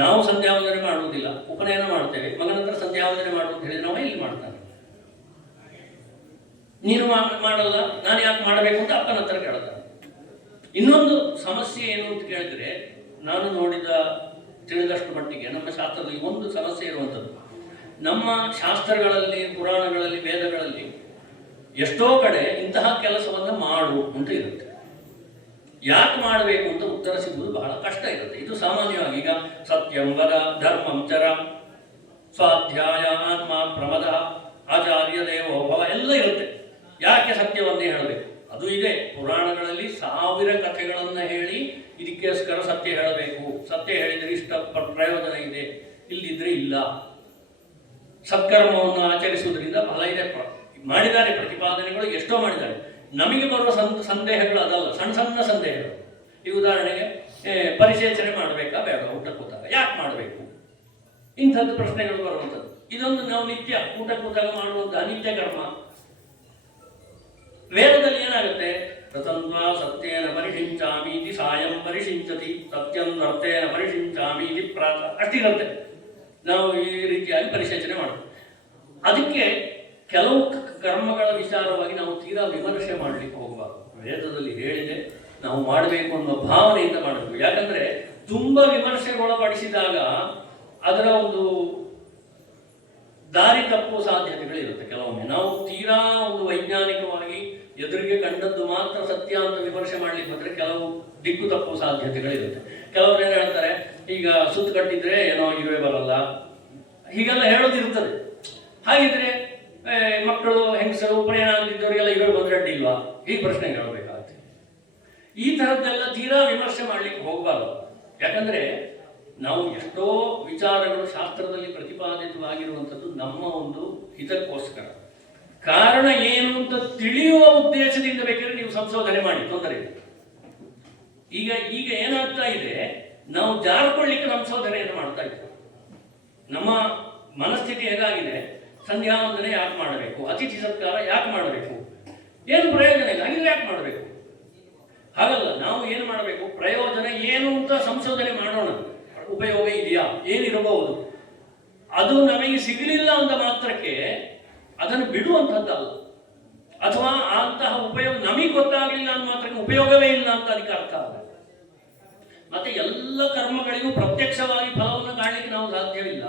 ನಾವು ಸಂಧ್ಯಾವಂದನೆ ಮಾಡುವುದಿಲ್ಲ, ಉಪನಯನ ಮಾಡ್ತೇವೆ, ಮಗನ ಹತ್ರ ಸಂಧ್ಯಾವಂದನೆ ಮಾಡು ಅಂತ ಹೇಳಿದ್ರೆ ನಾವು ಇಲ್ಲಿ ಮಾಡ್ತಾನೆ. ನೀನು ಮಾಡಲ್ಲ, ನಾನು ಯಾಕೆ ಮಾಡಬೇಕು ಅಂತ ಅಪ್ಪನ ಹತ್ರ ಕೇಳ್ತಾನೆ. ಇನ್ನೊಂದು ಸಮಸ್ಯೆ ಏನು ಅಂತ ಕೇಳಿದ್ರೆ, ನಾನು ತಿಳಿದಷ್ಟು ಮಟ್ಟಿಗೆ ನಮ್ಮ ಶಾಸ್ತ್ರದಲ್ಲಿ ಒಂದು ಸಮಸ್ಯೆ ಇರುವಂಥದ್ದು. ನಮ್ಮ ಶಾಸ್ತ್ರಗಳಲ್ಲಿ, ಪುರಾಣಗಳಲ್ಲಿ, ವೇದಗಳಲ್ಲಿ ಎಷ್ಟೋ ಕಡೆ ಇಂತಹ ಕೆಲಸವನ್ನು ಮಾಡು ಅಂತ ಇರುತ್ತೆ. ಯಾಕೆ ಮಾಡಬೇಕು ಅಂತ ಉತ್ತರ ಸಿಗುವುದು ಬಹಳ ಕಷ್ಟ ಇರುತ್ತೆ. ಇದು ಸಾಮಾನ್ಯವಾಗಿ ಈಗ ಸತ್ಯಂ ವದ ಧರ್ಮಂ ಚರ ಸ್ವಾಧ್ಯಾಯ ಆತ್ಮ ಪ್ರಮದ ಆಚಾರ್ಯ ದೇವೋಭವ ಎಲ್ಲ ಇರುತ್ತೆ. ಯಾಕೆ ಸತ್ಯವನ್ನೇ ಹೇಳಬೇಕು? ಅದು ಇದೆ. ಪುರಾಣಗಳಲ್ಲಿ 1000 ಕಥೆಗಳನ್ನು ಹೇಳಿ ಇದಕ್ಕೋಸ್ಕರ ಸತ್ಯ ಹೇಳಬೇಕು, ಸತ್ಯ ಹೇಳಿದರೆ ಇಷ್ಟ ಪ್ರಯೋಜನ ಇದೆ, ಇಲ್ಲಿದ್ರೆ ಇಲ್ಲ, ಸತ್ಕರ್ಮವನ್ನು ಆಚರಿಸುವುದರಿಂದ ಫಲ ಇದೆ ಮಾಡಿದ್ದಾರೆ. ಪ್ರತಿಪಾದನೆಗಳು ಎಷ್ಟೋ ಮಾಡಿದ್ದಾರೆ. ನಮಗೆ ಬರುವ ಸಂದೇಹಗಳು ಅದಲ್ಲ, ಸಣ್ಣ ಸಣ್ಣ ಸಂದೇಹಗಳು. ಈ ಉದಾಹರಣೆಗೆ ಪರಿಸೇಚನೆ ಮಾಡಬೇಕಾ ಬೇಡ, ಊಟ ಕೂತಾಗ ಯಾಕೆ ಮಾಡಬೇಕು, ಇಂಥದ್ದು ಪ್ರಶ್ನೆಗಳು ಬರುವಂಥದ್ದು. ಇದೊಂದು ನಾವು ನಿತ್ಯ ಊಟ ಕೂತಾಗ ಮಾಡುವಂತಹ ನಿತ್ಯ ಕರ್ಮ. ವೇದದಲ್ಲಿ ಏನಾಗುತ್ತೆ? ರತನ್ವಾ ಸತ್ಯೇನ ಪರಿಶಿಂಚಾಮೀತಿ ಸಾಯಂ ಪರಿಶಿಂಚತಿ ಸತ್ಯಂ ಅರ್ಥೇನ ಪರಿಶಿಂಚಾಮೀತಿ ಪ್ರಾತ ಅಷ್ಟಿರುತ್ತೆ. ನಾವು ಈ ರೀತಿಯಾಗಿ ಪರಿಶೇಚನೆ ಮಾಡೋದು. ಅದಕ್ಕೆ ಕೆಲವು ಕರ್ಮಗಳ ವಿಚಾರವಾಗಿ ನಾವು ತೀರಾ ವಿಮರ್ಶೆ ಮಾಡಲಿಕ್ಕೆ ಹೋಗಬಾರ್ದು. ವೇದದಲ್ಲಿ ಹೇಳಿದೆ, ನಾವು ಮಾಡಬೇಕು ಅನ್ನೋ ಭಾವನೆಯಿಂದ ಮಾಡಬೇಕು. ಯಾಕಂದ್ರೆ ತುಂಬಾ ವಿಮರ್ಶೆಗೊಳಪಡಿಸಿದಾಗ ಅದರ ಒಂದು ದಾರಿ ತಪ್ಪುವ ಸಾಧ್ಯತೆಗಳಿರುತ್ತೆ. ಕೆಲವೊಮ್ಮೆ ನಾವು ತೀರಾ ಒಂದು ವೈಜ್ಞಾನಿಕವಾಗಿ ಎದುರಿಗೆ ಕಂಡದ್ದು ಮಾತ್ರ ಸತ್ಯ ಅಂತ ವಿಮರ್ಶೆ ಮಾಡ್ಲಿಕ್ಕೆ ಹೋದ್ರೆ ಕೆಲವು ದಿಕ್ಕು ತಪ್ಪುವ ಸಾಧ್ಯತೆಗಳಿರುತ್ತೆ. ಕೆಲವರು ಏನು ಹೇಳ್ತಾರೆ, ಈಗ ಸುತ್ತು ಕಟ್ಟಿದ್ರೆ ಏನೋ ಇರುವೆ ಬರಲ್ಲ, ಹೀಗೆಲ್ಲ ಹೇಳೋದಿರ್ತದೆ. ಹಾಗಿದ್ರೆ ಮಕ್ಕಳು, ಹೆಂಗಸರು, ಉಪನಯನ ಆಗಿದ್ದವರಿಗೆಲ್ಲ ಇರುವೆ ಬಂದ್ರೆ ಅಡ್ಡಿಲ್ವಾ? ಈ ಪ್ರಶ್ನೆ ಹೇಳಬೇಕಾಗುತ್ತೆ. ಈ ತರದ್ದೆಲ್ಲ ತೀರಾ ವಿಮರ್ಶೆ ಮಾಡ್ಲಿಕ್ಕೆ ಹೋಗಬಾರದು. ಯಾಕಂದ್ರೆ ನಾವು ಎಷ್ಟೋ ವಿಚಾರಗಳು ಶಾಸ್ತ್ರದಲ್ಲಿ ಪ್ರತಿಪಾದಿತವಾಗಿರುವಂಥದ್ದು ನಮ್ಮ ಒಂದು ಹಿತಕ್ಕೋಸ್ಕರ. ಕಾರಣ ಏನು ಅಂತ ತಿಳಿಯುವ ಉದ್ದೇಶದಿಂದ ಬೇಕಾದ್ರೆ ನೀವು ಸಂಶೋಧನೆ ಮಾಡಿ, ತೊಂದರೆ ಇಲ್ಲ. ಈಗ ಏನಾಗ್ತಾ ಇದೆ, ನಾವು ಜಾರಿಕೊಳ್ಳಿಕ್ಕೆ ಸಂಶೋಧನೆಯನ್ನು ಮಾಡ್ತಾ ಇದ್ದೇವೆ. ನಮ್ಮ ಮನಸ್ಥಿತಿ ಹೇಗಾಗಿದೆ, ಸಂಧ್ಯಾವಂದನೆ ಯಾಕೆ ಮಾಡಬೇಕು, ಅತಿಥಿ ಸತ್ಕಾರ ಯಾಕೆ ಮಾಡಬೇಕು, ಏನು ಪ್ರಯೋಜನ ಇಲ್ಲ, ಹಾಗಿದ್ರೆ ಯಾಕೆ ಮಾಡಬೇಕು? ಹಾಗಲ್ಲ, ನಾವು ಏನು ಮಾಡಬೇಕು, ಪ್ರಯೋಜನ ಏನು ಅಂತ ಸಂಶೋಧನೆ ಮಾಡೋಣ. ಉಪಯೋಗ ಇದೆಯಾ, ಏನಿರಬಹುದು, ಅದು ನಮಗೆ ಸಿಗಲಿಲ್ಲ ಅಂತ ಮಾತ್ರಕ್ಕೆ ಅದನ್ನು ಬಿಡುವಂಥದ್ದಲ್ಲ. ಅಥವಾ ಅಂತಹ ಉಪಯೋಗ ನಮಗೆ ಗೊತ್ತಾಗಲಿಲ್ಲ ಅಂತ ಮಾತ್ರಕ್ಕೆ ಉಪಯೋಗವೇ ಇಲ್ಲ ಅಂತ ಅದಕ್ಕೆ ಅರ್ಥ ಅಲ್ಲ. ಮತ್ತೆ ಎಲ್ಲ ಕರ್ಮಗಳಿಗೂ ಪ್ರತ್ಯಕ್ಷವಾಗಿ ಫಲವನ್ನು ಕಾಣಲಿಕ್ಕೆ ನಾವು ಸಾಧ್ಯವಿಲ್ಲ.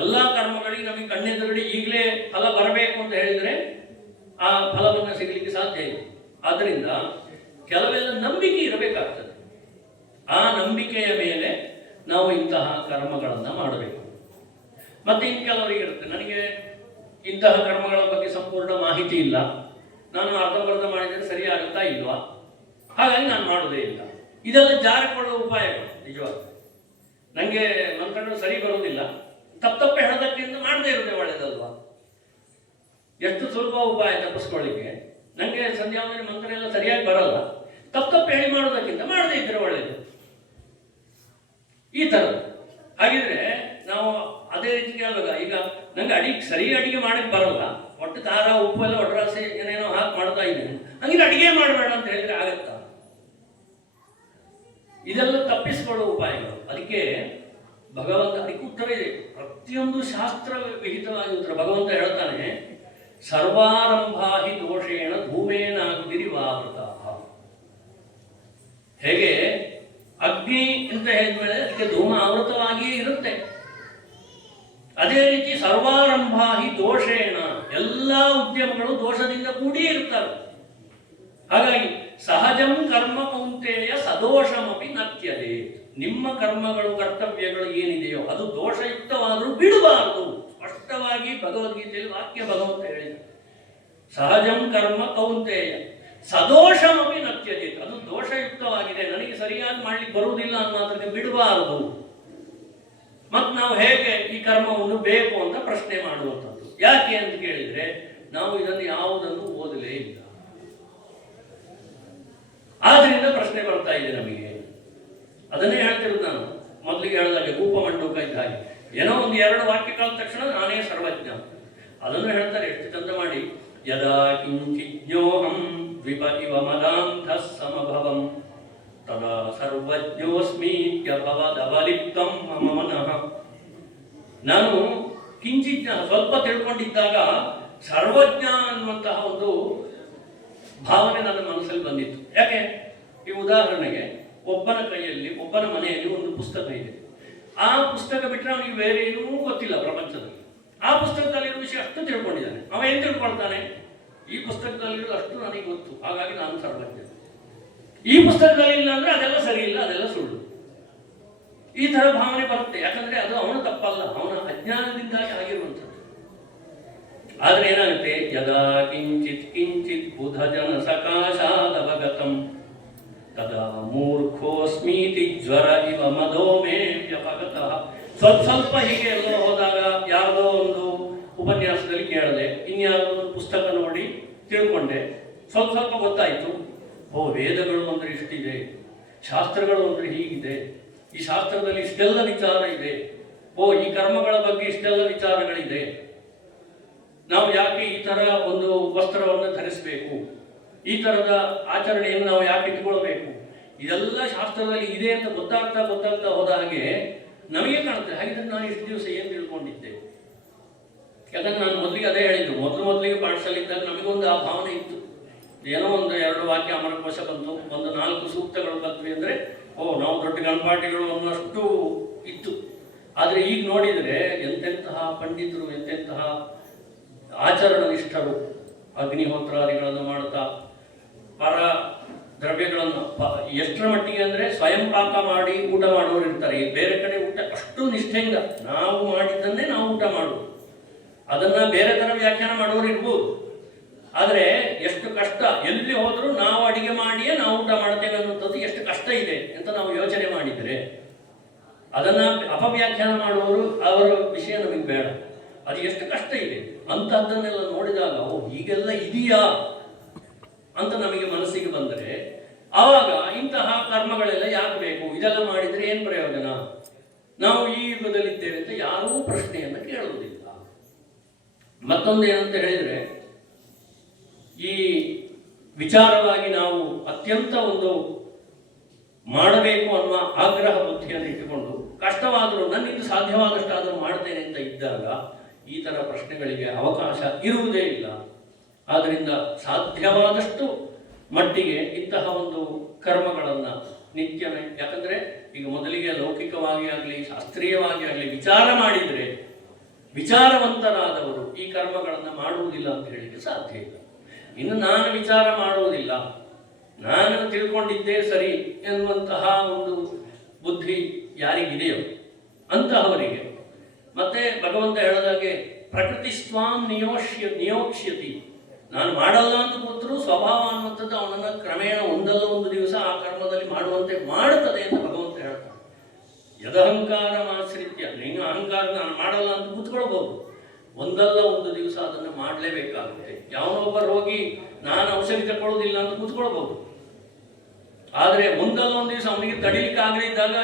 ಎಲ್ಲ ಕರ್ಮಗಳಿಗೆ ನಮಗೆ ಕಣ್ಣೆದುರುಗಡೆ ಈಗಲೇ ಫಲ ಬರಬೇಕು ಅಂತ ಹೇಳಿದ್ರೆ ಆ ಫಲವನ್ನು ಸಿಗಲಿಕ್ಕೆ ಸಾಧ್ಯ ಇಲ್ಲ. ಆದ್ದರಿಂದ ಕೆಲವೆಲ್ಲ ನಂಬಿಕೆ ಇರಬೇಕಾಗ್ತದೆ. ಆ ನಂಬಿಕೆಯ ಮೇಲೆ ನಾವು ಇಂತಹ ಕರ್ಮಗಳನ್ನು ಮಾಡಬೇಕು. ಮತ್ತೆ ಇನ್ನು ಕೆಲವರಿಗೆ ಇರುತ್ತೆ, ನನಗೆ ಇಂತಹ ಕರ್ಮಗಳ ಬಗ್ಗೆ ಸಂಪೂರ್ಣ ಮಾಹಿತಿ ಇಲ್ಲ, ನಾನು ಅರ್ಧಂಬರ್ಧ ಮಾಡಿದರೆ ಸರಿ ಆಗುತ್ತಾ ಇಲ್ವಾ, ಹಾಗಾಗಿ ನಾನು ಮಾಡೋದೇ ಇಲ್ಲ. ಇದೆಲ್ಲ ಜಾರಿಕೊಳ್ಳುವ ಉಪಾಯಗಳು. ನಿಜವಾಗಿ ನನಗೆ ಮಂತ್ರಗಳು ಸರಿ ಬರುವುದಿಲ್ಲ, ತಪ್ಪೆ ಹೇಳೋದಕ್ಕಿಂತ ಮಾಡದೇ ಇರುತ್ತೆ ಒಳ್ಳೆಯದಲ್ವಾ? ಎಷ್ಟು ಸುಲಭ ಉಪಾಯ ತಪ್ಪಿಸ್ಕೊಳ್ಳಿಕ್ಕೆ. ನನಗೆ ಸಂಧ್ಯಾವಂದನೆ ಮಂತ್ರ ಎಲ್ಲ ಸರಿಯಾಗಿ ಬರಲ್ಲ, ತಪ್ಪೆ ಹೇಳಿ ಮಾಡೋದಕ್ಕಿಂತ ಮಾಡದೇ ಇದ್ರೆ ಒಳ್ಳೆಯದು. ಈ ಥರ. ಹಾಗಿದ್ರೆ ನಾವು ಅದೇ ರೀತಿ ಕೇಳುವಾಗ, ಈಗ ನಂಗೆ ಸರಿ ಅಡಿಗೆ ಮಾಡಕ್ಕೆ ಬರಲ್ಲ, ಒಟ್ಟು ಖಾರ ಉಪ್ಪು ಎಲ್ಲ ಒಟ್ಟರಾಸಿ ಏನೇನೋ ಹಾಕಿ ಮಾಡ್ತಾ ಇದ್ದೇನೆ, ಹಂಗಿದ್ರೆ ಅಡಿಗೆ ಮಾಡಬೇಡ ಅಂತ ಹೇಳಿದ್ರೆ ಆಗತ್ತಾ? ಇದೆಲ್ಲ ತಪ್ಪಿಸಿಕೊಳ್ಳುವ ಉಪಾಯಗಳು. ಅದಕ್ಕೆ ಭಗವಂತ ಅದಕ್ಕೆ ಉತ್ತರ ಇದೆ. ಪ್ರತಿಯೊಂದು ಶಾಸ್ತ್ರ ವಿಹಿತವಾಗಿ ಉತ್ತರ. ಭಗವಂತ ಹೇಳ್ತಾನೆ, ಸರ್ವಾರಂಭಾ ಹಿ ದೋಷೇಣ ಧೂಮೇನಾಗ್ನಿರಿವಾವೃತ. ಹೇಗೆ ಅಗ್ನಿ ಅಂತ ಹೇಳಿದ್ಮೇಲೆ ಅದಕ್ಕೆ ಧೂಮ ಆವೃತವಾಗಿಯೇ ಇರುತ್ತೆ, ಅದೇ ರೀತಿ ಸರ್ವಾರಂಭಾ ಹಿ ದೋಷೇಣ, ಎಲ್ಲ ಉದ್ಯಮಗಳು ದೋಷದಿಂದ ಕೂಡಿಯೇ ಇರ್ತಾರೆ. ಹಾಗಾಗಿ ಸಹಜಂ ಕರ್ಮ ಕೌಂತೆಯ ಸದೋಷಮಪಿ ನತ್ಯದೆ. ನಿಮ್ಮ ಕರ್ಮಗಳು, ಕರ್ತವ್ಯಗಳು ಏನಿದೆಯೋ ಅದು ದೋಷಯುಕ್ತವಾದರೂ ಬಿಡಬಾರದು. ಸ್ಪಷ್ಟವಾಗಿ ಭಗವದ್ಗೀತೆಯಲ್ಲಿ ವಾಕ್ಯ ಭಗವಂತ ಹೇಳಿದ, ಸಹಜಂ ಕರ್ಮ ಕೌಂತೆಯ ಸದೋಷಮಪಿ ನತ್ಯದೆ. ಅದು ದೋಷಯುಕ್ತವಾಗಿದೆ, ನನಗೆ ಸರಿಯಾಗಿ ಮಾಡ್ಲಿಕ್ಕೆ ಬರುವುದಿಲ್ಲ ಅನ್ನೋದಕ್ಕೆ ಬಿಡಬಾರದು. ಮತ್ತು ನಾವು ಹೇಗೆ ಈ ಕರ್ಮವನ್ನು ಬೇಕು ಅಂತ ಪ್ರಶ್ನೆ ಮಾಡುವಂಥದ್ದು. ಯಾಕೆ ಅಂತ ಕೇಳಿದ್ರೆ, ನಾವು ಇದನ್ನು ಯಾವುದನ್ನು ಓದಲೇ ಇಲ್ಲ, ಆದ್ರಿಂದ ಪ್ರಶ್ನೆ ಬರ್ತದೆ. ಬರ್ತಾ ಇದೆ ನಮಗೆ. ಅದನ್ನೇ ಹೇಳ್ತಿರೋದು ನಾನು ಮೊದಲಿಗೆ ಹೇಳಿದಾಗೆ ರೂಪ ಮಂಡೂಕ ಇದ್ದ ಹಾಗೆ. ಏನೋ ಒಂದು 2 ವಾಕ್ಯ ಕಳೆದ ತಕ್ಷಣ ನಾನೇ ಸರ್ವಜ್ಞ. ಅದನ್ನು ಹೇಳ್ತಾರೆ ಎಷ್ಟು ಚಂದ ಮಾಡಿ. ಯದಾ ಕಿಂಚಿಜ್ಞೋಹಂ ದ್ವಿಪ ಇವ ಮದಾಂಧ ಸಮಭವಂ ತದಾ ಸರ್ವಜ್ಞೋಸ್ಮೀತ್ಯಭವದವಲಿಪ್ತಂ ಮಮ ಮನಃ. ನಾನು ಕಿಂಚಿಜ್ಞ ಸ್ವಲ್ಪ ತಿಳ್ಕೊಂಡಿದ್ದಾಗ ಸರ್ವಜ್ಞ ಅನ್ನುವಂತಹ ಒಂದು ಭಾವನೆ ನನ್ನ ಮನಸ್ಸಲ್ಲಿ ಬಂದಿತ್ತು. ಯಾಕೆ? ಈ ಉದಾಹರಣೆಗೆ ಒಬ್ಬನ ಕೈಯಲ್ಲಿ, ಒಬ್ಬನ ಮನೆಯಲ್ಲಿ ಒಂದು ಪುಸ್ತಕ ಇದೆ. ಆ ಪುಸ್ತಕ ಬಿಟ್ಟರೆ ಅವನಿಗೆ ಬೇರೆ ಏನೂ ಗೊತ್ತಿಲ್ಲ ಪ್ರಪಂಚದಲ್ಲಿ. ಆ ಪುಸ್ತಕದಲ್ಲಿರೋ ವಿಷಯ ಅಷ್ಟು ತಿಳ್ಕೊಂಡಿದ್ದಾನೆ. ಅವ ಏನು ತಿಳ್ಕೊಳ್ತಾನೆ? ಈ ಪುಸ್ತಕದಲ್ಲಿರೋ ಅಷ್ಟು ನನಗೆ ಗೊತ್ತು, ಹಾಗಾಗಿ ನಾನು ಸರ್ವಜ್ಞ. ಈ ಪುಸ್ತಕದಲ್ಲಿ ಇಲ್ಲ ಅಂದ್ರೆ ಅದೆಲ್ಲ ಸರಿ ಇಲ್ಲ, ಅದೆಲ್ಲ ಸುಳ್ಳು. ಈ ತರ ಭಾವನೆ ಬರುತ್ತೆ. ಯಾಕಂದ್ರೆ ಅದು ಅವನ ತಪ್ಪಲ್ಲ, ಅವನ ಅಜ್ಞಾನದಿಂದಾಗಿ ಆಗಿರುವಂಥದ್ದು. ಆದ್ರೆ ಏನಾಗುತ್ತೆ? ಯದಾ ಕಿಂಚಿತ್ ಕಿಂಚಿತ್ ಬುಧ ಜನ ಸಕಾಶಾದವಗತಂ ತದಾ ಮೂರ್ಖೋಸ್ಮೀತಿ ಜ್ವರ ಇವ ಮದೋ ಮೇ ವ್ಯಪಗತಃ. ಸ್ವಲ್ಪ ಹೀಗೆ ಎಲ್ಲೋ ಹೋದಾಗ ಯಾವುದೋ ಒಂದು ಉಪನ್ಯಾಸದಲ್ಲಿ ಕೇಳಿದೆ, ಇನ್ಯಾವುದೋ ಒಂದು ಪುಸ್ತಕ ನೋಡಿ ತಿಳ್ಕೊಂಡೆ, ಸ್ವಲ್ಪ ಗೊತ್ತಾಯಿತು. ಓ, ವೇದಗಳು ಅಂದ್ರೆ ಇಷ್ಟಿದೆ, ಶಾಸ್ತ್ರಗಳು ಅಂದ್ರೆ ಹೀಗಿದೆ, ಈ ಶಾಸ್ತ್ರದಲ್ಲಿ ಇಷ್ಟೆಲ್ಲ ವಿಚಾರ ಇದೆ, ಓ ಈ ಕರ್ಮಗಳ ಬಗ್ಗೆ ಇಷ್ಟೆಲ್ಲ ವಿಚಾರಗಳಿದೆ, ನಾವು ಯಾಕೆ ಈ ತರ ಒಂದು ವಸ್ತ್ರವನ್ನು ಧರಿಸಬೇಕು, ಈ ತರದ ಆಚರಣೆಯನ್ನು ನಾವು ಯಾಕೆ ಇಟ್ಕೊಳ್ಬೇಕು, ಇದೆಲ್ಲ ಶಾಸ್ತ್ರದಲ್ಲಿ ಇದೆ ಅಂತ ಗೊತ್ತಾಗ್ತಾ ಹೋದ ಹಾಗೆ ನಮಗೆ ಕಾಣುತ್ತೆ. ಹಾಗಿದ್ರೆ ನಾನು ಇಷ್ಟು ದಿವಸ ಏನು ತಿಳ್ಕೊಂಡಿದ್ದೆ? ಯಾಕಂದ್ರೆ ನಾನು ಮೊದಲಿಗೆ ಅದೇ ಹೇಳಿದ್ದು, ಮೊದಲಿಗೆ ಪಾಠಶಾಲೆ ಇದ್ದಾಗ ನಮಗೊಂದು ಆ ಭಾವನೆ ಇತ್ತು. ಏನೋ ಒಂದು 2 ವಾಕ್ಯ ಅಮರಕೋಶ ಬಂತು, ಒಂದು 4 ಸೂಕ್ತಗಳು ಬಂದ್ವಿ ಅಂದ್ರೆ ಓ ನಾವು ದೊಡ್ಡ ಗಣಪಾಠಿಗಳು ಅನ್ನೋಷ್ಟು ಇತ್ತು. ಆದರೆ ಈಗ ನೋಡಿದರೆ ಎಂತೆಂತಹ ಪಂಡಿತರು, ಎಂತೆಂತಹ ಆಚರಣ ನಿಷ್ಠರು ಅಗ್ನಿಹೋತ್ರಾದಿಗಳನ್ನು ಮಾಡ್ತಾ ಪರ ದ್ರವ್ಯಗಳನ್ನು ಎಷ್ಟರ ಮಟ್ಟಿಗೆ ಅಂದರೆ ಸ್ವಯಂ ಪಾಕ ಮಾಡಿ ಊಟ ಮಾಡೋರು ಇರ್ತಾರೆ. ಬೇರೆ ಕಡೆ ಊಟ ಅಷ್ಟು ನಿಷ್ಠೆಯಿಂದ ನಾವು ಮಾಡಿದ್ದನ್ನೇ ನಾವು ಊಟ ಮಾಡೋದು, ಅದನ್ನ ಬೇರೆ ತರ ವ್ಯಾಖ್ಯಾನ ಮಾಡೋರು ಇರ್ಬೋದು. ಆದರೆ ಎಷ್ಟು ಕಷ್ಟ, ಎಲ್ಲಿ ಹೋದರೂ ನಾವು ಅಡಿಗೆ ಮಾಡಿಯೇ ನಾವು ಊಟ ಮಾಡ್ತೇವೆ ಅನ್ನುವಂಥದ್ದು ಎಷ್ಟು ಕಷ್ಟ ಇದೆ ಅಂತ ನಾವು ಯೋಚನೆ ಮಾಡಿದರೆ, ಅದನ್ನ ಅಪವ್ಯಾಖ್ಯಾನ ಮಾಡುವವರು ಅವರ ವಿಷಯ ನಮಗೆ ಬೇಡ. ಅದು ಎಷ್ಟು ಕಷ್ಟ ಇದೆ ಅಂತಹದ್ದನ್ನೆಲ್ಲ ನೋಡಿದಾಗ ಓ ಹೀಗೆಲ್ಲ ಇದೆಯಾ ಅಂತ ನಮಗೆ ಮನಸ್ಸಿಗೆ ಬಂದರೆ, ಆವಾಗ ಇಂತಹ ಕರ್ಮಗಳೆಲ್ಲ ಯಾಕೆ ಬೇಕು, ಇದೆಲ್ಲ ಮಾಡಿದರೆ ಏನು ಪ್ರಯೋಜನ, ನಾವು ಈ ಯುಗದಲ್ಲಿದ್ದೇವೆ ಅಂತ ಯಾರೂ ಪ್ರಶ್ನೆಯನ್ನು ಕೇಳುವುದಿಲ್ಲ. ಮತ್ತೊಂದು ಏನಂತ ಹೇಳಿದರೆ, ಈ ವಿಚಾರವಾಗಿ ನಾವು ಅತ್ಯಂತ ಒಂದು ಮಾಡಬೇಕು ಅನ್ನುವ ಆಗ್ರಹ ಬುದ್ಧಿಯನ್ನು ಇಟ್ಟುಕೊಂಡು ಕಷ್ಟವಾದರೂ ನನ್ನಿಂದ ಸಾಧ್ಯವಾದಷ್ಟಾದರೂ ಮಾಡ್ತೇನೆ ಅಂತ ಇದ್ದಾಗ ಈ ಥರ ಪ್ರಶ್ನೆಗಳಿಗೆ ಅವಕಾಶ ಇರುವುದೇ ಇಲ್ಲ. ಆದ್ದರಿಂದ ಸಾಧ್ಯವಾದಷ್ಟು ಮಟ್ಟಿಗೆ ಇಂತಹ ಒಂದು ಕರ್ಮಗಳನ್ನು ನಿತ್ಯವೇ, ಯಾಕಂದರೆ ಈಗ ಮೊದಲಿಗೆ ಲೌಕಿಕವಾಗಿ ಆಗಲಿ ಶಾಸ್ತ್ರೀಯವಾಗಿ ಆಗಲಿ ವಿಚಾರ ಮಾಡಿದರೆ ವಿಚಾರವಂತರಾದವರು ಈ ಕರ್ಮಗಳನ್ನು ಮಾಡುವುದಿಲ್ಲ ಅಂತ ಹೇಳಿಕ್ಕೆ ಸಾಧ್ಯ ಇಲ್ಲ. ಇನ್ನು ನಾನು ವಿಚಾರ ಮಾಡುವುದಿಲ್ಲ, ನಾನು ತಿಳ್ಕೊಂಡಿದ್ದೇ ಸರಿ ಎನ್ನುವಂತಹ ಒಂದು ಬುದ್ಧಿ ಯಾರಿಗಿದೆಯೋ ಅಂತಹವರಿಗೆ ಮತ್ತೆ ಭಗವಂತ ಹೇಳಿದಾಗೆ ಪ್ರಕೃತಿ ಸ್ವಾಂ ನಿಯೋಕ್ಷ್ಯತಿ, ನಾನು ಮಾಡಲ್ಲ ಅಂತ ಕೂತರೂ ಸ್ವಭಾವ ಅನ್ನುವಂಥದ್ದು ಅವನನ್ನು ಕ್ರಮೇಣ ಒಂದಲ್ಲ ಒಂದು ದಿವಸ ಆ ಕರ್ಮದಲ್ಲಿ ಮಾಡುವಂತೆ ಮಾಡುತ್ತದೆ ಅಂತ ಭಗವಂತ ಹೇಳ್ತಾನೆ. ಯದಹಂಕಾರ ಆಶ್ರಿತ್ಯ, ನೀನು ಅಹಂಕಾರ ನಾನು ಮಾಡಲ್ಲ ಅಂತ ಕೂತ್ಕೊಳ್ಬಹುದು, ಒಂದಲ್ಲ ಒಂದು ದಿವಸ ಅದನ್ನು ಮಾಡಲೇಬೇಕಾಗುತ್ತೆ. ಯಾವನೊಬ್ಬ ರೋಗಿ ನಾನು ಔಷಧಿ ತಗೊಳ್ಳೋದಿಲ್ಲ ಅಂತ ಕೂತ್ಕೊಳ್ಬಹುದು, ಆದರೆ ಒಂದಲ್ಲ ಒಂದು ದಿವಸ ಅವನಿಗೆ ತಡಿಲಿಕ್ಕೆ ಆಗಲಿದ್ದಾಗ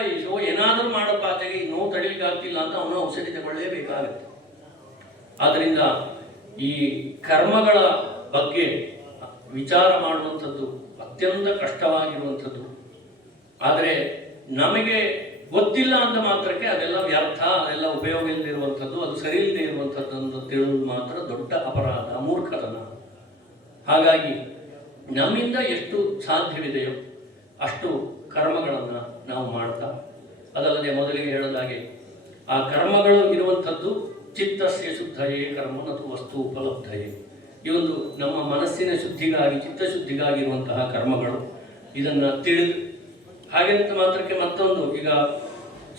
ಏನಾದರೂ ಮಾಡಪ್ಪ ಆಚೆಗೆ ನೋವು ತಡಿಲಿಕ್ಕೆ ಆಗ್ತಿಲ್ಲ ಅಂತ ಅವನು ಔಷಧಿ ತಗೊಳ್ಳೇಬೇಕಾಗುತ್ತೆ. ಆದ್ದರಿಂದ ಈ ಕರ್ಮಗಳ ಬಗ್ಗೆ ವಿಚಾರ ಮಾಡುವಂಥದ್ದು ಅತ್ಯಂತ ಕಷ್ಟವಾಗಿರುವಂಥದ್ದು. ಆದರೆ ನಮಗೆ ಗೊತ್ತಿಲ್ಲ ಅಂತ ಮಾತ್ರಕ್ಕೆ ಅದೆಲ್ಲ ವ್ಯರ್ಥ, ಅದೆಲ್ಲ ಉಪಯೋಗ ಇಲ್ಲದಿರುವಂಥದ್ದು, ಅದು ಸರಿ ಇಲ್ಲದೆ ಇರುವಂಥದ್ದು ಅಂತ ತಿಳಿದು ಮಾತ್ರ ದೊಡ್ಡ ಅಪರಾಧ, ಮೂರ್ಖತನ. ಹಾಗಾಗಿ ನಮ್ಮಿಂದ ಎಷ್ಟು ಸಾಧ್ಯವಿದೆಯೋ ಅಷ್ಟು ಕರ್ಮಗಳನ್ನು ನಾವು ಮಾಡ್ತಾ, ಅದಲ್ಲದೆ ಮೊದಲಿಗೆ ಹೇಳಿದಾಗೆ ಆ ಕರ್ಮಗಳು ಇರುವಂಥದ್ದು ಚಿತ್ತಸ್ಯ ಶುದ್ಧಯೇ ಕರ್ಮ ಮತ್ತು ವಸ್ತು ಉಪಲಬ್ಧಯೇ. ಈ ಒಂದು ನಮ್ಮ ಮನಸ್ಸಿನ ಶುದ್ಧಿಗಾಗಿ, ಚಿತ್ತಶುದ್ಧಿಗಾಗಿರುವಂತಹ ಕರ್ಮಗಳು, ಇದನ್ನು ತಿಳಿದು ಹಾಗೆಂತ ಮಾತ್ರಕ್ಕೆ ಮತ್ತೊಂದು, ಈಗ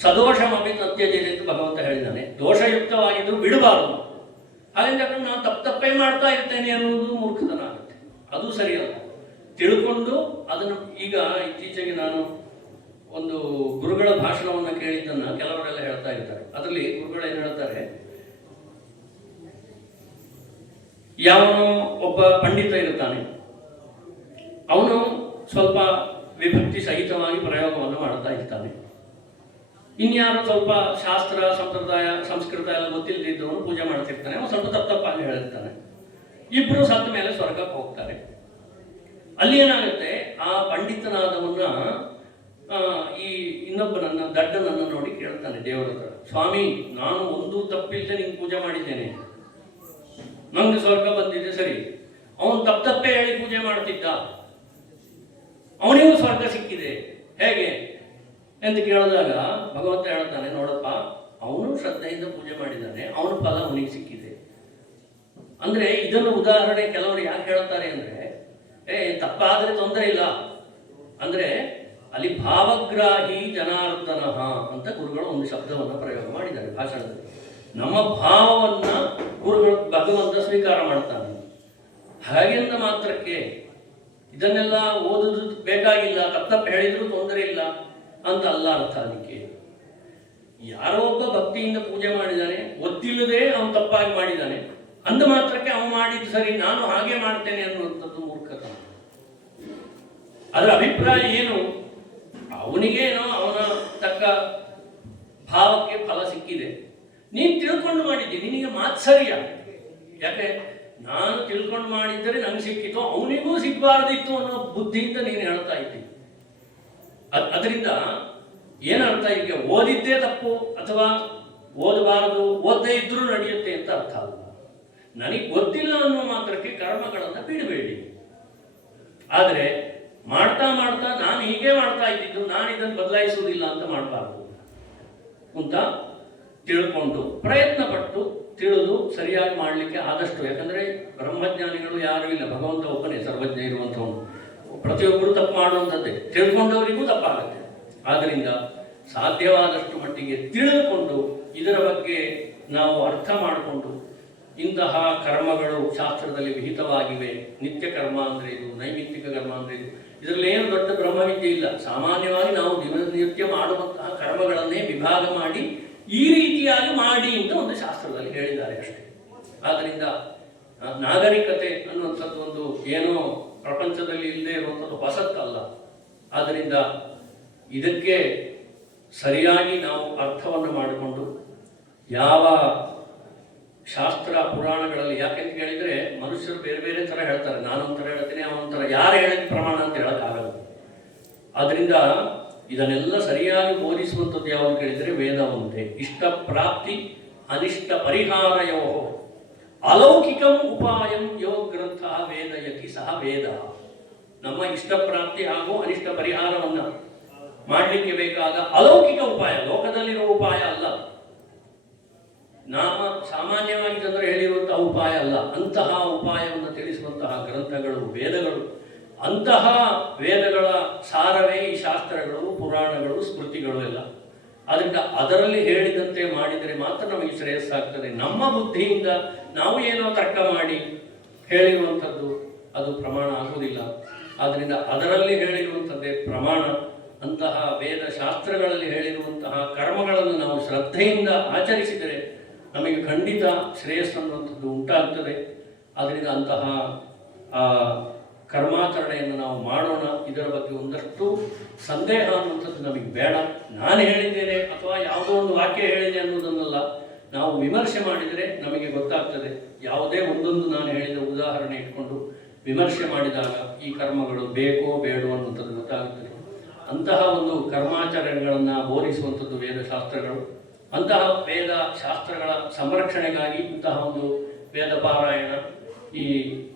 ಸದೋಷಮಿ ತತ್ಯಜೇರಿ ಅಂತ ಭಗವಂತ ಹೇಳಿದ್ದಾನೆ, ದೋಷಯುಕ್ತವಾಗಿದ್ದು ಬಿಡಬಾರದು. ಹಾಗೆಂದ ನಾನು ತಪ್ಪೇ ಮಾಡ್ತಾ ಇರ್ತೇನೆ ಅನ್ನೋದು ಮೂರ್ಖತನ ಆಗುತ್ತೆ, ಅದು ಸರಿಯಲ್ಲ. ತಿಳ್ಕೊಂಡು ಅದನ್ನು, ಈಗ ಇತ್ತೀಚೆಗೆ ನಾನು ಒಂದು ಗುರುಗಳ ಭಾಷಣವನ್ನು ಕೇಳಿದ್ದನ್ನು ಕೆಲವರೆಲ್ಲ ಹೇಳ್ತಾ ಇರ್ತಾರೆ. ಅದರಲ್ಲಿ ಗುರುಗಳು ಏನು ಹೇಳ್ತಾರೆ, ಯಾವನು ಒಬ್ಬ ಪಂಡಿತ ಇರ್ತಾನೆ, ಅವನು ಸ್ವಲ್ಪ ವಿಭಕ್ತಿ ಸಹಿತವಾಗಿ ಪ್ರಯೋಗವನ್ನು ಮಾಡ್ತಾ ಇರ್ತಾನೆ. ಇನ್ಯಾರು ಸ್ವಲ್ಪ ಶಾಸ್ತ್ರ ಸಂಪ್ರದಾಯ ಸಂಸ್ಕೃತ ಎಲ್ಲ ಗೊತ್ತಿಲ್ಲದಿದ್ದವನು ಪೂಜೆ ಮಾಡ್ತಿರ್ತಾನೆ, ಅವನು ಸ್ವಲ್ಪ ತಪ್ಪಾಗಿ ಹೇಳಿರ್ತಾನೆ. ಇಬ್ಬರು ಸತ್ತ ಮೇಲೆ ಸ್ವರ್ಗಕ್ಕೆ ಹೋಗ್ತಾರೆ. ಅಲ್ಲಿ ಏನಾಗುತ್ತೆ, ಆ ಪಂಡಿತನಾದವನ್ನ ಈ ಇನ್ನೊಬ್ಬನನ್ನ ದಡ್ಡನನ್ನು ನೋಡಿ ಕೇಳ್ತಾನೆ ದೇವರ ಹತ್ರ, ಸ್ವಾಮಿ ನಾನು ಒಂದು ತಪ್ಪಿಲ್ಲದೆ ನಿಂಗೆ ಪೂಜೆ ಮಾಡಿದ್ದೇನೆ, ನಂಗೆ ಸ್ವರ್ಗ ಬಂದಿದೆ ಸರಿ, ಅವನು ತಪ್ಪೇ ಹೇಳಿ ಪೂಜೆ ಮಾಡ್ತಿದ್ದ, ಅವನಿಗೂ ಸ್ವರ್ಗ ಸಿಕ್ಕಿದೆ ಹೇಗೆ ಎಂದು ಕೇಳಿದಾಗ ಭಗವಂತ ಹೇಳ್ತಾನೆ, ನೋಡಪ್ಪ ಅವನು ಶ್ರದ್ಧೆಯಿಂದ ಪೂಜೆ ಮಾಡಿದ್ದಾನೆ, ಅವನ ಫಲ ಅವನಿಗೆ ಸಿಕ್ಕಿದೆ. ಅಂದ್ರೆ ಇದನ್ನು ಉದಾಹರಣೆ ಕೆಲವರು ಯಾಕೆ ಹೇಳ್ತಾರೆ ಅಂದ್ರೆ, ತಪ್ಪಾದ್ರೆ ತೊಂದರೆ ಇಲ್ಲ ಅಂದ್ರೆ ಅಲ್ಲಿ ಭಾವಗ್ರಾಹಿ ಜನಾರ್ದನ ಅಂತ ಗುರುಗಳು ಒಂದು ಶಬ್ದವನ್ನು ಪ್ರಯೋಗ ಮಾಡಿದ್ದಾರೆ ಭಾಷಣದಲ್ಲಿ. ನಮ್ಮ ಭಾವವನ್ನ ಗುರುಗಳು ಭಗವಂತ ಸ್ವೀಕಾರ ಮಾಡ್ತಾನೆ. ಹಾಗೆಂದ ಮಾತ್ರಕ್ಕೆ ಇದನ್ನೆಲ್ಲ ಓದುದು ಬೇಕಾಗಿಲ್ಲ, ತಪ್ಪು ಹೇಳಿದ್ರು ತೊಂದರೆ ಇಲ್ಲ ಅಂತ ಅಲ್ಲ ಅರ್ಥ. ಅದಕ್ಕೆ ಯಾರೋ ಒಬ್ಬ ಭಕ್ತಿಯಿಂದ ಪೂಜೆ ಮಾಡಿದ್ದಾನೆ, ಗೊತ್ತಿಲ್ಲದೆ ಅವನು ತಪ್ಪಾಗಿ ಮಾಡಿದ್ದಾನೆ ಅಂದ ಮಾತ್ರಕ್ಕೆ ಅವನು ಮಾಡಿದ್ದು ಸರಿ, ನಾನು ಹಾಗೆ ಮಾಡ್ತೇನೆ ಅನ್ನುವಂಥದ್ದು ಮೂರ್ಖತನ. ಅದರ ಅಭಿಪ್ರಾಯ ಏನು, ಅವನಿಗೇನೋ ಅವನ ತಕ್ಕ ಭಾವಕ್ಕೆ ಫಲ ಸಿಕ್ಕಿದೆ, ನೀನು ತಿಳ್ಕೊಂಡು ಮಾಡಿದ್ದಿ, ನಿನಗೆ ಮಾತ್ಸರ್ಯ. ಯಾಕೆ ನಾನು ತಿಳ್ಕೊಂಡು ಮಾಡಿದ್ದರೆ ನಂಗೆ ಸಿಕ್ಕಿತು, ಅವನಿಗೂ ಸಿಗಬಾರ್ದಿತ್ತು ಅನ್ನೋ ಬುದ್ಧಿಯಿಂದ ನೀನು ಹೇಳ್ತಾ ಇದ್ದಿ. ಅದರಿಂದ ಏನರ್ಥ, ಈಗ ಓದಿದ್ದೇ ತಪ್ಪು ಅಥವಾ ಓದಬಾರದು, ಓದದೇ ಇದ್ರೂ ನಡೆಯುತ್ತೆ ಅಂತ ಅರ್ಥ ಅಲ್ಲ. ನನಗೆ ಗೊತ್ತಿಲ್ಲ ಅನ್ನೋ ಮಾತ್ರಕ್ಕೆ ಕರ್ಮಗಳನ್ನು ಬಿಡಬೇಡಿ. ಆದರೆ ಮಾಡ್ತಾ ಮಾಡ್ತಾ ನಾನು ಹೀಗೆ ಮಾಡ್ತಾ ಇದ್ದಿದ್ದು, ನಾನು ಇದನ್ನು ಬದಲಾಯಿಸುವುದಿಲ್ಲ ಅಂತ ಮಾಡಬಾರ್ದು ಅಂತ ತಿಳ್ಕೊಂಡು ಪ್ರಯತ್ನ ಪಟ್ಟು ತಿಳಿದು ಸರಿಯಾಗಿ ಮಾಡಲಿಕ್ಕೆ ಆದಷ್ಟು. ಯಾಕಂದ್ರೆ ಬ್ರಹ್ಮಜ್ಞಾನಿಗಳು ಯಾರೂ ಇಲ್ಲ, ಭಗವಂತ ಒಬ್ಬನೇ ಸರ್ವಜ್ಞ ಇರುವಂಥವನು. ಪ್ರತಿಯೊಬ್ಬರು ತಪ್ಪು ಮಾಡುವಂಥದ್ದೇ, ತಿಳ್ಕೊಂಡವರಿಗೂ ತಪ್ಪಾಗುತ್ತೆ. ಆದ್ದರಿಂದ ಸಾಧ್ಯವಾದಷ್ಟು ಮಟ್ಟಿಗೆ ತಿಳಿದುಕೊಂಡು ಇದರ ಬಗ್ಗೆ ನಾವು ಅರ್ಥ ಮಾಡಿಕೊಂಡು, ಇಂತಹ ಕರ್ಮಗಳು ಶಾಸ್ತ್ರದಲ್ಲಿ ವಿಹಿತವಾಗಿವೆ, ನಿತ್ಯ ಕರ್ಮ ಅಂದ್ರೆ ಇದು, ನೈಮಿತ್ತಿಕ ಕರ್ಮ ಅಂದ್ರೆ ಇದು, ಇದರಲ್ಲಿ ಏನು ದೊಡ್ಡ ಬ್ರಹ್ಮವಿದ್ಯೆ ಇಲ್ಲ. ಸಾಮಾನ್ಯವಾಗಿ ನಾವು ದಿನನಿತ್ಯ ಮಾಡುವಂತಹ ಕರ್ಮಗಳನ್ನೇ ವಿಭಾಗ ಮಾಡಿ ಈ ರೀತಿಯಾಗಿ ಮಾಡಿ ಅಂತ ಒಂದು ಶಾಸ್ತ್ರದಲ್ಲಿ ಹೇಳಿದ್ದಾರೆ ಅಷ್ಟೇ. ಆದ್ದರಿಂದ ನಾಗರಿಕತೆ ಅನ್ನುವಂಥದ್ದು ಒಂದು ಏನೋ ಪ್ರಪಂಚದಲ್ಲಿ ಇಲ್ಲದೆ ಇರುವಂಥದ್ದು ಹೊಸತ್ತಲ್ಲ. ಆದ್ದರಿಂದ ಇದಕ್ಕೆ ಸರಿಯಾಗಿ ನಾವು ಅರ್ಥವನ್ನು ಮಾಡಿಕೊಂಡು, ಯಾವ ಶಾಸ್ತ್ರ ಪುರಾಣಗಳಲ್ಲಿ, ಯಾಕೆಂತ ಕೇಳಿದರೆ ಮನುಷ್ಯರು ಬೇರೆ ಬೇರೆ ಥರ ಹೇಳ್ತಾರೆ, ನಾನೊಂಥರ ಹೇಳ್ತೀನಿ ಅವನೊಂಥರ, ಯಾರು ಹೇಳಿದ ಪ್ರಮಾಣ ಅಂತ ಹೇಳೋಕ್ಕಾಗಲ್ಲ. ಆದ್ದರಿಂದ ಇದನ್ನೆಲ್ಲ ಸರಿಯಾಗಿ ಬೋಧಿಸುವಂಥದ್ದು ಯಾವುದು ಕೇಳಿದರೆ ವೇದ ಒಂದೇ. ಇಷ್ಟ ಪ್ರಾಪ್ತಿ ಅನಿಷ್ಟ ಪರಿಹಾರಯೋ ಅಲೌಕಿಕಂ ಉಪಾಯಂ ಯೋ ಗ್ರಂಥ ವೇದಯತಿ ಸಹ ವೇದ. ನಮ್ಮ ಇಷ್ಟ ಪ್ರಾಪ್ತಿ ಹಾಗೂ ಅನಿಷ್ಟ ಪರಿಹಾರವನ್ನ ಮಾಡಲಿಕ್ಕೆ ಬೇಕಾದ ಅಲೌಕಿಕ ಉಪಾಯ, ಲೋಕದಲ್ಲಿರುವ ಉಪಾಯ ಅಲ್ಲ, ನಾಮ ಸಾಮಾನ್ಯವಾಗಿ ಜನರು ಹೇಳಿರುವಂತಹ ಉಪಾಯ ಅಲ್ಲ, ಅಂತಹ ಉಪಾಯವನ್ನು ತಿಳಿಸುವಂತಹ ಗ್ರಂಥಗಳು ವೇದಗಳು. ಅಂತಹ ವೇದಗಳ ಸಾರವೇ ಈ ಶಾಸ್ತ್ರಗಳು, ಪುರಾಣಗಳು, ಸ್ಮೃತಿಗಳು ಎಲ್ಲ. ಅದರಿಂದ ಅದರಲ್ಲಿ ಹೇಳಿದಂತೆ ಮಾಡಿದರೆ ಮಾತ್ರ ನಮಗೆ ಶ್ರೇಯಸ್ಸಾಗ್ತದೆ. ನಮ್ಮ ಬುದ್ಧಿಯಿಂದ ನಾವು ಏನೋ ತರ್ಕ ಮಾಡಿ ಹೇಳಿರುವಂಥದ್ದು ಅದು ಪ್ರಮಾಣ ಆಗುವುದಿಲ್ಲ. ಆದ್ದರಿಂದ ಅದರಲ್ಲಿ ಹೇಳಿರುವಂಥದ್ದೇ ಪ್ರಮಾಣ. ಅಂತಹ ವೇದ ಶಾಸ್ತ್ರಗಳಲ್ಲಿ ಹೇಳಿರುವಂತಹ ಕರ್ಮಗಳನ್ನು ನಾವು ಶ್ರದ್ಧೆಯಿಂದ ಆಚರಿಸಿದರೆ ನಮಗೆ ಖಂಡಿತ ಶ್ರೇಯಸ್ಸು ಅನ್ನುವಂಥದ್ದು ಉಂಟಾಗ್ತದೆ. ಆದ್ದರಿಂದ ಅಂತಹ ಕರ್ಮಾಚರಣೆಯನ್ನು ನಾವು ಮಾಡೋಣ. ಇದರ ಬಗ್ಗೆ ಒಂದಷ್ಟು ಸಂದೇಹ ಅನ್ನುವಂಥದ್ದು ನಮಗೆ ಬೇಡ. ನಾನು ಹೇಳಿದ್ದೇನೆ ಅಥವಾ ಯಾವುದೋ ಒಂದು ವಾಕ್ಯ ಹೇಳಿದೆ ಅನ್ನೋದನ್ನೆಲ್ಲ ನಾವು ವಿಮರ್ಶೆ ಮಾಡಿದರೆ ನಮಗೆ ಗೊತ್ತಾಗ್ತದೆ. ಯಾವುದೇ ಒಂದೊಂದು ನಾನು ಹೇಳಿದ ಉದಾಹರಣೆ ಇಟ್ಕೊಂಡು ವಿಮರ್ಶೆ ಮಾಡಿದಾಗ ಈ ಕರ್ಮಗಳು ಬೇಕೋ ಬೇಡೋ ಅನ್ನುವಂಥದ್ದು ಗೊತ್ತಾಗುತ್ತದೆ. ಅಂತಹ ಒಂದು ಕರ್ಮಾಚರಣೆಗಳನ್ನು ಬೋಧಿಸುವಂಥದ್ದು ವೇದಶಾಸ್ತ್ರಗಳು. ಅಂತಹ ವೇದ ಶಾಸ್ತ್ರಗಳ ಸಂರಕ್ಷಣೆಗಾಗಿ ಇಂತಹ ಒಂದು ವೇದ ಪಾರಾಯಣ ಈ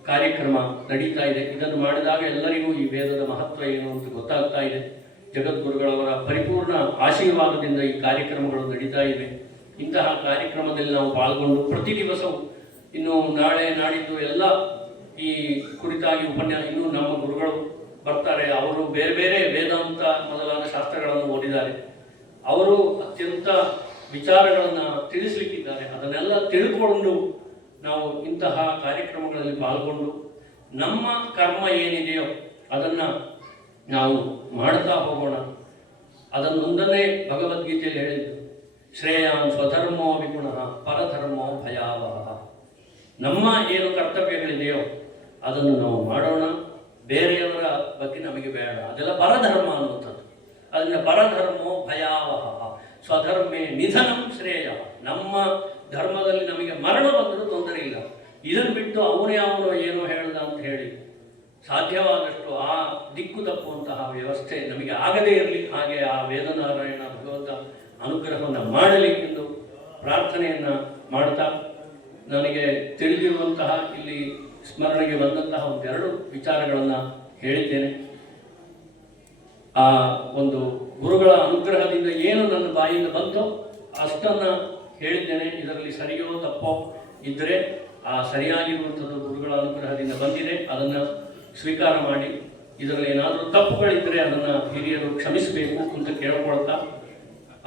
ಕಾರ್ಯಕ್ರಮ ನಡೀತಾ ಇದೆ. ಇದನ್ನು ಮಾಡಿದಾಗ ಎಲ್ಲರಿಗೂ ಈ ವೇದದ ಮಹತ್ವ ಏನು ಅಂತ ಗೊತ್ತಾಗ್ತಾ ಇದೆ. ಜಗದ್ಗುರುಗಳವರ ಪರಿಪೂರ್ಣ ಆಶೀರ್ವಾದದಿಂದ ಈ ಕಾರ್ಯಕ್ರಮಗಳು ನಡೀತಾ ಇವೆ. ಇಂತಹ ಕಾರ್ಯಕ್ರಮದಲ್ಲಿ ನಾವು ಪಾಲ್ಗೊಂಡು ಪ್ರತಿ ದಿವಸವೂ, ಇನ್ನು ನಾಳೆ ನಾಡಿದ್ದು ಎಲ್ಲ ಈ ಕುರಿತಾಗಿ ಉಪನ್ಯಾಸ, ಇನ್ನು ನಮ್ಮ ಗುರುಗಳು ಬರ್ತಾರೆ, ಅವರು ಬೇರೆ ಬೇರೆ ವೇದಾಂತ ಮೊದಲಾದ ಶಾಸ್ತ್ರಗಳನ್ನು ಓದಿದ್ದಾರೆ, ಅವರು ಅತ್ಯಂತ ವಿಚಾರಗಳನ್ನು ತಿಳಿಸ್ಲಿಕ್ಕಿದ್ದಾರೆ. ಅದನ್ನೆಲ್ಲ ತಿಳ್ಕೊಂಡು ನಾವು ಇಂತಹ ಕಾರ್ಯಕ್ರಮಗಳಲ್ಲಿ ಪಾಲ್ಗೊಂಡು ನಮ್ಮ ಕರ್ಮ ಏನಿದೆಯೋ ಅದನ್ನು ನಾವು ಮಾಡ್ತಾ ಹೋಗೋಣ. ಅದನ್ನೊಂದನ್ನೇ ಭಗವದ್ಗೀತೆಯಲ್ಲಿ ಹೇಳಿದ್ದು, ಶ್ರೇಯಾನ್ ಸ್ವಧರ್ಮೋ ವಿಗುಣಃ ಪರಧರ್ಮೋ ಭಯಾವಹ. ನಮ್ಮ ಏನು ಕರ್ತವ್ಯಗಳಿದೆಯೋ ಅದನ್ನು ನಾವು ಮಾಡೋಣ. ಬೇರೆಯವರ ಬಗ್ಗೆ ನಮಗೆ ಬೇಡ. ಅದೆಲ್ಲ ಪರಧರ್ಮ ಅನ್ನುವಂಥದ್ದು. ಅದರಿಂದ ಪರಧರ್ಮೋ ಭಯಾವಹ ಸ್ವಧರ್ಮೇ ನಿಧನಂ ಶ್ರೇಯ. ನಮ್ಮ ಧರ್ಮದಲ್ಲಿ ನಮಗೆ ಮರಣ ಬಂದರೂ ತೊಂದರೆ ಇಲ್ಲ. ಇದನ್ನು ಬಿಟ್ಟು ಅವನೇ ಏನೋ ಹೇಳ್ದ ಅಂತ ಹೇಳಿ ಸಾಧ್ಯವಾದಷ್ಟು ಆ ದಿಕ್ಕು ತಪ್ಪುವಂತಹ ವ್ಯವಸ್ಥೆ ನಮಗೆ ಆಗದೇ ಇರಲಿ. ಹಾಗೆ ಆ ವೇದನಾರಾಯಣ ಭಗವಂತ ಅನುಗ್ರಹವನ್ನು ಮಾಡಲಿಕ್ಕೆಂದು ಪ್ರಾರ್ಥನೆಯನ್ನು ಮಾಡ್ತಾ, ನನಗೆ ತಿಳಿದಿರುವಂತಹ ಇಲ್ಲಿ ಸ್ಮರಣೆಗೆ ಬಂದಂತಹ ಒಂದೆರಡು ವಿಚಾರಗಳನ್ನು ಹೇಳಿದ್ದೇನೆ. ಆ ಒಂದು ಗುರುಗಳ ಅನುಗ್ರಹದಿಂದ ಏನು ನನ್ನ ಬಾಯಿಂದ ಬಂತೋ ಅಷ್ಟನ್ನು ಹೇಳಿದ್ದೇನೆ. ಇದರಲ್ಲಿ ಸರಿಯೋ ತಪ್ಪೋ ಇದ್ದರೆ ಆ ಸರಿಯಾಗಿರುವಂಥದ್ದು ಗುರುಗಳ ಅನುಗ್ರಹದಿಂದ ಬಂದಿದೆ, ಅದನ್ನು ಸ್ವೀಕಾರ ಮಾಡಿ. ಇದರಲ್ಲಿ ಏನಾದರೂ ತಪ್ಪುಗಳಿದ್ದರೆ ಅದನ್ನು ಹಿರಿಯರು ಕ್ಷಮಿಸಬೇಕು ಅಂತ ಕೇಳ್ಕೊಳ್ತಾ,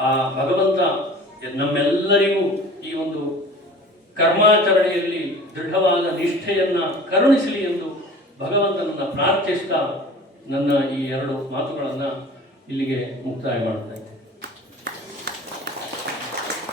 ಆ ಭಗವಂತ ನಮ್ಮೆಲ್ಲರಿಗೂ ಈ ಒಂದು ಕರ್ಮಾಚರಣೆಯಲ್ಲಿ ದೃಢವಾದ ನಿಷ್ಠೆಯನ್ನು ಕರುಣಿಸಲಿ ಎಂದು ಭಗವಂತನನ್ನು ಪ್ರಾರ್ಥಿಸ್ತಾ ನನ್ನ ಈ ಎರಡು ಮಾತುಗಳನ್ನು ಇಲ್ಲಿಗೆ ಮುಕ್ತಾಯ ಮಾಡ್ತಾ ಇದ್ದೇನೆ.